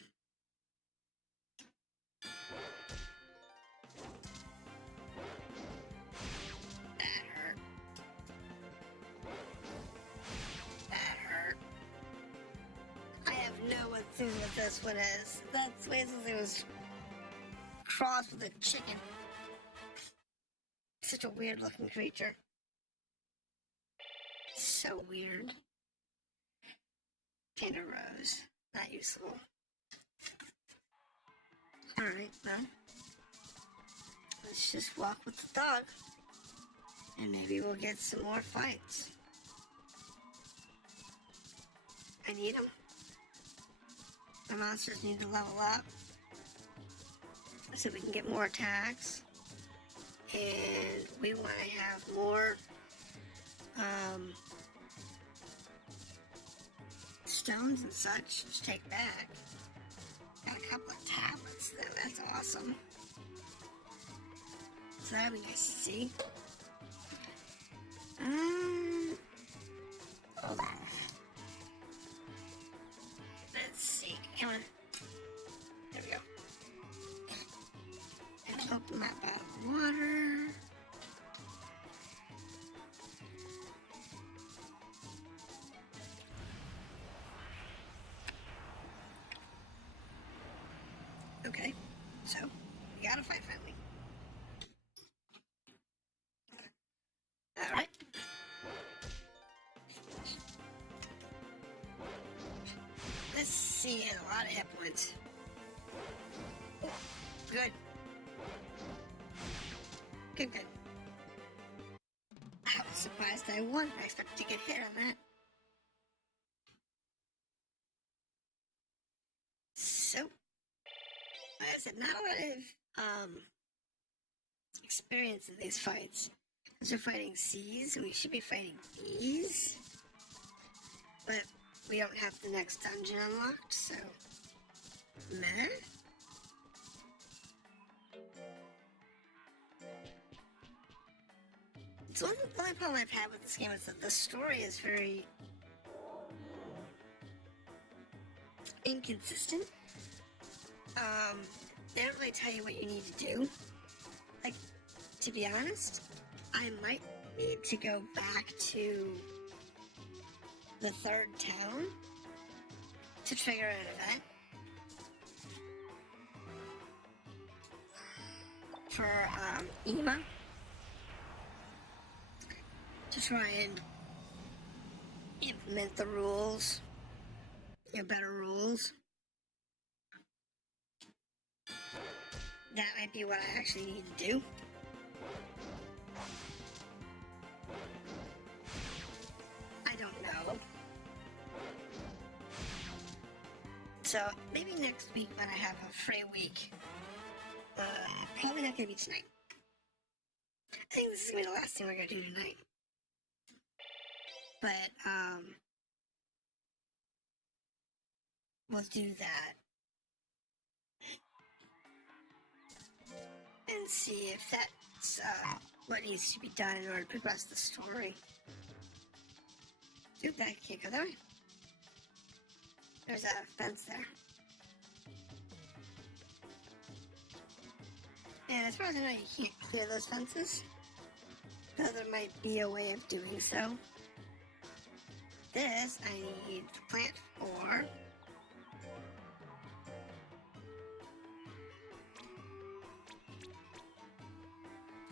That hurt. That hurt. I have no clue what this one is. That's basically it was crossed with a chicken. Such a weird looking creature. So weird. Panda rose. Not useful. Alright, well. Let's just walk with the dog. And maybe we'll get some more fights. I need them. The monsters need to level up. So we can get more attacks. And we want to have more stones and such to take back. Got a couple of tablets though, that's awesome. So that'd be nice to see. Hold on. Let's see, come on. There we go. Let's open that bottle of water. Okay, so we gotta fight finally. Alright. Let's see, a lot of hit points. Good. Good. I was surprised I won. I expected to get hit on that. So, like I said, not a lot of experience in these fights. Because we're fighting C's, and we should be fighting B's. But we don't have the next dungeon unlocked, so meh. So the only problem I've had with this game is that the story is very inconsistent. They don't really tell you what you need to do. Like, to be honest, I might need to go back to the third town to trigger an event for Ema to try and implement the rules, better rules. That might be what I actually need to do. I don't know. So maybe next week when I have a free week. Probably not gonna be tonight. I think this is gonna be the last thing we're gonna do tonight. But we'll do that. And see if that's what needs to be done in order to progress the story. Dude, that can't go that way. There's a fence there. And as far as I know, you can't clear those fences. Though there might be a way of doing so. This I need to plant for.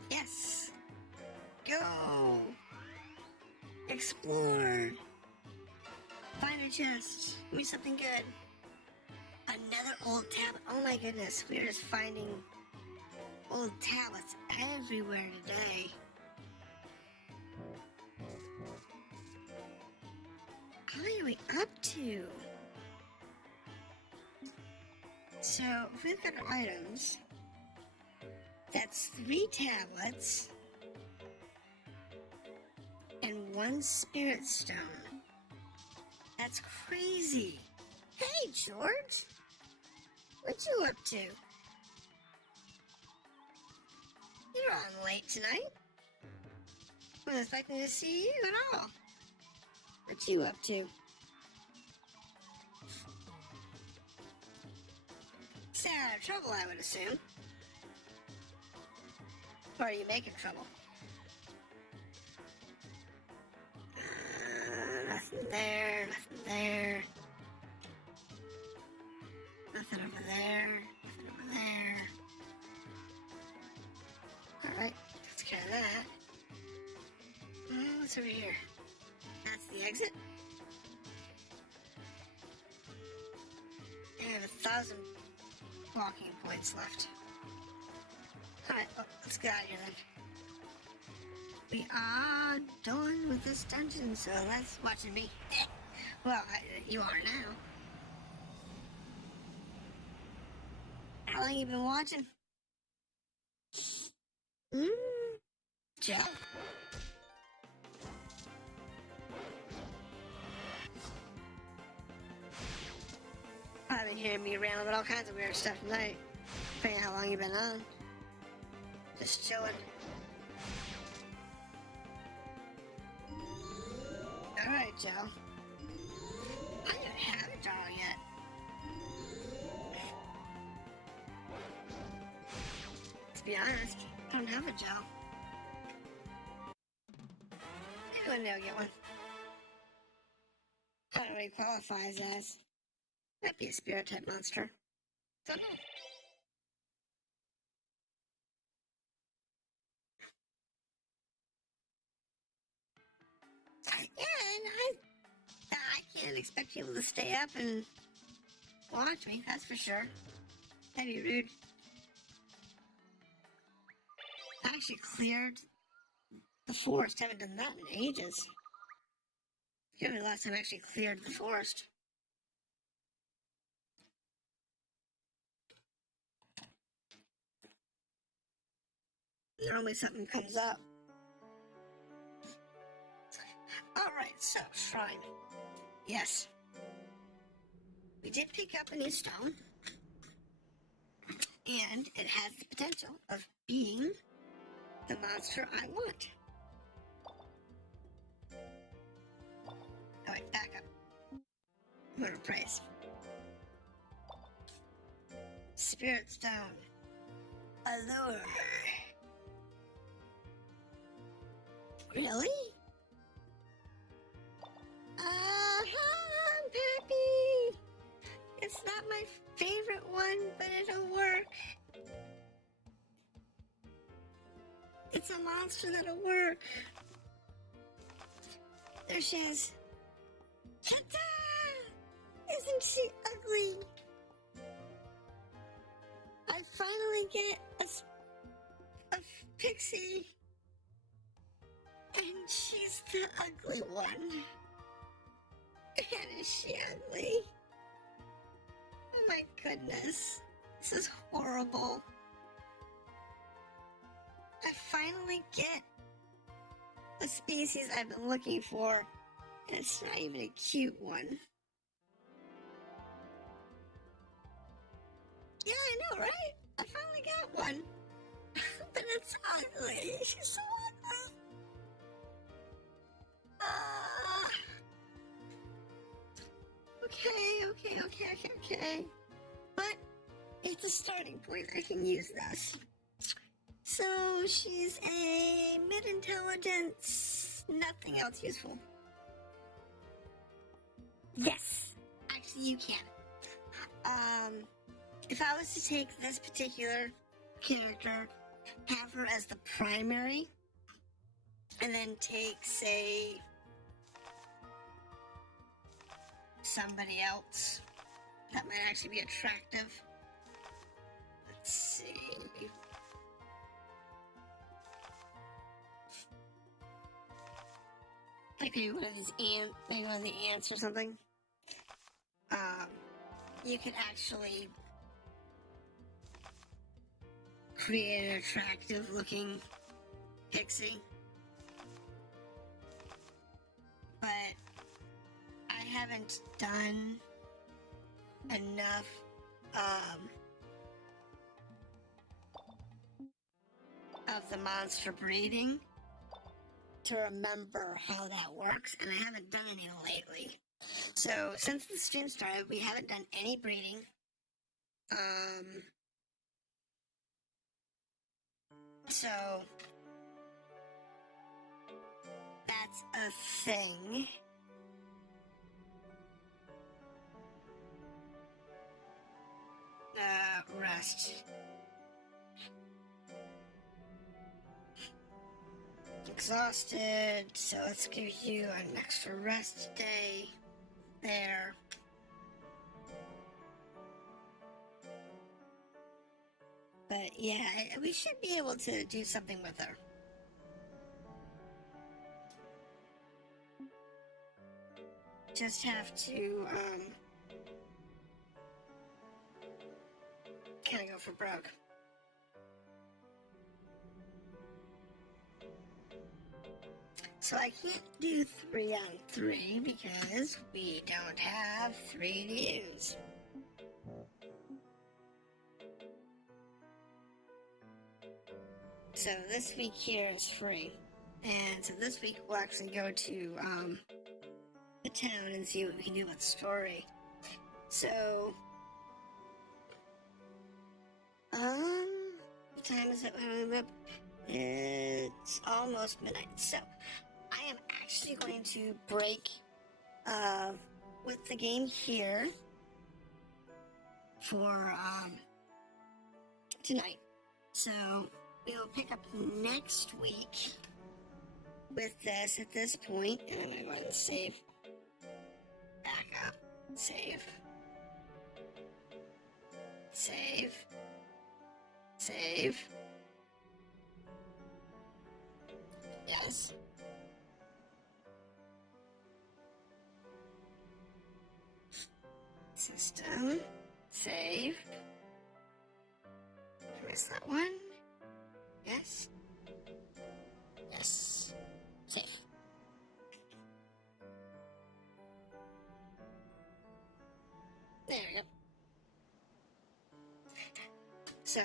Yes! Go! Explore! Find a chest. Give me something good. Another old tablet. Oh my goodness, we're just finding old tablets everywhere today. How are we up to? So, if we've got our items, that's 3 tablets and 1 spirit stone. That's crazy. Hey, George. What you up to? You're on late tonight. Wasn't expecting to see you at all. What you up to? Stay out of trouble, I would assume. Or are you making trouble? Nothing there, nothing there. Nothing over there, nothing over there. Alright, let's get that. What's over here? That's the exit. I have 1,000 walking points left. Alright, let's get out of here then. We are done with this dungeon, so that's watching me. Well, you are now. How long you been watching? Joe. I've been hearing me around with all kinds of weird stuff tonight. Depending on how long you've been on. Just chilling. Alright, Joe. I don't have a doll yet. To be honest, I don't have a Joe. Maybe one day I'll get one. I don't know what he qualifies as. Might be a spirit type monster. Don't know. I can't expect people to stay up and watch me, that's for sure. That'd be rude. I actually cleared the forest. Haven't done that in ages. Give me the last time I actually cleared the forest. Normally something comes up. Alright, so, shrine. Yes. We did pick up a new stone. And it has the potential of being the monster I want. Alright, back up. Word of praise. Spirit stone. Allure. Really? I'm happy. It's not my favorite one, but it'll work. It's a monster that'll work. There she is. Ta-da! Isn't she ugly? I finally get a pixie. And she's the ugly one. And is she ugly? Oh my goodness. This is horrible. I finally get the species I've been looking for. And it's not even a cute one. Yeah, I know, right? I finally got one. But it's ugly. She's so ugly. okay. But it's a starting point. I can use this. So she's a mid-intelligence, nothing else useful. Yes, actually you can. If I was to take this particular character, have her as the primary, and then take, say, somebody else that might actually be attractive. Let's see. Like maybe one of these maybe one of the ants or something. You could actually create an attractive looking pixie. But I haven't done enough of the monster breeding to remember how that works, and I haven't done any lately. So since the stream started, we haven't done any breeding. So that's a thing. Rest. Exhausted, so let's give you an extra rest day there. But yeah, we should be able to do something with her. Just have to kind of go for broke. So I can't do 3-on-3 because we don't have 3 to use. So this week here is free. And so this week we'll actually go to the town and see what we can do with the story. So what time is it when we whip? It's almost midnight. So I am actually going to break with the game here for tonight. So we will pick up next week with this at this point, and I'm going to go ahead and save. Back up. Save. Save. Save. Yes. System. Save. I missed that one. Yes. Yes. Save. There we go. So,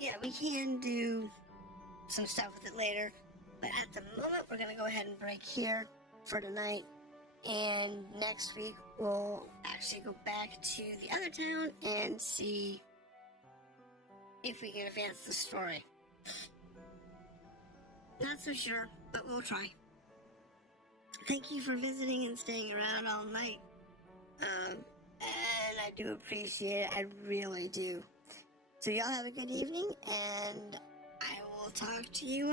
yeah, we can do some stuff with it later, but at the moment we're going to go ahead and break here for tonight, and next week we'll actually go back to the other town and see if we can advance the story. Not so sure, but we'll try. Thank you for visiting and staying around all night. And I do appreciate it. I really do. So y'all have a good evening, and I will talk to you